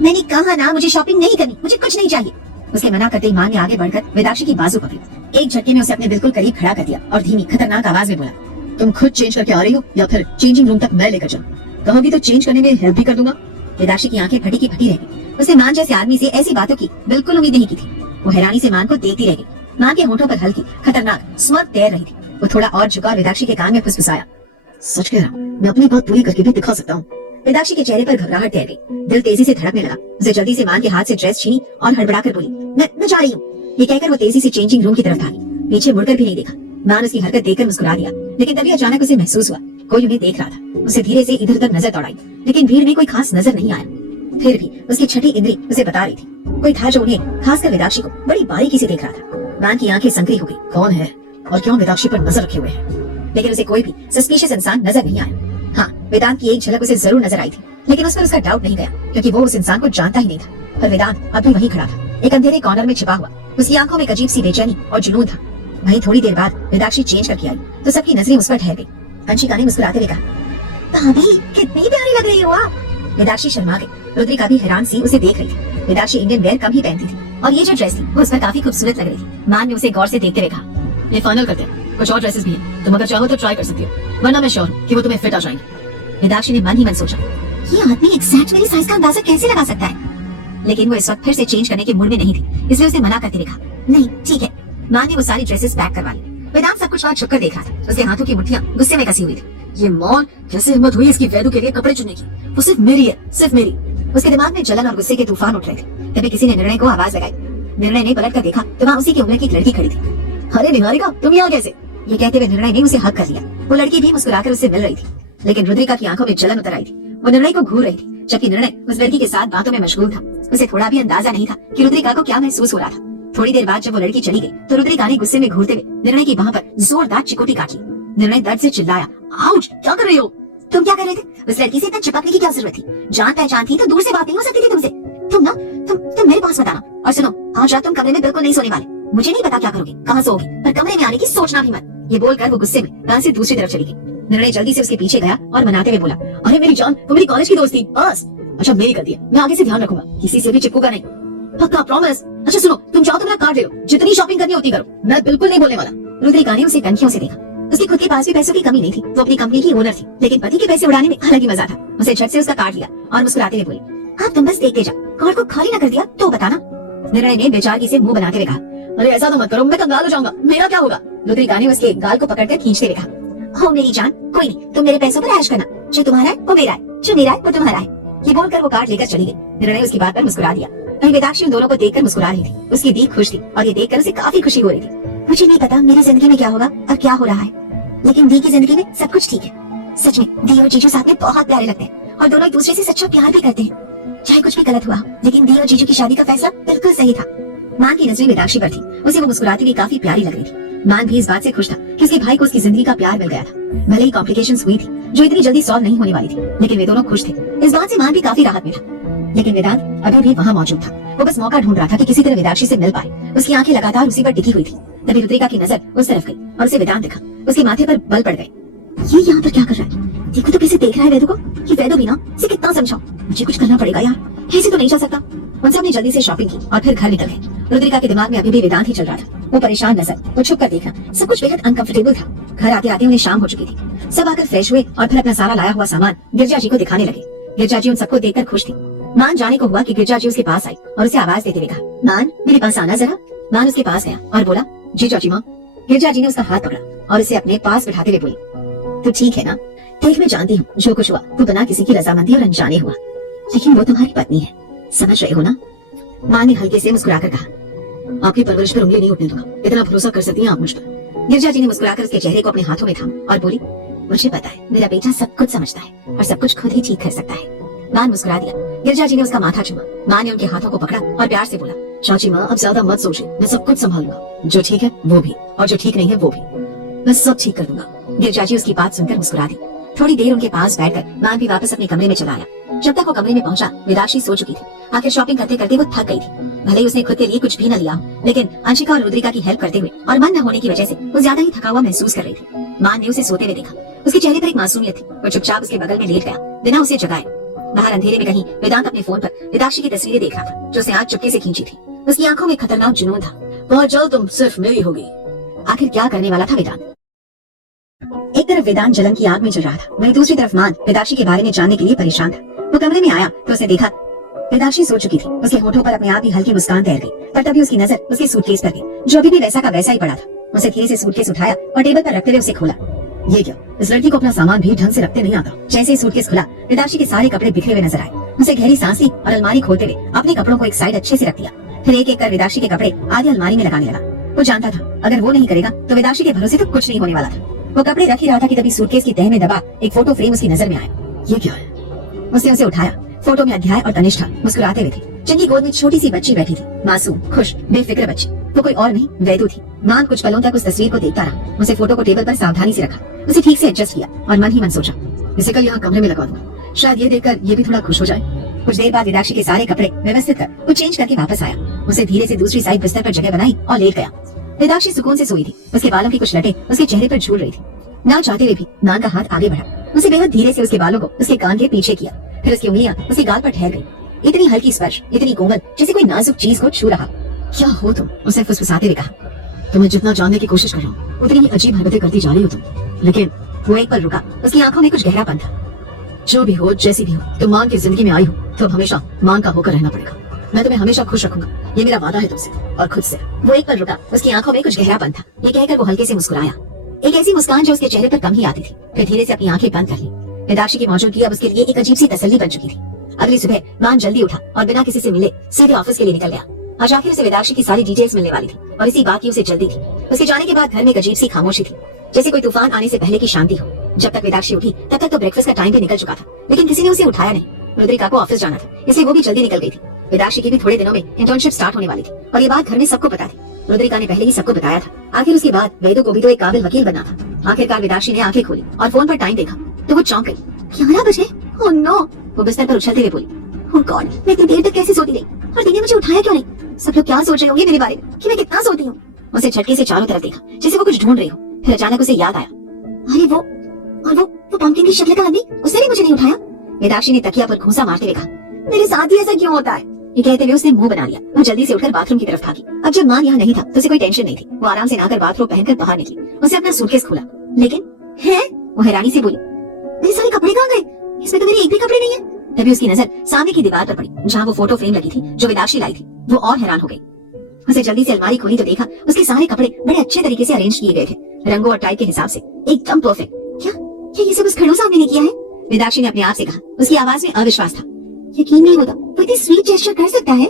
मैंने कहा ना मुझे शॉपिंग नहीं करनी, मुझे कुछ नहीं चाहिए। उसके मना करते ही माँ ने आगे बढ़कर वेदाक्षी की बाजू पकड़ी, एक झटके में उसे अपने बिल्कुल करीब खड़ा कर दिया और धीमी खतरनाक आवाज में बोला, तुम खुद चेंज करके आ रही हो या फिर चेंजिंग रूम तक मैं लेकर जाऊं? कहोगी तो चेंज करने में हेल्प भी कर दूंगा। वेदाक्षी की आंखें फटी की फटी रह गई। उसने मान जैसे आदमी से ऐसी बातों की बिल्कुल उम्मीद नहीं की थी। वो हैरानी से मान को देखती रह गई। मान के होठों पर हल्की खतरनाक स्मर्क तैर रही थी। वो थोड़ा और झुका और वेदाक्षी के कान में फुसफुसाया, सच कह रहा हूँ, मैं अपनी बात पूरी करके भी दिखा सकता हूँ। वेदाक्षी के चेहरे पर घबराहट तैर गई, दिल तेजी से धड़कने लगा। उसे जल्दी से मान के हाथ से ड्रेस छीनी और हड़बड़ाकर बोली, मैं जा रही हूँ। ये कहकर वो तेजी से चेंजिंग रूम की तरफ भागी, पीछे मुड़कर भी नहीं देखा। मान उसकी हरकत देखकर मुस्कुरा दिया, लेकिन तभी अचानक उसे महसूस हुआ कोई उन्हें देख रहा था। उसे धीरे से इधर उधर नजर दौड़ाई, लेकिन भीड़ में कोई खास नजर नहीं आया। फिर भी उसकी छठी इंद्री उसे बता रही थी कोई था जो उन्हें, खासकर वेदाक्षी को बड़ी बारीकी से देख रहा था। मान की आंखें संकरी हो गई, कौन है और क्यों वेदाक्षी पर नजर रखे हुए है? लेकिन उसे कोई भी सस्पिशियस इंसान नजर नहीं आया। हाँ, वेदांत की एक झलक उसे जरूर नजर आई थी, लेकिन उस पर उसका डाउट नहीं गया, क्योंकि वो उस इंसान को जानता ही नहीं था। पर वेदांत अब भी वहीं खड़ा था, एक अंधेरे कॉर्नर में छिपा हुआ। उसकी आंखों में एक अजीब सी बेचैनी और जुनून था। वहीं थोड़ी देर बाद वेदाक्षी चेंज करके आई तो सबकी नजरें उस पर ठहर गई। अंशिका ने मुस्कुराते हुए कहा, भाभी कितनी प्यारी लग रही हो आप। वेदाक्षी शर्मा गई। रुद्रिका भी हैरान सी उसे देख रही थी। वेदाक्षी इंडियन वेयर कम ही पहनती थी और ये जो ड्रेस थी वो उस पर काफी खूबसूरत लग रही थी। मान ने उसे गौर से देखते हुए कहा, ये फाइनल करते हैं, कुछ और ड्रेसेस भी हैं, तुम अगर चाहो तो ट्राई कर सकती हो, वरना मैं श्योर हूँ कि वो तुम्हें फिट आ जाएंगी। वेदाक्षी ने मन ही मन सोचा, ये आदमी एग्जैक्ट मेरी साइज का अंदाजा कैसे लगा सकता है? लेकिन वो इस वक्त फिर से चेंज करने के मूड में नहीं थी, इसलिए उसने मना करते हुए कहा, नहीं ठीक है। माँ ने वो सारी ड्रेसेस पैक करवा ली। वेदांत सब कुछ वहाँ छुपकर देख रहा था। उसके हाथों की मुट्ठियां गुस्से में कसी हुई थी। ये मॉल कैसे हिम्मत हुई इसकी वैदू के लिए कपड़े चुनने की? वो सिर्फ मेरी है, सिर्फ मेरी। उसके दिमाग में जलन और गुस्से के तूफान उठ रहे थे। तभी किसी ने निर्णय को आवाज लगाई। निर्णय ने पलट कर देखा तो वहाँ उसी की उम्र की एक लड़की खड़ी थी। अरे निहारिका, तुम यहाँ कैसे? ये कहते हुए निर्णय ने उसे हक कर लिया। वो लड़की भी मुस्कुराकर उससे मिल रही थी, लेकिन रुद्रिका की आंखों में जलन उतर आई थी। वो निर्णय को घूर रही थी, जबकि निर्णय उस लड़की के साथ बातों में मशगूल था। उसे थोड़ा भी अंदाजा नहीं था कि रुद्रिका को क्या महसूस हो रहा था। थोड़ी देर बाद जब वो लड़की चली गई तो रुद्रिका ने गुस्से में घूरते हुए निर्णय की बाह पर जोरदार चिकोटी काट ली। निर्णय दर्द से चिल्लाया, आउच, क्या कर रही हो? तुम क्या कर रहे थे? उस लड़की से इतना चिपकने की क्या जरूरत थी? जान पहचान थी तो दूर से बात नहीं हो सकती थी तुमसे? तुम मेरे पास बताना। और सुनो, आज रात तुम कमरे में बिल्कुल नहीं सोने वाले। मुझे नहीं पता क्या करोगे, कहाँ सोओगे, पर कमरे में आने की सोचना भी मत। ये बोलकर वो गुस्से में कहां से दूसरी तरफ चली गई। निर्णय जल्दी से उसके पीछे गया और मनाते हुए बोला, अरे मेरी जान, वो मेरी कॉलेज की दोस्त थी, बस। अच्छा मेरी गलती है, मैं आगे से ध्यान रखूंगा, किसी से भी चिपकूंगा नहीं, पक्का प्रॉमिस। अच्छा सुनो, तुम चाहो तो मेरा कार्ड ले लो, जितनी शॉपिंग करनी होती करो, मैं बिल्कुल नहीं बोलने वाला। रुद्रिका ने उसे कनखियों से देखा। उसकी खुद के पास भी पैसों की कमी नहीं थी, वो अपनी कंपनी की ओनर थी, लेकिन पति के पैसे उड़ाने में अलग ही मजा था। उसे झट से उसका कार्ड लिया और मुस्कुराते हुए बोली, अब तुम बस देखते जाओ, कार्ड को खाली न कर दिया तो बताना। निर्णय ने बेचारगी से मुंह बनाते हुए कहा, अरे ऐसा तो मत करो, मैं कंगाल हो जाऊंगा, मेरा क्या होगा? रुद्रिका ने उसके गाल को पकड़कर खींचते हुए कहा, हो मेरी जान, कोई नहीं, तुम मेरे पैसों पर ऐश करना, जो तुम्हारा है वो मेरा है, जो मेरा है वो तुम्हारा है। ये बोलकर वो कार्ड लेकर चली गई। निर्णय उसकी बात पर मुस्कुरा दिया। वहीं वेदाक्षी उन दोनों को देखकर मुस्कुरा रही थी। उसकी दी खुश थी और ये देखकर उसे काफी खुशी हो रही थी। मुझे नहीं पता मेरी जिंदगी में क्या होगा और क्या हो रहा है, लेकिन दी की जिंदगी में सब कुछ ठीक है। सच में दी और जीजू साथ में बहुत प्यारे लगते हैं और दोनों एक दूसरे से सच्चा प्यार भी करते हैं। चाहे कुछ भी गलत हुआ, लेकिन दी और जीजू की शादी का फैसला बिल्कुल सही था। मान की नजरें वेदाक्षी पर थी। उसे वो मुस्कुराती हुई काफी प्यारी लग रही थी। मान भी इस बात से खुश था कि उसके भाई को उसकी जिंदगी का प्यार मिल गया था। भले ही कॉम्प्लिकेशंस हुई थी जो इतनी जल्दी सॉल्व नहीं होने वाली थी, लेकिन वे दोनों खुश थे। इस बात से मान भी काफी राहत में था। लेकिन वेदांत अभी भी वहाँ मौजूद था। वो बस मौका ढूंढ रहा था कि किसी तरह वेदाक्षी से मिल पाए। उसकी आंखें लगातार उसी पर टिकी हुई थी। तभी रुद्रिका की नजर उस तरफ गई और उसे वेदांत दिखा। उसके माथे पर बल पड़ गए। ये यहाँ पर क्या कर रहा है? देखो तो कैसे देख रहा है वेदू को। ये वेदू भी ना, इसे कितना समझाओ। मुझे कुछ करना पड़ेगा यार, ऐसे तो नहीं चल सकता। उन सब ने जल्दी से शॉपिंग की और फिर घर निकल गए। रुद्रिका के दिमाग में अभी भी वेदांत ही चल रहा था। वो परेशान नजर, वो छुप कर देखना, सब कुछ बेहद अनकंफर्टेबल था। घर आते आते उन्हें शाम हो चुकी थी। सब आकर फ्रेश हुए और फिर अपना सारा लाया हुआ सामान गिरजा जी को दिखाने लगे। गिरजा जी उन सबको देखकर खुश थी। मान जाने को हुआ कि गिरजा जी उसके पास आई और उसे आवाज देते हुए कहा, मान मेरे पास आना जरा। मान उसके पास गया और बोला, जी चाची माँ। गिरजा जी ने उसका हाथ पकड़ा और उसे अपने पास बिठाते हुए बोली, तो ठीक है ना, देख मैं जानती हूँ जो कुछ हुआ तो बिना किसी की रजामंदी और अनजाने हुआ, लेकिन वो तुम्हारी पत्नी है, समझ रहे हो ना? माँ ने हल्के से मुस्कुराकर कहा, आपकी परवरिश पर उंगली नहीं उठने दूंगा, इतना भरोसा कर सकती हैं आप मुझ पर। गिरजा जी ने मुस्कुराकर उसके चेहरे को अपने हाथों में थामा और बोली, मुझे पता है मेरा बेटा सब कुछ समझता है और सब कुछ खुद ही ठीक कर सकता है। मान मुस्कुरा दिया। गिरजा जी ने उसका माथा चूमा। माँ ने उनके हाथों को पकड़ा और प्यार से बोला, चाची माँ अब ज्यादा मत सोचिए, मैं सब कुछ संभालूंगा, जो ठीक है वो भी और जो ठीक नहीं है वो भी, मैं सब ठीक कर दूंगा। गिरजा जी उसकी बात सुनकर मुस्कुरा दी। थोड़ी देर उनके पास बैठकर मान भी वापस अपने कमरे में चला आया। जब तक वो कमरे में पहुंचा वेदाक्षी सो चुकी थी। आखिर शॉपिंग करते करते वो थक गई थी। भले ही उसने खुद के लिए कुछ भी न लिया, लेकिन अंशिका और रुद्रिका की हेल्प करते हुए और मन न होने की वजह से वो ज्यादा ही थका हुआ महसूस कर रही थी। मान ने उसे सोते हुए देखा। उसके चेहरे पर एक मासूमियत थी। वो चुपचाप उसके बगल में लेट गया बिना उसे जगाए। बाहर अंधेरे में कहीं वेदांत अपने फोन पर वेदाक्षी की तस्वीरें देख रहा था जो उसने आज चुपके से खींची थी। उसकी आंखों में खतरनाक जुनून था। बहुत जल्द तुम सिर्फ मेरी होगी। आखिर क्या करने वाला था वेदांत? एक तरफ वेदांत जलन की आग में जल रहा था, वहीं दूसरी तरफ मान वेदाक्षी के बारे में जानने के लिए परेशान था। वो कमरे में आया तो उसने देखा वेदाक्षी सो चुकी थी। उसके होठों पर अपने आप ही हल्की मुस्कान तैर गई, पर तभी उसकी नजर उसके सूटकेस पर गई जो अभी भी वैसा का वैसा ही पड़ा था। उसे धीरे से सूटकेस उठाया और टेबल पर रखते हुए उसे खोला। ये क्या, इस लड़की को अपना सामान भी ढंग से रखते नहीं आता। जैसे ही सूटकेस खुला, वेदाक्षी के सारे कपड़े बिखरे हुए नजर आए। उसे गहरी सांस ली और अलमारी खोलते हुए अपने कपड़ों को एक साइड अच्छे से रख दिया। फिर एक एक कर वेदाक्षी के कपड़े आधी अलमारी में लगाने लगा। वो जानता था अगर वो नहीं करेगा तो वेदाक्षी के भरोसे तो कुछ नहीं होने वाला था। वो कपड़े रख ही रहा था कि तभी सूटकेस की तह में दबा एक फोटो फ्रेम उसकी नजर में आया। ये क्या है? उसने उसे उठाया। फोटो में अध्याय और तनिष्ठा मुस्कुराते हुए थे, जिनकी गोद में छोटी सी बच्ची बैठी थी, मासूम, खुश, बेफिक्र बच्ची। वो कोई और नहीं वेदू थी। मान कुछ पलों तक उस तस्वीर को देखता रहा। उसे फोटो को टेबल पर सावधानी से रखा। उसे ठीक से एडजस्ट किया और मन ही मन सोचा, इसे कल यहाँ कमरे में लगा दूंगा, शायद ये देखकर ये भी थोड़ा खुश हो जाए। कुछ देर बाद वेदाक्षी के सारे कपड़े व्यवस्थित कर वो चेंज करके वापस आया। उसे धीरे से दूसरी साइड बिस्तर पर जगह बनाई और लेट गया। वेदाक्षी सुकून से सोई थी। उसके बालों की कुछ लटें उसके चेहरे पर झूल रही थी। ना चाहते हुए भी मान का हाथ आगे बढ़ा। उसे बेहद धीरे से उसके बालों को उसके कान के पीछे किया। फिर उसकी उंगलियां उसके गाल पर ठहर गई। इतनी हल्की स्पर्श, इतनी कोमल, जैसे कोई नाजुक चीज को छू रहा। क्या हो तुम? उसे फुसफुसाते हुए कहा। तुम्हें जितना जानने की कोशिश कर रहा हूँ उतनी ही अजीब हरकतें करती जा रही हो तुम। लेकिन वो एक पल रुका। उसकी आंखों में कुछ गहरापन था। जो भी हो, जैसी भी हो, तुम मान की जिंदगी में आई हो तो अब हमेशा मान का होकर रहना पड़ेगा। मैं तुम्हें हमेशा खुश रखूंगा, ये मेरा वादा है तुमसे और खुद से। वो एक पल रुका। उसकी आंखों में कुछ गहरापन था। ये कहकर वो हल्के से मुस्कुराया, एक ऐसी मुस्कान जो उसके चेहरे पर कम ही आती थी। फिर धीरे से अपनी आंखें बंद कर ली। वेदाक्षी की मौजूदगी अब उसके लिए एक अजीब सी तसल्ली बन चुकी थी। अगली सुबह मान जल्दी उठा और बिना किसी से मिले सीधे ऑफिस के लिए निकल गया। आज आखिर उसे वेदाक्षी की सारी डिटेल्स मिलने वाली थी और इसी बात की उसे जल्दी थी। उसके जाने के बाद घर में एक अजीब सी खामोशी थी, जैसे कोई तूफान आने से पहले की शांति हो। जब तक वेदाक्षी उठी तब तक तो ब्रेकफास्ट का टाइम भी निकल चुका था, लेकिन किसी ने उसे उठाया नहीं। रुद्रिका को ऑफिस जाना था, इसलिए वो भी जल्दी निकल गई थी। वेदाक्षी की भी थोड़े दिनों में इंटर्नशिप स्टार्ट होने वाली थी और ये बात घर में सबको पता थी। रुद्रिका ने पहले ही सबको बताया था। आखिर उसके बाद वेदू को भी तो एक काबिल वकील बनना था। आखिरकार वेदाक्षी ने आंखें खोली और फोन पर टाइम देखा तो वो चौंक गई। 11 बजे? Oh no! वो बिस्तर पर उछलते हुए बोली, ओह गॉड, मैं इतनी देर तक कैसे सोती रही और दीदी ने मुझे उठाया क्यों नहीं? सब लोग क्या सोच रहे होंगे मेरे बारे में कि मैं कितना सोती हूँ। उसे झटके से चारों तरफ देखा जैसे वो कुछ ढूंढ रही हो। फिर अचानक उसे याद आया, अरे वो पंपकिन की शक्ल का आदमी, उसने भी मुझे नहीं उठाया। वेदाक्षी ने तकिया पर घूंसा मारते हुए कहा, मेरे साथ ही ऐसा क्यों होता है? ये कहते हुए उसने मुंह बना लिया। वो जल्दी से उठकर बाथरूम की तरफ भागी। अब जब मान यहाँ नहीं था तो उसे कोई टेंशन नहीं थी। वो आराम से नहाकर बाथरूम पहनकर बाहर निकली। उसे अपना सूटकेस खोला, लेकिन है वो हैरानी से बोली, मेरे सारे कपड़े कहाँ गए? इसमें तो मेरे एक भी कपड़े नहीं है। तभी उसकी नजर सामने की दीवार पर पड़ी जहाँ वो फोटो फ्रेम लगी थी जो वेदाक्षी लाई थी। वो और हैरान हो गई। उसे जल्दी से अलमारी खोली तो देखा उसके सारे कपड़े बड़े अच्छे तरीके से अरेंज किए गए थे, रंगों और टाइप के हिसाब से एकदम परफेक्ट। क्या ये सब उस खड़ूस आदमी ने किया है? वेदाक्षी ने अपने आप से कहा। उसकी आवाज में अविश्वास था। यकीन नहीं होता वो इतनी स्वीट जेस्चर कर सकता है।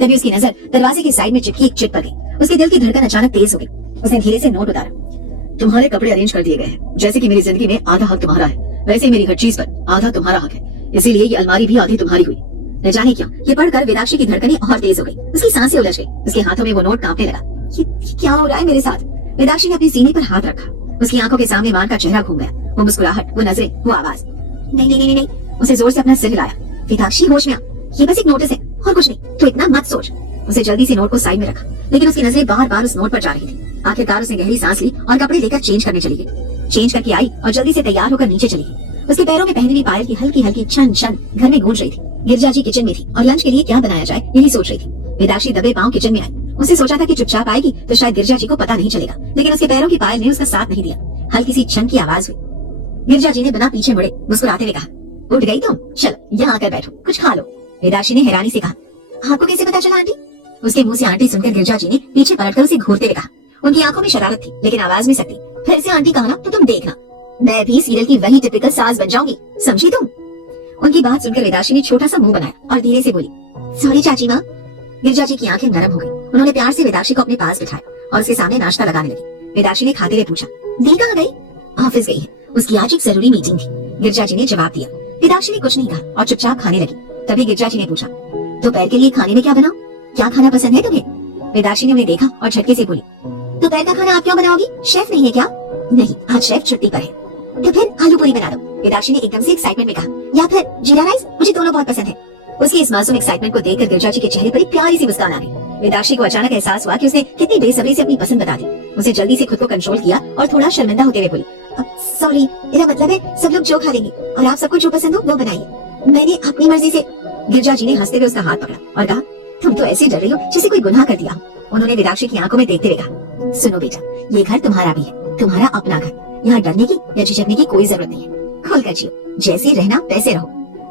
तभी उसकी नजर दरवाजे की साइड में चिपकी एक चिट पर गई। उसके दिल की धड़कन अचानक तेज हो गई। उसने धीरे से नोट उतारा। तुम्हारे कपड़े अरेंज कर दिए गए हैं। जैसे कि मेरी जिंदगी में आधा हक तुम्हारा है, वैसे ही मेरी हर चीज पर आधा तुम्हारा हक है, इसीलिए ये अलमारी भी आधी तुम्हारी हुई। न जाने क्यों ये पढ़कर वेदाक्षी की धड़कनें और तेज हो गई, उसकी सांसें उलझ गई, उसके हाथों में वो नोट कांपने लगा। ये क्या हो रहा है मेरे साथ? वेदाक्षी ने अपने सीने पर हाथ रखा, उसकी आंखों के सामने मान का चेहरा घूम गया। वो मुस्कुराहट, वो नजरें, वो आवाज। नहीं नहीं नहीं नहीं, उसे जोर से अपना सिर हिलाया। वेदाक्षी होश में आ, ये बस एक नोटिस है और कुछ नहीं, तो इतना मत सोच। उसे जल्दी से नोट को साइड में रखा, लेकिन उसकी नजरें बार बार उस नोट पर जा रही थी। आखिरकार उसने गहरी सांस ली और कपड़े लेकर चेंज करने चली गई। चेंज करके आई और जल्दी से तैयार होकर नीचे चली गई। उसके पैरों में पहनी हुई पायल की हल्की हल्की छन छन घर में गूंज रही थी। गिरजा जी किचन में थी और लंच के लिए क्या बनाया जाए यही सोच रही थी। वेदाक्षी दबे पांव किचन में आई। उसे सोचा था कि चुपचाप आएगी तो शायद गिरजा जी को पता नहीं चलेगा, लेकिन उसके पैरों की पायल ने उसका साथ नहीं दिया। हल्की सी छन की आवाज हुई। गिरजा जी ने बिना पीछे मुड़े मुस्कुराते हुए कहा, उठ गई तुम, चलो यहाँ आकर बैठो, कुछ खा लो। वेदाक्षी ने हैरानी से कहा, आपको कैसे पता चला आंटी? उसके मुंह से आंटी सुनकर गिरजा जी ने पीछे पलटकर उसे घूरते हुए कहा। उनकी आंखों में शरारत थी, लेकिन आवाज में सख्ती। फिर से आंटी कहा ना तो तुम देखना, मैं भी सीरियल की वही टिपिकल सास बन जाऊंगी, समझी तुम? उनकी बात सुनकर वेदाक्षी ने छोटा सा मुंह बनाया और धीरे से बोली, सॉरी चाची माँ। गिरजा जी की आंखें नरम हो गई। उन्होंने प्यार से वेदाक्षी को अपने पास बिठाया और उसके सामने नाश्ता लगाने लगी। वेदाक्षी ने खाते हुए पूछा, दी कहाँ गई? ऑफिस गई है, उसकी आज एक जरूरी मीटिंग थी। गिरजा जी ने जवाब दिया। वेदाक्षी ने कुछ नहीं कहा और चुपचाप खाने लगी। तभी गिरजा जी ने पूछा, दोपहर के लिए खाने में क्या बनाऊं? क्या खाना पसंद है तुम्हें? वेदाक्षी ने उन्हें देखा और झटके से बोली, दोपहर का खाना आप क्यों बनाओगी? शेफ नहीं है क्या? नहीं, आज शेफ छुट्टी पर है। तो फिर आलू पूरी बना दो। वेदाक्षी ने एकदम से एक्साइटमेंट में कहा, या फिर जीरा राइस, मुझे दोनों बहुत पसंद है। उसकी इस मासूम एक्साइटमेंट को देखकर गिरजा जी के चेहरे पर एक प्यारी सी मुस्कान आ गई। वेदाक्षी को अचानक एहसास हुआ कि उसने कितनी बेसब्री से अपनी पसंद बता दी। उसे जल्दी से खुद को कंट्रोल किया और थोड़ा शर्मिंदा होते हुए बोली, सॉरी, मेरा मतलब है सब लोग जो खा लेंगे और आप सबको जो पसंद हो वो बनाइए, मैंने अपनी मर्जी से। गिरजा जी ने हंसते हुए उसका हाथ पकड़ा और कहा, तुम तो ऐसे डर रही हो जैसे कोई गुनाह कर दिया। उन्होंने वेदाक्षी की आंखों में देखते हुए कहा, सुनो बेटा, ये घर तुम्हारा भी है, तुम्हारा अपना घर। यहाँ डरने की या झिझकने की कोई जरूरत नहीं है। खुलकर जियो, जैसे रहना वैसे रहो,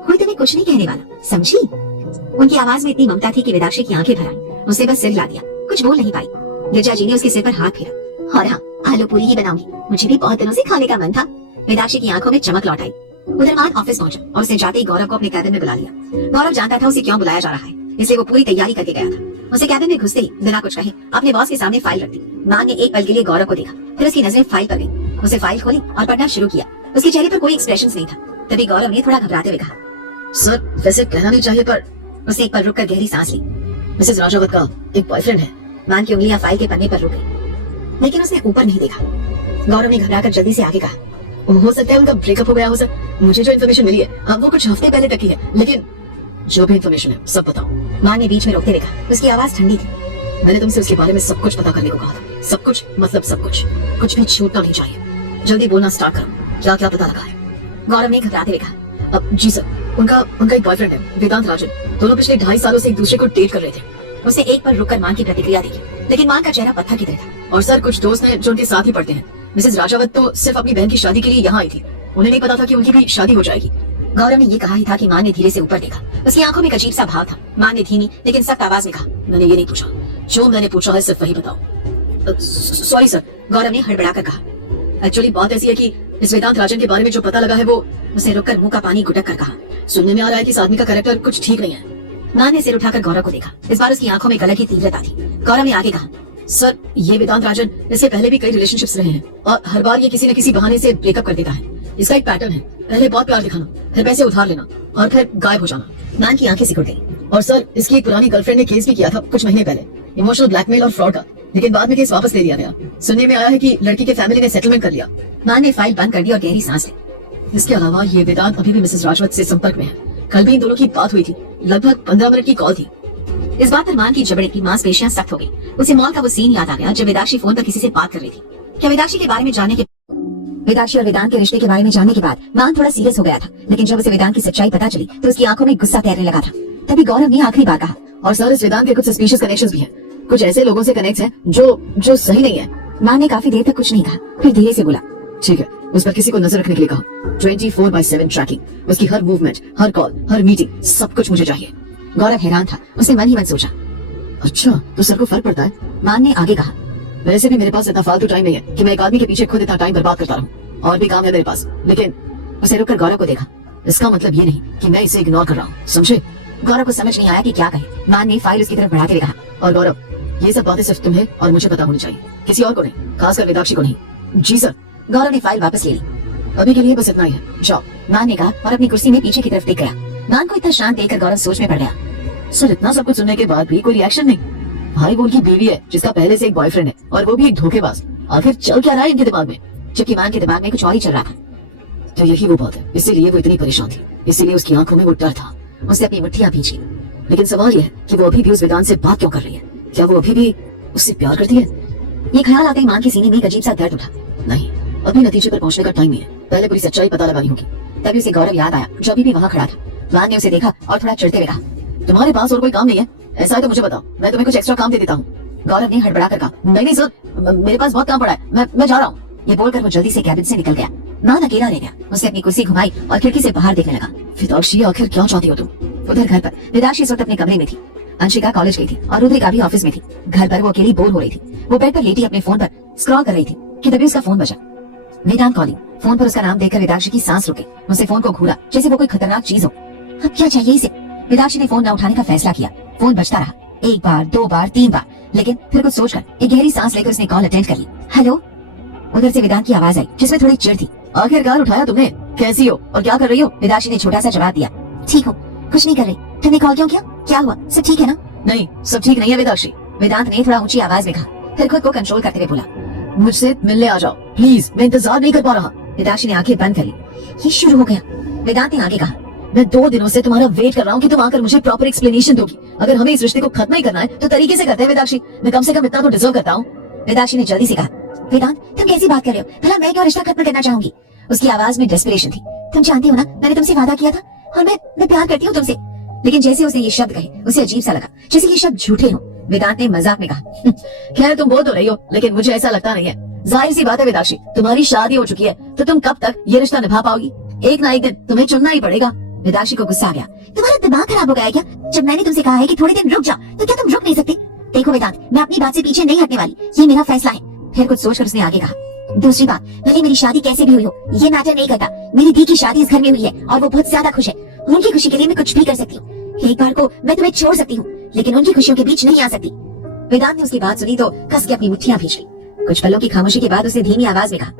कोई तुम्हें कुछ नहीं कहने वाला, समझी? उनकी आवाज में इतनी ममता थी कि वेदाक्षी की आंखें भर आई। उसे बस सिर हिला दिया, कुछ बोल नहीं पाई। गिरजा जी ने उसके सिर पर हाथ फेरा। और हाँ, आलू पूरी ही बनाऊंगी, मुझे भी बहुत दिनों से खाने का मन था। वेदाक्षी की आंखों में चमक लौट आई। उधर मान ऑफिस पहुंचा और उसे जाते ही गौरव को अपने कैबिन में बुला लिया। गौरव जानता था उसे क्यों बुलाया जा रहा है, इसलिए वो पूरी तैयारी करके गया था। उसे कैबिन में घुसते ही बिना कुछ कहे अपने बॉस के सामने फाइल रख दी। मान ने एक पल के लिए गौरव को देखा, फिर उसकी नजरें फाइल पर गई। उसे फाइल खोली और पढ़ना शुरू किया। उसके चेहरे पर कोई एक्सप्रेशन नहीं था। तभी गौरव ने थोड़ा घबराते हुए कहा, सर वैसे कहना नहीं चाहिए पर उसने एक पल रुककर गहरी सांस ली। मिसेस राजावत का एक बॉयफ्रेंड है। मान की उंगलियां फाइल के पन्ने पर रुक गई, लेकिन उसने ऊपर नहीं देखा। गौरव ने घबराकर जल्दी से आगे कहा, हो सकता है उनका ब्रेकअप हो गया हो सर। मुझे जो इन्फॉर्मेशन मिली है वो कुछ हफ्ते पहले तक की है, लेकिन जो भी इन्फॉर्मेशन है सब बताओ। मान ने बीच में रोकते हुए कहा। उसकी आवाज ठंडी थी। मैंने तुमसे उसके बारे में सब कुछ पता करने को कहा था। सब कुछ मतलब सब कुछ, कुछ भी छूटना नहीं चाहिए। जल्दी बोलना स्टार्ट करो, क्या क्या पता लगा है? गौरव ने घबराते हुए कहा। जी सर, उनका एक बॉयफ्रेंड है, वेदांत राजन। दोनों पिछले 2.5 सालों से एक दूसरे को डेट कर रहे थे। उसने एक पल रुककर मान की प्रतिक्रिया देखी, लेकिन मान का चेहरा पत्थर की तरह था। और सर कुछ दोस्त हैं जो उनके साथ ही पढ़ते हैं। मिसेस राजावत तो सिर्फ अपनी बहन की शादी के लिए यहाँ आई थी। उन्हें नहीं पता था कि उनकी भी शादी हो जाएगी। गौरव ने ये कहा ही था कि मान ने धीरे से ऊपर देखा। उसकी आंखों में एक अजीब सा भाव था। मान ने धीमी लेकिन सख्त आवाज में कहा, मैंने ये नहीं पूछा, जो मैंने पूछा है सिर्फ वही बताओ। सॉरी सर, गौरव ने हड़बड़ाकर कहा। एक्चुअली बात ऐसी है कि इस वेदांत राजन के बारे में जो पता लगा है वो। उसे रुककर मुंह का पानी गुटक कर कहा, सुनने में आ रहा है कि इस आदमी का कैरेक्टर कुछ ठीक नहीं है। मान ने सिर उठाकर गौरव को देखा। इस बार उसकी आंखों में एक अलग ही तीव्रता थी। गौरव ने आगे कहा, सर ये वेदांत राजन, इससे पहले भी कई रिलेशनशिप्स रहे हैं और हर बार ये किसी न किसी बहाने से ब्रेकअप कर देता है। इसका एक पैटर्न है, पहले बहुत प्यार दिखाना, फिर पैसे उधार लेना और फिर गायब हो जाना। मान की आंखें सिकुड़ गई। और सर इसकी एक पुरानी गर्लफ्रेंड ने केस भी किया था कुछ महीने पहले, इमोशनल ब्लैकमेल और फ्रॉड का, लेकिन बाद में केस वापस ले लिया गया। सुनने में आया है कि लड़की के फैमिली ने सेटलमेंट कर लिया। मान ने फाइल बंद कर दी और गहरी सांस ली। इसके अलावा ये वेदांत अभी भी मिसेस राजवत से संपर्क में है। कल भी इन दोनों की बात हुई थी, लगभग 15 मिनट की कॉल थी। इस बात पर मान की जबड़े की मांसपेशियां सख्त हो गई। उसे मॉल का वो सीन याद आ गया जब वेदाक्षी फोन पर किसी से बात कर रही थी। क्या वेदाक्षी के बारे में जानने के वेदाक्षी और वेदांत के रिश्ते के बारे में जानने के बाद मान थोड़ा सीरियस हो गया था, लेकिन जब उसे वेदांत की सच्चाई पता चली तो उसकी आंखों में गुस्सा तैरने लगा था। तभी गौरव ने आखिरी बार कहा, और सर इस वेदांत के कुछ सस्पिशियस कनेक्शंस भी हैं। कुछ ऐसे लोगों से कनेक्ट हैं जो सही नहीं है। मान ने काफी देर तक कुछ नहीं कहा, फिर धीरे से बोला, ठीक है, उस पर किसी को नजर रखने के लिए कहा। 24/7 ट्रैकिंग, उसकी हर मूवमेंट, हर कॉल, हर मीटिंग, सब कुछ मुझे चाहिए। गौरव हैरान था। उसने मन ही मन सोचा, अच्छा तो सर को फर्क पड़ता है? मान ने आगे कहा, वैसे भी मेरे पास इतना फालतू टाइम नहीं है कि मैं एक आदमी के पीछे खुद इतना टाइम बर्बाद करता रहूं। और भी काम है मेरे पास, लेकिन उसे रुककर गौरव को देखा। इसका मतलब ये नहीं कि मैं इसे इग्नोर कर रहा हूँ, समझे? गौरव को समझ नहीं आया कि क्या कहे। मान ने फाइल उसकी तरफ बढ़ाते हुए कहा, और गौरव ये सब बातें सिर्फ तुम्हें और मुझे पता होनी चाहिए, किसी और को नहीं, खासकर वेदाक्षी को नहीं। जी सर। गौरव ने फाइल वापस ले ली। अभी के लिए बस इतना ही है, जाओ। मान ने कहा और अपनी कुर्सी में पीछे की तरफ टिक गया। मान को इतना शांत देखकर गौरव सोच में पड़ गया। सर इतना सब कुछ सुनने के बाद भी कोई रिएक्शन नहीं। भाई वो उनकी बीवी है जिसका पहले से एक बॉयफ्रेंड है और वो भी एक धोखेबाज। आखिर चल क्या रहा है इनके दिमाग में? जबकि मान के दिमाग में कुछ और ही चल रहा था। तो यही वो बात है, इसीलिए वो इतनी परेशान थी, इसीलिए उसकी आंखों में वो डर था। उसने अपनी मुट्ठियां भींची। लेकिन सवाल यह है कि वो अभी भी उस वेदांत से बात क्यों कर रही है? क्या वो अभी भी उससे प्यार करती है? ये ख्याल आते ही मान के सीने में एक अजीब सा दर्द उठा। नहीं, अभी नतीजे पर पहुंचने का टाइम नहीं है, पहले पूरी सच्चाई पता लगानी होगी। तभी उसे गौरव याद आया जो अभी भी वहाँ खड़ा था। मान ने उसे देखा और थोड़ा चिढ़ते हुए कहा, तुम्हारे पास और कोई काम नहीं है? ऐसा है तो मुझे बताओ, मैं तुम्हें कुछ एक्स्ट्रा काम दे देता हूँ। गौरव ने हड़बड़ा कर कहा, नहीं सर, मेरे पास बहुत काम पड़ा है, मैं जा रहा हूँ। ये बोलकर वो जल्दी से कैबिन से निकल गया। मान अकेला रह गया। उसने अपनी कुर्सी घुमाई और खिड़की से बाहर देखने लगा। विदाक्षी आखिर क्या चाहती हो तुम? उधर घर पर विदाक्षी इस वक्त अपने कमरे में थी। अंशिका कॉलेज गई थी और रुद्रिका भी ऑफिस में थी। घर पर वो अकेली बोर हो रही थी। वो बेड पर लेटी अपने फोन पर स्क्रॉल कर रही थी कि तभी उसका फोन बजा। वेदांत कॉलिंग। फोन पर उसका नाम देखकर विदाक्षी की सांस रुकी। उसने फोन को घूरा जैसे वो कोई खतरनाक चीज हो। अब क्या चाहिए इसे? विदाक्षी ने फोन न उठाने का फैसला किया। फोन बजता रहा, 1 बार 2 बार 3 बार, लेकिन फिर कुछ सोचकर एक गहरी सांस लेकर उसने कॉल अटेंड कर ली। हेलो। उधर से वेदांत की आवाज आई जिसमें थोड़ी चिढ़ थी। आखिरकार उठाया तुमने? कैसी हो और क्या कर रही हो? विदाक्षी ने छोटा सा जवाब दिया, ठीक हूँ, कुछ नहीं कर रही। तुमने कॉल क्यों किया? क्या हुआ? सब ठीक है ना? नहीं, सब ठीक नहीं है विदाक्षी। वेदांत ने थोड़ा ऊंची आवाज में कहा, फिर खुद को कंट्रोल करते हुए बोला, मुझसे मिलने आ जाओ प्लीज, मैं इंतजार नहीं कर पा रहा। विदाक्षी ने आंखें बंद कर ली। ये शुरू हो गया। वेदांत ने आगे कहा, मैं 2 दिनों से तुम्हारा वेट कर रहा हूँ कि तुम आकर मुझे प्रॉपर एक्सप्लेनेशन दोगी। अगर हमें इस रिश्ते को खत्म ही करना है तो तरीके से करते हैं विदाक्षी, मैं कम से कम इतना तो डिजर्व करता हूँ। विदाक्षी ने जल्दी से कहा, वेदांत तुम कैसी बात कर रहे हो? भला मैं क्यों रिश्ता खत्म करना चाहूंगी? उसकी आवाज में डेस्परेशन थी। तुम जानती हो ना, मैंने तुमसे वादा किया था और मैं प्यार करती हूँ तुमसे। लेकिन जैसे उसने ये शब्द कहे उसे अजीब सा लगा, जैसे ये शब्द झूठे हो। वेदांत ने मजाक में कहा, खैर तुम बोल तो रही हो, लेकिन मुझे ऐसा लगता नहीं है। जाहिर सी बात है विदाक्षी, तुम्हारी शादी हो चुकी है तो तुम कब तक ये रिश्ता निभा पाओगी? एक ना एक दिन तुम्हें चुनना ही पड़ेगा। विदाक्षी को गुस्सा आ गया, तुम्हारा दिमाग खराब हो गया है क्या? जब मैंने तुमसे कहा है कि थोड़े दिन रुक जाओ तो क्या तुम रुक नहीं सकते? देखो वेदांत, मैं अपनी बात से पीछे नहीं हटने वाली, ये मेरा फैसला है। फिर कुछ सोचकर उसने आगे कहा, दूसरी बात, भले मेरी शादी कैसे भी हुई हो ये मैटर नहीं करता। मेरी दी की शादी इस घर में हुई है और वो बहुत ज्यादा खुश है। उनकी खुशी के लिए मैं कुछ भी कर सकती हूँ। एक बार को मैं तुम्हें छोड़ सकती हूँ, लेकिन उनकी खुशियों के बीच नहीं आ सकती। वेदांत ने उसकी बात सुनी तो कस के अपनी मुट्ठियां भींच ली। कुछ पलों की खामोशी के बाद उसने धीमी आवाज में कहा,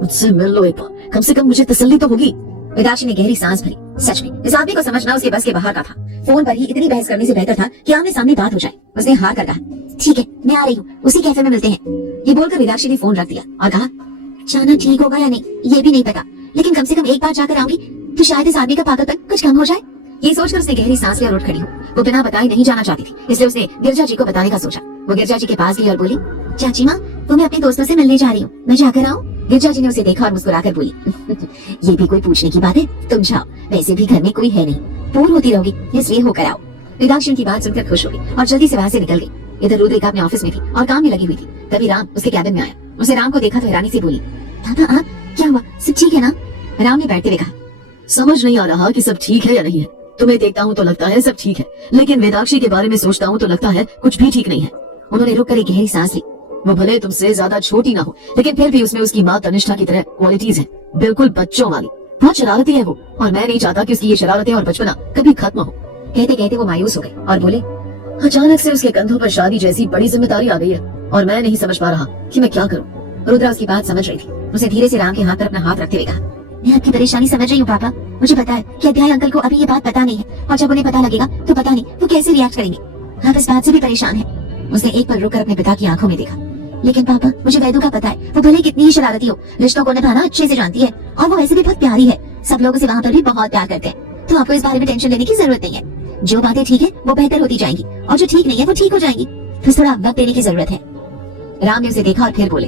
मुझसे मिल लो एक बार, कम से कम मुझे तसल्ली तो होगी। विदाक्षी ने गहरी सांस भरी। सच में इस आदमी को समझना उसके बस के बाहर का था। फोन पर ही इतनी बहस करने से बेहतर था कि आमने सामने बात हो जाए। उसने हार कर कहा, ठीक है मैं आ रही हूँ, उसी कैफे में मिलते हैं। ये बोलकर विदाक्षी ने फोन रख दिया और कहा, जाना ठीक होगा या नहीं ये भी नहीं पता, लेकिन कम से कम एक बार जाकर आऊंगी तो शायद इस आदमी का पागलपन कुछ कम हो जाए। ये सोचकर उसने गहरी सांस लिया और उठ खड़ी हो। वो बिना बताए नहीं जाना चाहती थी, इसलिए उसने गिरजा जी को बताने का सोचा। वो गिरजा जी के पास गई और बोली, चाची माँ वो मैं अपने दोस्तों से मिलने जा रही हूँ, मैं जाकर आऊँ? गिरजा जी ने उसे देखा और मुस्कुराकर बोली, ये भी कोई पूछने की बात है, तुम जाओ, वैसे भी घर में कोई है नहीं, बोर होती रहोगी इसलिए होकर आओ। विदाक्षी की बात सुनकर खुश हो गई और जल्दी से वहाँ से निकल गई। इधर रुद्रिका अपने ऑफिस में थी और काम में लगी हुई थी। तभी राम उसके कैबिन में आया। उसे राम को देखा तो हैरानी से बोली, दादा आप, क्या हुआ, सब ठीक है ना? राम ने बैठते हुए कहा, समझ नहीं आ रहा कि सब ठीक है या नहीं है। तुम्हें देखता हूँ तो लगता है सब ठीक है, लेकिन वेदाक्षी के बारे में सोचता हूँ तो लगता है कुछ भी ठीक नहीं है। उन्होंने रुक कर एक गहरी सांस ली। वो भले तुमसे ज्यादा छोटी ना हो, लेकिन फिर भी उसमें उसकी माँ तनिष्ठा की तरह क्वालिटीज हैं, बिल्कुल बच्चों वाली। बहुत शरारती है वो, और मैं नहीं चाहता कि उसकी ये शरारतें और बचपना कभी खत्म हो। कहते कहते वो मायूस हो गए और बोले, अचानक से उसके कंधों पर शादी जैसी बड़ी जिम्मेदारी आ गई है और मैं नहीं समझ पा रहा कि मैं क्या करूँ। रुद्रा उसकी बात समझ रही थी। उसे धीरे से राम के हाथ पर अपना हाथ रखते हुए कहा, मैं आपकी परेशानी समझ रही हूँ पापा। मुझे पता है कि अध्याय अंकल को अभी ये बात पता नहीं है, और जब उन्हें पता लगेगा तो पता नहीं वो कैसे रिएक्ट करेंगे। आप इस बात से भी परेशान है। उसने एक पल रुककर अपने पिता की आंखों में देखा, लेकिन पापा मुझे वैदू का पता है, वो भले कितनी ही शरारती हो, रिश्तों को निभाना अच्छे से जानती है और वो वैसे भी बहुत प्यारी है। सब लोग उसे वहाँ पर भी बहुत प्यार करते हैं, तो आपको इस बारे में टेंशन लेने की जरूरत नहीं है। जो बातें ठीक है वो बेहतर होती जाएंगी और जो ठीक नहीं है वो ठीक हो जाएंगी, तो थोड़ा वक्त देने की जरूरत है। राम ने उसे देखा और फिर बोले,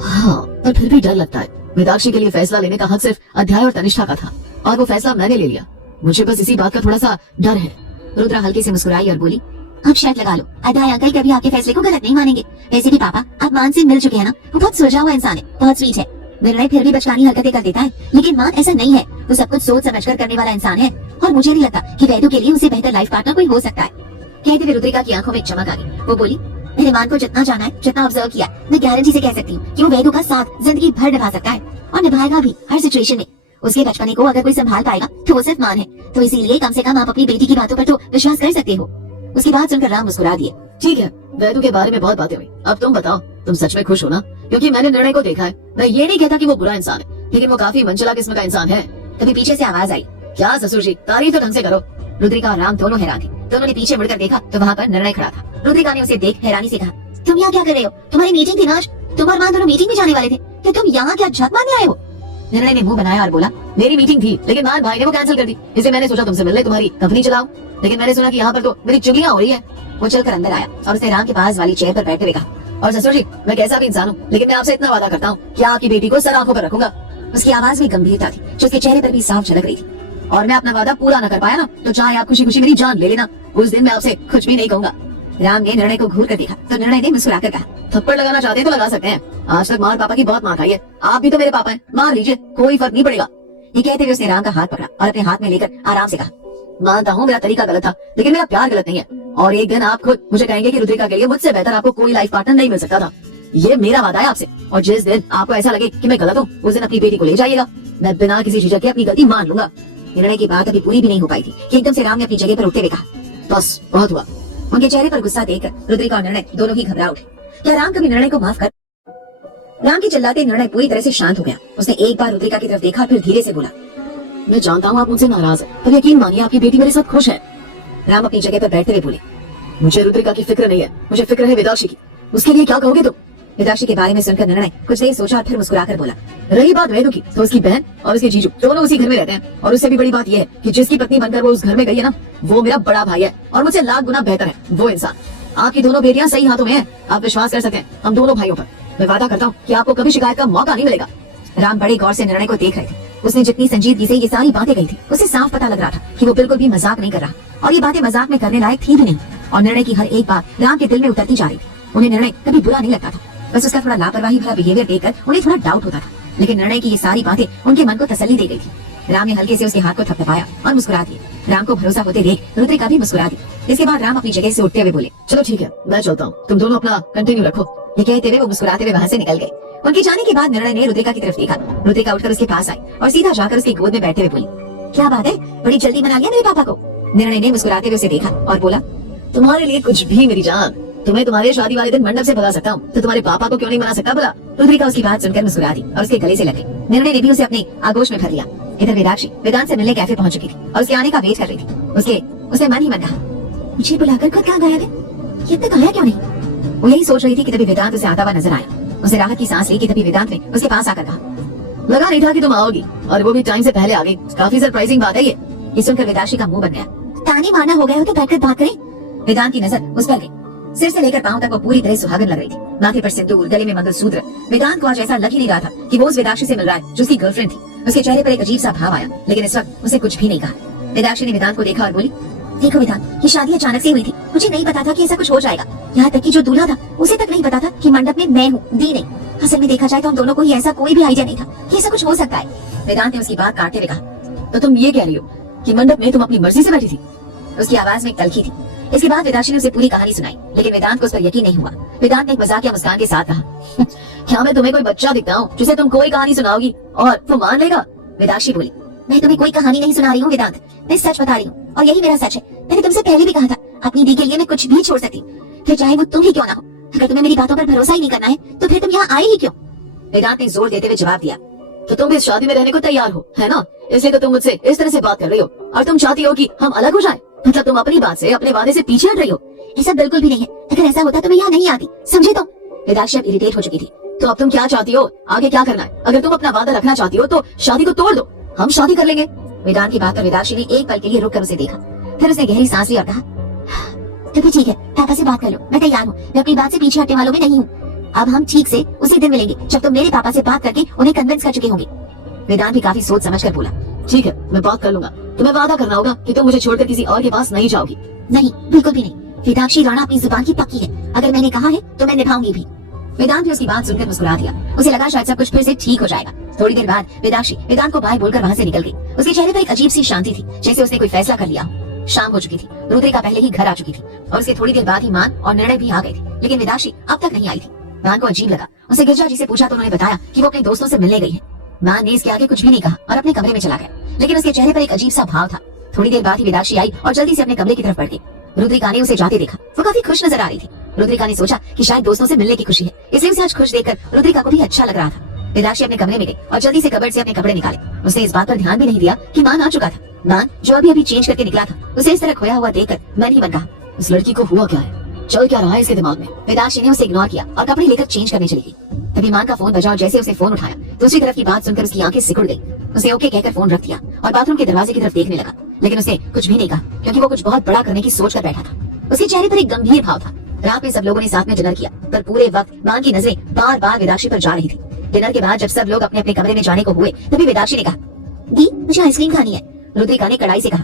हाँ पर फिर भी डर लगता है। वेदाक्षी के लिए फैसला लेने का हक सिर्फ अध्याय और तनिष्ठा का था, और वो फैसला मैंने ले लिया। मुझे बस इसी बात का थोड़ा सा डर है। रुद्रा हल्के से मुस्कुराई और बोली, अब शर्त लगा लो, अध्याय अंकल कभी आपके फैसले को गलत नहीं मानेंगे। वैसे भी पापा आप मान से मिल चुके हैं ना, वो बहुत सुलझा हुआ इंसान है, बहुत स्वीट है। निर्णय फिर भी बचकानी हरकतें कर देता है, लेकिन मान ऐसा नहीं है, वो सब कुछ सोच समझकर करने वाला इंसान है, और मुझे नहीं लगता कि वैदू के लिए उसे बेहतर लाइफ पार्टनर कोई हो सकता है। कहते हुए रुद्रिका की आंखों में चमक आ गई। वो बोली, मैंने मान को जितना जाना है, जितना ऑब्जर्व किया, मैं गारंटी से कह सकती हूँ कि वो वैदू का साथ जिंदगी भर निभा सकता है और निभाएगा भी हर सिचुएशन में। उसके बचपने को अगर कोई संभाल पाएगा तो वो सिर्फ मान है, तो इसीलिए कम से कम आप अपनी बेटी की बातों पर तो विश्वास कर सकते हो। उसकी बात सुनकर राम मुस्कुरा दिए। ठीक है, वैदू के बारे में बहुत बातें हुई, अब तुम बताओ, तुम सच में खुश हो ना? क्योंकि मैंने निर्णय को देखा है। मैं ये नहीं कहता कि वो बुरा इंसान है, लेकिन वो काफी मनचला किस्म का इंसान है। तभी पीछे से आवाज आई, क्या ससुर जी, तारीफ तो ढंग से करो। रुद्रिका और राम दोनों हैरान थे। दोनों ने पीछे मुड़कर देखा तो वहाँ पर निर्णय खड़ा था। रुद्रिका ने उसे देख हैरानी से कहा, तुम यहाँ क्या कर रहे हो? तुम्हारी मीटिंग थी ना आज, तुम और माँ दोनों मीटिंग में जाने वाले थे, तो तुम यहाँ क्या झक मारने आए हो? निर्णय ने मुंह बनाया और बोला, मेरी मीटिंग थी लेकिन मान भाई ने वो कैंसिल कर दी, इसलिए मैंने सोचा तुमसे मिलने तुम्हारी कंपनी चलाऊं, लेकिन मैंने सुना कि यहाँ पर तो मेरी चुगलियां हो रही है। वो चलकर अंदर आया और उसने राम के पास वाली चेयर पर बैठते हुए कहा, और ससुर जी, मैं कैसा भी इंसान हूँ लेकिन मैं आपसे इतना वादा करता हूँ कि आपकी बेटी को सर आंखों पर रखूंगा। उसकी आवाज में गंभीरता थी जो उसके चेहरे पर भी साफ झलक रही थी। और मैं अपना वादा पूरा न कर पाया ना तो चाहे आप खुशी खुशी मेरी जान ले लेना, उस दिन मैं आपसे कुछ भी नहीं कहूंगा। राम ने निर्णय को घूर कर देखा तो निर्णय ने मुस्कुराकर कहा, थप्पड़ लगाना चाहते हैं तो लगा सकते हैं, आज तक मार पापा की बहुत मार खाई है, आप भी तो मेरे पापा हैं, मार लीजिए, कोई फर्क नहीं पड़ेगा। ये कहते हुए उसने राम का हाथ पकड़ा और अपने हाथ में लेकर आराम से कहा, मानता हूँ मेरा तरीका गलत था लेकिन मेरा प्यार गलत नहीं है, और एक दिन आप खुद मुझे कहेंगे कि रुद्रिका के लिए मुझसे बेहतर आपको कोई लाइफ पार्टनर नहीं मिल सकता था। ये मेरा वादा है आपसे, और जिस दिन आपको ऐसा लगे कि मैं गलत हूँ उस दिन अपनी बेटी को ले जाइएगा, मैं बिना किसी झिझक के अपनी गलती मान लूंगा। निर्णय की बात अभी पूरी भी नहीं हो पाई थी कि एकदम से राम ने अपनी जगह पर उठते हुए कहा, बस बहुत हुआ। उनके चेहरे पर गुस्सा देखकर रुद्रिका और निर्णय दोनों ही घबरा उठे। क्या राम कभी निर्णय को माफ कर? राम के चिल्लाते निर्णय पूरी तरह से शांत हो गया। उसने एक बार रुद्रिका की तरफ देखा फिर धीरे से बोला, मैं जानता हूँ आप मुझसे नाराज है, पर यकीन मानिए आपकी बेटी मेरे साथ खुश है। राम अपनी जगह पर बैठते हुए बोले, मुझे रुद्रिका की फिक्र नहीं है, मुझे फिक्र है वेदाक्षी की, उसके लिए क्या कहोगे तुम? वेदाक्षी के बारे में सुनकर निर्णय कुछ देर सोचा और फिर मुस्कुराकर बोला, रही बात वेदु की तो उसकी बहन और उसके जीजू दोनों उसी घर में रहते हैं, और उससे भी बड़ी बात यह है कि जिसकी पत्नी बनकर वो उस घर में गई है ना, वो मेरा बड़ा भाई है और मुझसे लाख गुना बेहतर है वो इंसान। आपकी दोनों बेटियां सही हाथों में है, आप विश्वास कर सकते हैं हम दोनों भाइयों पर। मैं वादा करता हूँ कि आपको कभी शिकायत का मौका नहीं मिलेगा। राम बड़े गौर से निर्णय को देख रहे थे। उसने जितनी संजीदगी से ये सारी बातें कही थी उसे साफ पता लग रहा था कि वो बिल्कुल भी मजाक नहीं कर रहा, और ये बातें मजाक में करने लायक थी भी नहीं। और निर्णय की हर एक बात राम के दिल में उतरती जा रही थी। उन्हें निर्णय कभी बुरा नहीं लगता था, बस उसका थोड़ा लापरवाही भरा बिहेवियर देखकर उन्हें थोड़ा डाउट होता था, लेकिन निर्णय की ये सारी बातें उनके मन को तसल्ली दे गई थी। राम ने हल्के से उसके हाथ को थपथपाया और मुस्कुरा दिया। राम को भरोसा होते देख रुद्रिका भी मुस्कुरा दी। इसके बाद राम अपनी जगह से उठते हुए बोले, चलो ठीक है मैं चलता हूँ, तुम दोनों अपना कंटिन्यू रखो। ये कहते हुए वो मुस्कुराते हुए वहाँ से निकल गए। उनके जाने के बाद निर्णय ने रुद्रिका की तरफ देखा। रुद्रिका उठकर उसके पास आई और सीधा जाकर उसकी गोद में बैठते हुए बोली, क्या बात है, बड़ी जल्दी मना लिया मेरे पापा को? निर्णय ने मुस्कुराते हुए उसे देखा और बोला, तुम्हारे लिए कुछ भी मेरी जान, तुम्हें तुम्हारे शादी वाले दिन मंडप से भगा सकता हूँ, तो तुम्हारे पापा को क्यों नहीं मना सकता भला? रुद्रिका उसकी बात सुनकर मुस्कुरा दी और उसके गले से लग गई। निर्णय ने भी उसे अपने आगोश में भर लिया। इधर वेदाक्षी वेदांत से मिलने कैफे पहुंच चुकी थी और उसके आने का वेट कर रही थी। उसने मन ही मन कहा, मुझे बुलाकर खुद कहाँ गायब है, ये तक आया क्यों नहीं? वो यही सोच रही थी कि तभी वेदांत उसे आता हुआ नजर आया। उसे राहत की सांस ली कि तभी वेदांत ने उसके पास आकर कहा, लगा नहीं था कि तुम आओगी, और वो भी टाइम से पहले आ गई, काफी सरप्राइजिंग बात है ये सुनकर वेदाक्षी का मुंह बन गया। ताने मारना हो गया हो तो बैठकर बात करें। वेदांत की नजर उस पर गई। सिर से लेकर पांव तक वो पूरी तरह सुहागन लग रही थी। माथे पर सिंदूर, गले में मंगलसूत्र। वेदांत को आज ऐसा लग ही नहीं रहा था कि वो उस वेदाक्षी से मिल रहा है जो उसकी गर्लफ्रेंड थी। उसके चेहरे पर एक अजीब सा भाव आया, लेकिन इस वक्त उसे कुछ भी नहीं कहा। वेदाक्षी ने वेदांत को देखा और बोली, देखो वेदांत, ये शादी अचानक से हुई थी, मुझे नहीं पता था कि ऐसा कुछ हो जाएगा। यहाँ तक कि जो दूल्हा था उसे तक नहीं पता था कि मंडप में मैं हूँ, दी नहीं। असल में देखा जाए तो हम दोनों को ही ऐसा कोई भी आइडिया नहीं था कि ऐसा कुछ हो सकता है। वेदांत ने उसकी बात काटते हुए कहा, तो तुम ये कह रही हो कि मंडप में तुम अपनी मर्जी से बैठी थी? उसकी आवाज में तलखी थी। इसके बाद वेदाक्षी ने उसे पूरी कहानी सुनाई, लेकिन वेदांत को उस पर यकीन नहीं हुआ। वेदांत ने एक मजाकिया मुस्कान के साथ कहा, क्या मैं तुम्हें कोई बच्चा दिखता हूँ जिसे तुम कोई कहानी सुनाओगी और वो मान लेगा? वेदाक्षी बोली, मैं तुम्हें कोई कहानी नहीं सुना रही हूँ वेदांत, मैं सच बता रही हूँ, और यही मेरा सच है। मैंने तुमसे पहले भी कहा था, अपनी दी के लिए मैं कुछ भी छोड़ सकती, फिर चाहे वो तुम ही क्यों ना हो। अगर तुम्हें मेरी बातों पर भरोसा ही नहीं करना है तो फिर तुम यहाँ आए ही क्यों? वेदांत ने जोर देते हुए जवाब दिया, तो तुम इस शादी में रहने को तैयार हो, है ना? इसलिए तो तुम मुझसे इस तरह से बात कर रही हो, और तुम चाहती हो कि हम अलग हो जाएं। मतलब तुम अपनी बात से, अपने वादे से पीछे हट रही हो। ऐसा बिल्कुल भी नहीं है, अगर ऐसा होता तो मैं यहाँ नहीं आती, समझे? तो वेदाक्षी अब इरिटेट हो चुकी थी। तो अब तुम क्या चाहती हो, आगे क्या करना है? अगर तुम अपना वादा रखना चाहती हो तो शादी को तोड़ दो, हम शादी कर लेंगे। वेदांत की बात पर वेदाक्षी ने एक पल के लिए रुक कर उसे देखा, फिर उसने गहरी सांस ली और कहा, तो फिर ठीक है, पापा से बात कर लो, मैं तैयार हूँ, मैं अपनी बात से पीछे हटने वालों में नहीं हूँ। अब हम ठीक से उसी दिन मिलेंगे जब तुम मेरे पापा से बात करके उन्हें कन्विंस कर चुके होंगे। वेदांत भी काफी सोच समझ कर बोला, ठीक है मैं बात कर लूंगा, तुम्हें वादा करना होगा कि तुम मुझे छोड़कर किसी और के पास नहीं जाओगी। नहीं, बिल्कुल भी नहीं। वेदाक्षी राणा अपनी जुबान की पक्की है, अगर मैंने कहा है तो मैं निभाऊंगी भी। वेदांत ने उसकी बात सुनकर मुस्कुरा दिया। उसे लगा शायद सब कुछ फिर से ठीक हो जाएगा। थोड़ी देर बाद वेदाक्षी वेदांत को बाय बोलकर वहाँ से निकल गई। उसके चेहरे पर एक अजीब सी शांति थी, जैसे उसने कोई फैसला कर लिया। शाम हो चुकी थी, रुद्रिका पहले ही घर आ चुकी थी और उसके थोड़ी देर बाद ही मान और निर्णय भी आ गए थे, लेकिन वेदाक्षी अब तक नहीं आई थी। मान को अजीब लगा। उसे गिरजा जी से पूछा तो उन्होंने बताया कि वो अपने दोस्तों से मिलने गई है। मान ने इसके आगे कुछ भी नहीं कहा और अपने कमरे में चला गया, लेकिन उसके चेहरे पर एक अजीब सा भाव था। थोड़ी देर बाद ही वेदाक्षी आई और जल्दी से अपने कमरे की तरफ बढ़ गई। रुद्रिका ने उसे जाते देखा, वो काफी खुश नजर आ रही थी। रुद्रिका ने सोचा कि शायद दोस्तों से मिलने की खुशी है, इसलिए उसे आज खुश देखकर रुद्रिका को भी अच्छा लग रहा था। वेदाक्षी अपने कमरे में गई और जल्दी से कबर्ड से अपने कपड़े निकाले। उसने इस बात पर ध्यान भी नहीं दिया कि मान आ चुका था। मान जो अभी अभी चेंज करके निकला था, उसे इस तरह खोया हुआ देखकर मन ही मन कहा, इस लड़की को हुआ क्या है, चल क्या रहा है इसके दिमाग में। वेदाक्षी ने उसे इग्नोर किया और कपड़े लेकर चेंज करने चली गई। तभी मान का फोन बजा और जैसे उसे फोन उठाया, दूसरी तरफ की बात सुनकर उसकी आंखें सिकुड़ गई। उसे ओके कहकर फोन रख दिया और बाथरूम के दरवाजे की तरफ देखने लगा, लेकिन उसे कुछ भी नहीं कहा क्योंकि वो कुछ बहुत बड़ा करने की सोच कर बैठा था। उसके चेहरे पर एक गंभीर भाव था। रात में सब लोगों ने साथ में डिनर किया, पर पूरे वक्त मान की नजरें बार बार वेदाक्षी पर जा रही थी। डिनर के बाद जब सब लोग अपने अपने कमरे में जाने को हुए, तभी वेदाक्षी ने कहा, दी मुझे आइसक्रीम खानी है। रुद्रिका ने कड़ाई से कहा,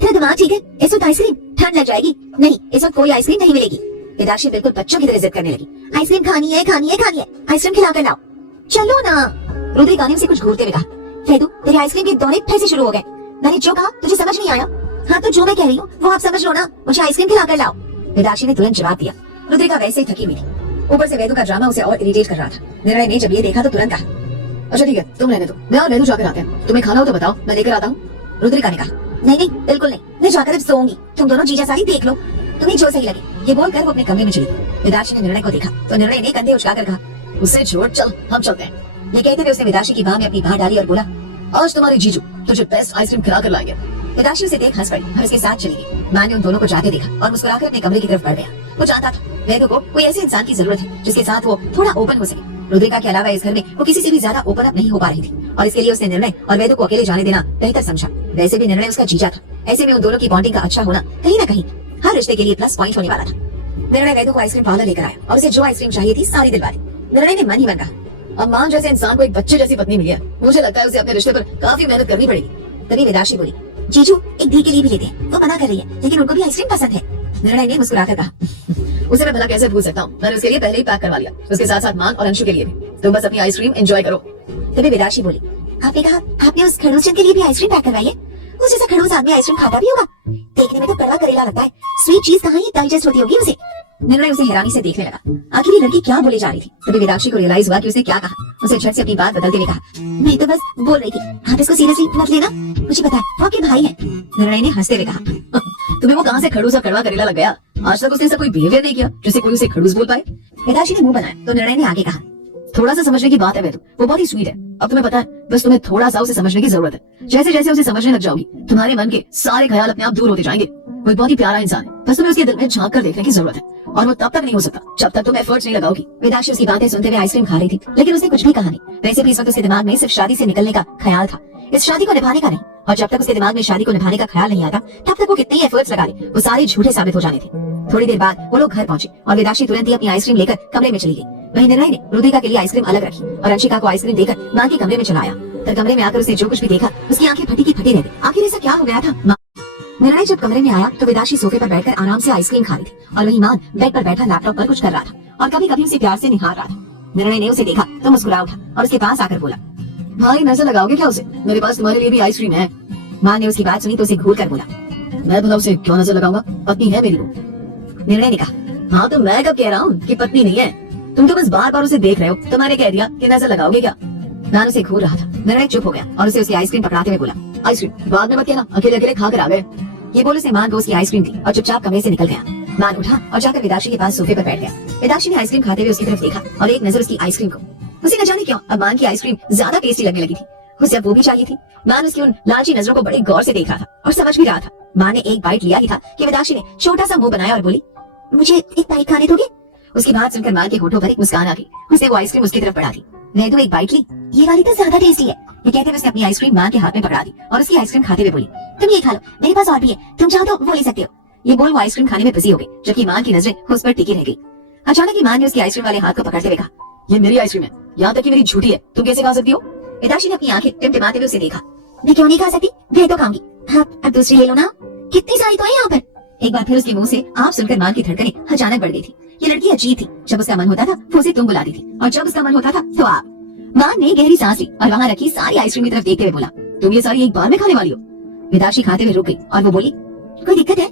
तेरा दिमाग ठीक है, इस वक्त आइसक्रीम ठंड लग जाएगी। नहीं, इस वक्त कोई आइसक्रीम नहीं मिलेगी। वेदाक्षी बिल्कुल बच्चों की तरह जिद करने लगी, आइसक्रीम खानी है, खानी है, खानी है, आइसक्रीम खिला कर लाओ, चलो ना। रुद्रिका ने उसे कुछ घूरते हुए कहा, फेदू तेरे आइसक्रीम के दौरे फिर से शुरू हो गए। मैंने जो कहा तुझे समझ नहीं आया? हाँ तो जो मैं कह रही हूँ वो आप समझ लो ना, मुझे आइसक्रीम खिला कर लाओ। वेदाक्षी ने तुरंत जवाब दिया। रुद्रिका वैसे ही थकी हुई थी, ऊपर से वेदू का ड्रामा उसे और इरिटेट कर रहा था। निर्णय ने जब ये देखा तो तुरंत कहा, अच्छा ठीक है, तुम रहने दो, मैं और वेदू जाकर आते हैं। तुम्हें खाना हो तो बताओ, मैं लेकर आता हूँ। रुद्रिका ने कहा, नहीं नहीं बिल्कुल नहीं, मैं जाकर अब सोऊंगी, तुम दोनों जीजा साली देख लो, तुम्हें जो सही लगे। ये बोलकर वो अपने कमरे में चली गई। वेदाक्षी ने निर्णय को देखा तो निर्णय ने कंधे उचकाकर कहा, उसे छोड़, चल हम चलते हैं। ये कहते हुए उसने वेदाक्षी की बाह में अपनी बाह डाली और बोला, आज तुम्हारे जीजू तुझे बेस्ट आइसक्रीम खिला कर लाएंगे। वेदाक्षी उसे देख हंस पड़ी और उसके साथ चली गई। मां ने उन दोनों को जाते देखा और मुस्कुराकर अपने कमरे की तरफ बढ़ गया। वो जानता था वेदू को कोई ऐसे इंसान की जरूरत है जिसके साथ वो थोड़ा ओपन हो सके। रुद्रिका के अलावा इस घर में वो किसी से भी ज्यादा ओपन अप नहीं हो पा रही थी और इसके लिए उसने निर्णय और वेदू को अकेले जाने देना बेहतर समझा। वैसे भी निर्णय उसका जीजा था, ऐसे में उन दोनों की बॉन्डिंग का अच्छा होना कहीं ना कहीं हर रिश्ते के लिए प्लस पॉइंट होने वाला था। निर्णय वेदू को आइसक्रीम पार्लर लेकर आया और उसे जो आइसक्रीम चाहिए थी सारी दिलवा दी। निर्णय ने मन ही मन कहा, अब मान जैसे इंसान को एक बच्चे जैसी पत्नी मिली है, मुझे लगता है उसे अपने रिश्ते पर काफी मेहनत करनी पड़ेगी। तभी वेदाक्षी बोली, जीजू एक दी के लिए भी लेते हैं, वो मना कर रही है लेकिन उनको भी आइसक्रीम पसंद है। निर्णय ने मुस्कुराकर कहा, उसे मैं भला कैसे भूल सकता हूँ, मैंने उसके लिए पहले ही पैक करवा लिया, उसके साथ साथ मान और अंशु के लिए भी। तुम बस अपनी आइसक्रीम एंजॉय करो। तभी वेदाक्षी बोली, आपने कहा आपने उस खड़ूस के लिए भी आइसक्रीम पैक करवाई है? उस जैसा खड़ूस आदमी आइसक्रीम खाता भी होगा? देखने में तो कड़वा करेला लगता है, स्वीट चीज कहाँ ही डाइजेस्ट होती होगी उसे। निर्णय उसे हैरानी से देखने लगा, आखिर ये लड़की क्या बोले जा रही थी। तभी वेदाक्षी को रियलाइज हुआ कि उसने क्या कहा। उसे झट से अपनी बात बदलते हुए कहा, मैं तो बस बोल रही थी, आप इसको सीरियसली मत लेना, मुझे पता है वो आपके भाई है। निर्णय ने हंसते हुए कहा, तुम्हें वो कहाँ से खड़ूस और कड़वा करेला लग गया? आज तक उसने ऐसा कोई बिहेवियर नहीं किया जिससे कोई उसे खड़ूस बोल पाए। वेदाक्षी ने मुंह बनाया तो निर्णय ने आगे कहा, थोड़ा सा समझने की बात है वेदू, वो बहुत ही स्वीट है। अब तुम्हें पता है, बस तुम्हें थोड़ा सा उसे समझने की जरूरत है। जैसे जैसे उसे समझने लग जाओगी, तुम्हारे मन के सारे ख्याल अपने आप दूर होते जाएंगे। वो एक बहुत ही प्यारा इंसान है, बस तुम्हें उसके दिल में झांक कर देखने की जरूरत है, और वो तब तक नहीं हो सकता जब तक तुम एफर्ट्स नहीं लगाओगी। वेदाक्षी उसकी बातें सुनते हुए आइसक्रीम खा रही थी, लेकिन उसने कुछ भी कहा नहीं। वैसे भी इस वक्त उसके दिमाग में सिर्फ शादी से निकलने का ख्याल था, इस शादी को निभाने का नहीं। और जब तक उसके दिमाग में शादी को निभाने का ख्याल नहीं आता, तब तक वो कितने ही एफर्ट्स लगा ले, वो सारे झूठे साबित हो जाने थे। थोड़ी देर बाद वो लोग घर पहुंचे और वेदाक्षी तुरंत ही अपनी आइसक्रीम लेकर कमरे में चली गई। वहीं निर्णय ने रुद्रिका के लिए आइसक्रीम अलग रखी और अंशिका को आइसक्रीम देकर मां के कमरे में चला आया। तब कमरे में आकर उसने जो कुछ भी देखा, उसकी आंखें फटी की फटी रह गई। आखिर ऐसा क्या हो गया था? निर्णय जब कमरे में आया तो वेदाक्षी सोफे पर बैठकर आराम से आइसक्रीम खा रही थी और वहीं मान बेड पर बैठा लैपटॉप पर कुछ कर रहा था और कभी कभी उसे प्यार से निहार रहा था। निर्णय ने उसे देखा तो मुस्कुरा उठा और उसके पास आकर बोला, भाई नजर लगाओगे क्या उसे? मेरे पास तुम्हारे लिए भी आइसक्रीम है। मां ने उसकी बात सुनी तो उसे घूर कर बोला, मैं भला उसे क्यों नजर लगाऊंगा, पत्नी है मेरी वो। निर्णय ने कहा, हाँ तो मैं कब कह रहा हूँ कि पत्नी नहीं है, तुम तो बस बार बार उसे देख रहे हो, तो मैंने कह दिया कि नजर लगाओगे क्या। मान उसे घूर रहा था। निर्णय चुप हो गया और उसे उसकी आइसक्रीम पकड़ाते हुए बोला, आइसक्रीम बाद में मत कहना, अकेले अकेले खा कर आ गए। ये बोल उसने मान को उसकी आइसक्रीम दी और चुपचाप कमरे से निकल गया। मान उठा और जाकर वेदाक्षी के पास सोफे पर बैठ गया। वेदाक्षी ने आइसक्रीम खाते हुए उसकी तरफ देखा और एक नजर उसकी आइसक्रीम को। उसे न जाने क्यों अब मान की आइसक्रीम ज्यादा टेस्टी लगने लगी थी। उसे अब वो भी चाहिए थी। मान उसकी उन लालची नजरों को बड़े गौर से देख रहा था और समझ भी रहा था। मां ने एक बाइट लिया ही था कि वेदाक्षी ने छोटा सा मुंह बनाया और बोली, मुझे एक बाइट खाने दोगे? उसकी बात सुनकर मां के होठों पर एक मुस्कान आ गई। उसने वो आइसक्रीम उसकी तरफ बढ़ा दी। वेदू एक बाइट ली, ये वाली तो ज्यादा टेस्टी है। ये कहते हुए उसने अपनी आइसक्रीम मां के हाथ में पकड़ा दी और उसकी आइसक्रीम खाते हुए बोली, तुम ये खा लो, मेरे पास और भी है, तुम चाहो तो वो ले सकते हो। ये बोल वो आइसक्रीम खाने में बिजी हो गई, जबकि मां की नजरें उस पर टिकी रह गई। अचानक ही मां ने उसकी आइसक्रीम वाले हाथ को पकड़ते हुए कहा, ये मेरी आइसक्रीम है, यहाँ तक कि मेरी झूठी है, तुम कैसे खा सकती हो? वेदाक्षी ने अपनी आंखें टिमटिमाते हुए उसे देखा। मैं क्यों नहीं खा सकती, मैं तो खाऊंगी। हाँ अब दूसरी ले लो ना, कितनी सारी तो है यहाँ पर। एक बार फिर उसके मुंह से आप सुनकर मां की धड़कनें अचानक बढ़ गई थी। ये लड़की अजीब थी, जब उसका मन होता था वो उसे तुम बुलाती थी और जब उसका मन होता था तो आप। मां ने गहरी सांस ली और वहाँ रखी सारी आइसक्रीम की तरफ देखते हुए बोला, तुम ये सारी एक बार में खाने वाली हो? वेदाक्षी खाते हुए रुक गई और वो बोली, कोई दिक्कत है?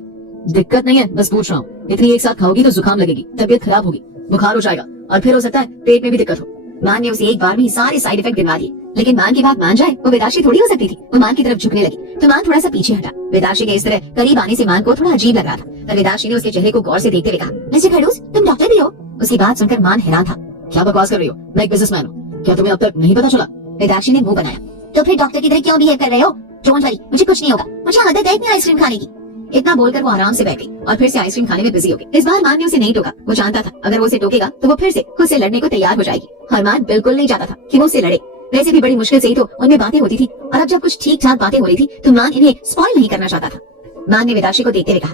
दिक्कत नहीं है, बस पूछ रहा हूँ। इतनी एक साथ खाओगी तो जुकाम लगेगी, तबीयत खराब होगी, बुखार हो जाएगा और फिर हो सकता है पेट में भी दिक्कत हो। मान ने उसे एक बार में ही सारे साइड इफेक्ट गिनवा दिए, लेकिन मान की बात मान जाए वो वेदाक्षी थोड़ी हो सकती थी। वो मान की तरफ झुकने लगी तो मान थोड़ा सा पीछे हटा। वेदाक्षी के इस तरह करीब आने से मान को थोड़ा अजीब लग रहा था। पर वेदाक्षी ने उसके चेहरे को गौर से देखते हुए कहा, मिस्टर खड़ूस तुम डॉक्टर भी हो? उसकी बात सुनकर मान हैरान था। क्या बकवास कर रही हो, मैं एक बिजनेसमैन हूँ। क्या तुम्हें अब तक नहीं पता चला? वेदाक्षी ने मुंह बनाया। तो फिर डॉक्टर की तरह क्यों बिहेव कर रहे हो? डोंट वरी, मुझे कुछ नहीं होगा। मुझे आदत है इतनी आइसक्रीम खाने की। इतना बोलकर वो आराम से बैठ गई और फिर से आइसक्रीम खाने में बिजी हो गई। इस बार मान ने उसे नहीं टोका। वो जानता था अगर वो उसे टोकेगा तो वो फिर से खुद से लड़ने को तैयार हो जाएगी। और मान बिल्कुल नहीं चाहता था कि वो उससे लड़े। वैसे भी बड़ी मुश्किल से ही तो उनमें बातें होती थी और अब जब कुछ ठीक ठाक बातें हो रही थी तो मान इन्हें स्पॉइल नहीं करना चाहता था। मान ने वेदाक्षी को देखते हुए कहा,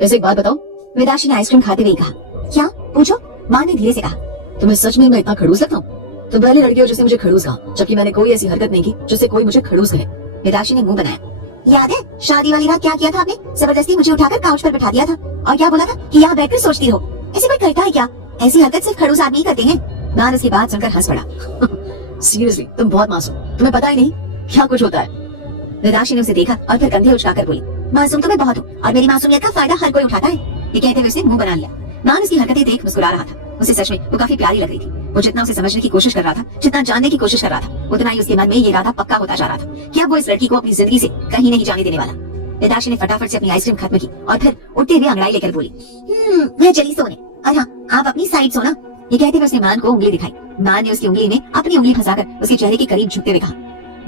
वैसे एक बात बताओ। वेदाक्षी ने आइसक्रीम खाते हुए कहा, क्या? पूछो। मान ने धीरे से कहा, तुम्हें सच में मैं इतना खड़ूस लगता हूँ? तुम पहली लड़की हो जिसने मुझे खड़ूस कहा, जबकि मैंने कोई ऐसी हरकत नहीं की जिससे कोई मुझे खड़ूस कहे। वेदाक्षी ने मुंह बनाया। याद है शादी वाली रात क्या किया था आपने? जबरदस्ती मुझे उठाकर काउच पर बिठा दिया था और क्या बोला था कि यहाँ बैठकर सोचती रहो। ऐसे कोई करता है क्या? ऐसी हरकत सिर्फ खड़ूस आदमी करते हैं। मान उसकी बात सुनकर हंस पड़ा। सीरियसली तुम बहुत मासूम, तुम्हें पता ही नहीं क्या कुछ होता है। वेदाक्षी ने उसे देखा और फिर कंधे उचकाकर बोली, मासूम तो मैं बहुत हूँ और मेरी मासूमियत का फायदा हर कोई उठाता है। ये कहते हुए उसने मुंह बना लिया। मान उसकी हरकतें देख मुस्कुरा रहा था। उसे सच में वो काफी प्यारी लग रही थी। वो जितना उसे समझने की कोशिश कर रहा था, जितना जानने की कोशिश कर रहा था, उतना ही उसके मन में ये इरादा पक्का होता जा रहा था कि अब वो इस लड़की को अपनी जिंदगी से कहीं नहीं जाने देने वाला। वेदाक्षी ने फटाफट से अपनी आइसक्रीम खत्म की और फिर उठते हुए अंगड़ाई लेकर बोली, मैं चली सोने और हाँ आप अपनी साइड सोना। ये कहते हुए उसने मान को उंगली दिखाई। मान ने उसकी उंगली में अपनी उंगली फंसाकर उसके चेहरे के करीब झुकते हुए कहा,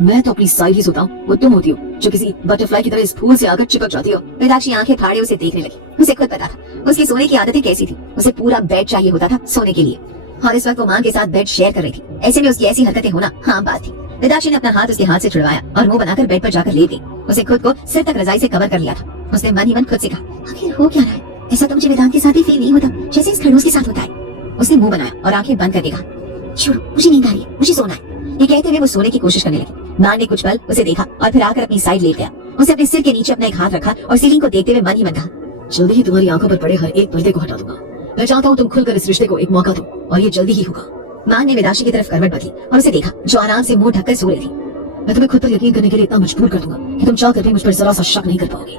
मैं तो अपनी साइड ही सोता हूँ, वो तुम होती हो जो किसी बटरफ्लाई की तरह इस फूल से आकर चिपक जाती हो। वेदाक्षी आंखें फाड़े उसे देखने लगी। उसे खुद पता था उसकी सोने की आदतें कैसी थी। उसे पूरा बेड चाहिए होता था सोने के लिए और इस वक्त वो मां के साथ बेड शेयर कर रही थी। ऐसे में उसकी ऐसी हरकतें होना आम बात थी। वेदाक्षी ने अपना हाथ उसके हाथ से छुड़वाया और मुंह बनाकर बेड पर जाकर लेट गई। उसे खुद को सिर तक रजाई से कवर कर लिया था। उसने मन ही मन खुद से कहा, आखिर हो क्या रहा है? ऐसा तो मुझे वेदांत के साथ भी फील नहीं होता जैसे इस खड़ूस के साथ होता है। उसने मुंह बनाया और आंखें बंद करके कहा, छोड़ो मुझे नींद आ रही है, मुझे सोना है। ये कहते हुए वो सोने की कोशिश करने लगी। मान ने कुछ पल उसे देखा और फिर आकर अपनी साइड लेट गया। उसे अपने सिर के नीचे अपना एक हाथ रखा और सीलिंग को देखते हुए मन ही मन कहा, जल्दी ही तुम्हारी आंखों पर पड़े हर एक पर्दे को हटा दूंगा। मैं चाहता हूँ तुम खुलकर इस रिश्ते को एक मौका दो और ये जल्दी ही होगा। मान ने वेदाक्षी की तरफ करवट बदली और उसे देखा जो आराम से मुंह ढककर सो रही थी। मैं तुम्हें खुद पर यकीन करने के लिए इतना मजबूर कर दूंगा कि तुम चाहकर भी मुझ पर जरा सा शक नहीं कर पाओगे।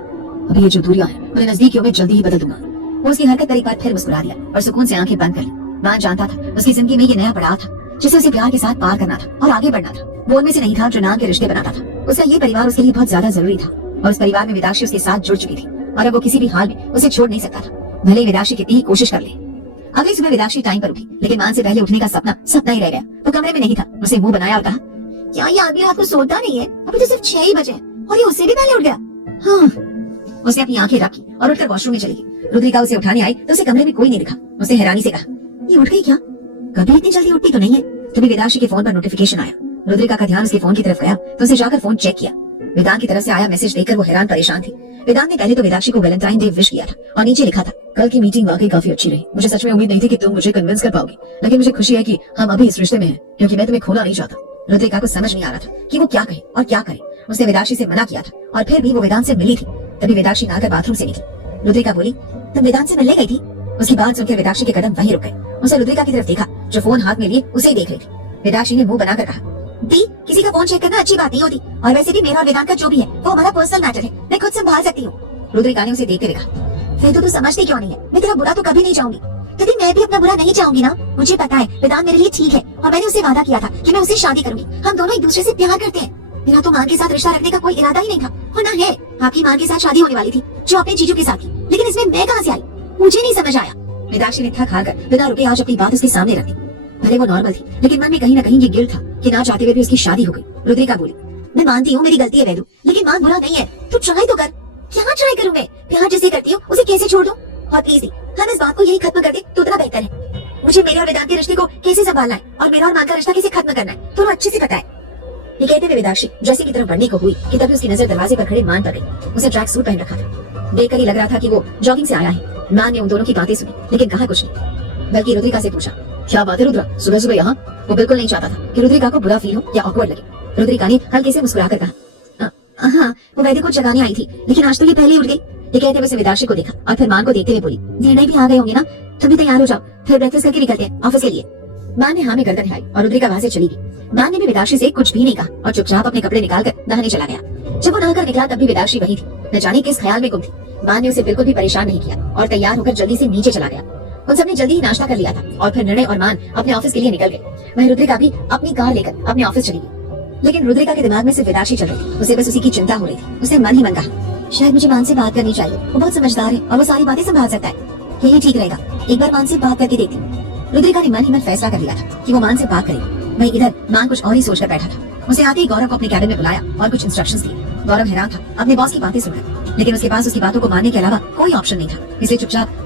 अभी ये जो दूरियां हैं उन्हें नजदीकियों में जल्दी ही बदल दूंगा। वो उसकी हरकत पर एक बार फिर मुस्कुरा दिया और सुकून से आंखें बंद कर ली। मान जानता था उसकी जिंदगी में ये नया पड़ाव था जिसे उसे प्यार के साथ पार करना था और आगे बढ़ना था। वो उनमें से नहीं था जो नाम के रिश्ते बनाता था। उसका ये परिवार उसके लिए बहुत ज्यादा जरूरी था और उस परिवार में वेदाक्षी उसके साथ जुड़ चुकी थी और अब वो किसी भी हाल में उसे छोड़ नहीं सकता था, भले ही वेदाक्षी कितनी ही कोशिश कर ले। अगली सुबह वेदाक्षी टाइम पर उठी, लेकिन मान से पहले उठने का सपना ही रह गया। वो कमरे में नहीं था। उसे मुंह बनाया और कहा, क्या ये आदमी रात को सोता नहीं है? अभी तो सिर्फ 6 ही बजे और ये उससे भी पहले उठ गया। हाँ। उसने अपनी आंखें रखी और उठकर वॉशरूम में चली गई। रुद्रिका उसे उठाने आई तो उसे कमरे में कोई नहीं दिखा। उसने हैरानी से कहा, ये उठ गई क्या? कभी इतनी जल्दी उठती तो नहीं है। तभी वेदाक्षी के फोन पर नोटिफिकेशन आया। रुद्रिका का ध्यान उसके फोन की तरफ गया तो उसे जाकर फोन चेक किया। वेदांत की तरफ से आया मैसेज देखकर वो हैरान परेशान थी। वेदांत ने पहले तो वेदाक्षी को वैलेंटाइन डे विश किया था और नीचे लिखा था, कल की मीटिंग वाकई काफी अच्छी रही। मुझे सच में उम्मीद नहीं थी कि तुम मुझे कन्विंस कर पाओगी, लेकिन मुझे खुशी है कि हम अभी इस रिश्ते में हैं क्योंकि मैं तुम्हें खोना नहीं चाहता। रुद्रिका को समझ नहीं आ रहा था कि वो क्या कहे और क्या करे। उसने वेदाक्षी से मना किया था और फिर भी वो वेदांत से मिली थी। तभी वेदाक्षी नहाकर बाथरूम से निकली। रुद्रिका बोली, तुम वेदांत से मिलने गई थी? उसकी बात सुनकर वेदाक्षी के कदम वहीं रुक गए। उसे रुद्रिका की तरफ देखा जो फोन हाथ में लिए उसे ही देख रही थी। वेदाक्षी ने मुंह बनाकर कहा, दी किसी का फोन चेक करना अच्छी बात नहीं होती और वैसे भी मेरा और वेदांत का जो भी है वो हमारा पर्सनल मैटर है, मैं खुद संभाल सकती हूँ। रुद्रिका ने उसे देखते हुए कहा, फिर तो तू समझती क्यों नहीं है? मैं तेरा बुरा तो कभी नहीं चाहूंगी। यदि मैं भी अपना बुरा नहीं चाहूंगी ना, मुझे पता है वेदांत मेरे लिए ठीक है और मैंने उसे वादा किया था कि मैं उससे शादी करूंगी। हम दोनों एक दूसरे से प्यार करते हैं। मेरा तो मां के साथ रिश्ता रखने का कोई इरादा ही नहीं था। होना है आपकी मां के साथ शादी होने वाली थी जो अपने जीजू के साथ थी, लेकिन इसमें मैं कहां से आई? मुझे नहीं समझ आया। वेदाक्षी ने थक हार कर बिना रुके आज अपनी बात उसके सामने रख दी। भले वो नॉर्मल थी लेकिन मन में कहीं ना कहीं ये गिल्ट था कि ना चाहते हुए भी उसकी शादी हो गई। रुद्रिका बोली, मैं मानती हूँ मेरी गलती है वेदू, लेकिन मां बुरा नहीं है। तू ट्राई तो कर। क्या ट्राई करूं मैं? प्यार जिसे करती हूँ उसे कैसे छोड़ दूं? और प्लीज हम इस बात को यही खत्म कर दे तो उतना बेहतर है। मुझे मेरे और वेदांत के रिश्ते को कैसे संभालना है और मेरा और मां का रिश्ता कैसे खत्म करना है तो अच्छे से पता है। ये कहते हुए वेदाक्षी ड्रेसिंग की तरफ बढ़ने को हुई कि तभी उसकी नजर दरवाजे पर खड़े मान पर गई। उसे ट्रैक सूट पहन रखा था। देखकर ही लग रहा था कि वो जॉगिंग से आया है। मान ने उन दोनों की बातें सुनी लेकिन कहा कुछ नहीं, बल्कि रुद्रिका से पूछा, क्या बात है रुद्रा, सुबह सुबह यहाँ? वो बिल्कुल नहीं चाहता था कि रुद्रिका को बुरा फील हो या ऑकवर्ड लगे। रुद्रिका ने हल्के से मुस्कुराकर कहा, हाँ वो वैद्य को जगाने आई थी लेकिन आज तो ये पहले ही उठ गई। ये कहते हुए वेदाक्षी को देखा और फिर मान को देखते हुए बोली, निर्णय भी आ गए होंगे ना, तुम भी तैयार हो जाओ, फिर ब्रेकफास्ट करके निकलते हैं ऑफिस के लिए। मान ने हाँ में गर्दन हिलाई और रुद्रिका वहां से चली गई। मान ने भी वेदाक्षी से कुछ भी नहीं कहा और चुपचाप अपने कपड़े निकालकर नहाने चला गया। जब वो नहाकर निकला तब भी वेदाक्षी वही थी, न जाने किस ख्याल में गुम थी। मान ने उसे बिल्कुल भी परेशान नहीं किया और तैयार होकर जल्दी से नीचे चला गया। उन सबने जल्दी ही नाश्ता कर लिया था और फिर निर्णय और मान अपने ऑफिस के लिए निकल गए। वहीं रुद्रिका भी अपनी कार लेकर अपने ऑफिस चली गई। लेकिन रुद्रिका के दिमाग में सिर्फ वेदाक्षी चल रही थी। उसे बस उसी की चिंता हो रही थी। उसने मन ही मन कहा, शायद मुझे मान से बात करनी चाहिए, वो बहुत समझदार है और वो सारी बातें संभाल सकता है। यही ठीक रहेगा, एक बार मान से बात करके देखती हूँ। रुद्रिका ने मन ही मन फैसला कर लिया था कि वो मान से बात करेगी। वही इधर मान कुछ और ही सोचकर बैठा था। उसे आते ही गौरव को अपने कैबिन में बुलाया और कुछ इंस्ट्रक्शंस दिए। गौरव हैरान था अपने बॉस की बातें सुनकर, लेकिन उसके पास उसकी बातों को मानने के अलावा कोई ऑप्शन नहीं था, इसलिए चुपचाप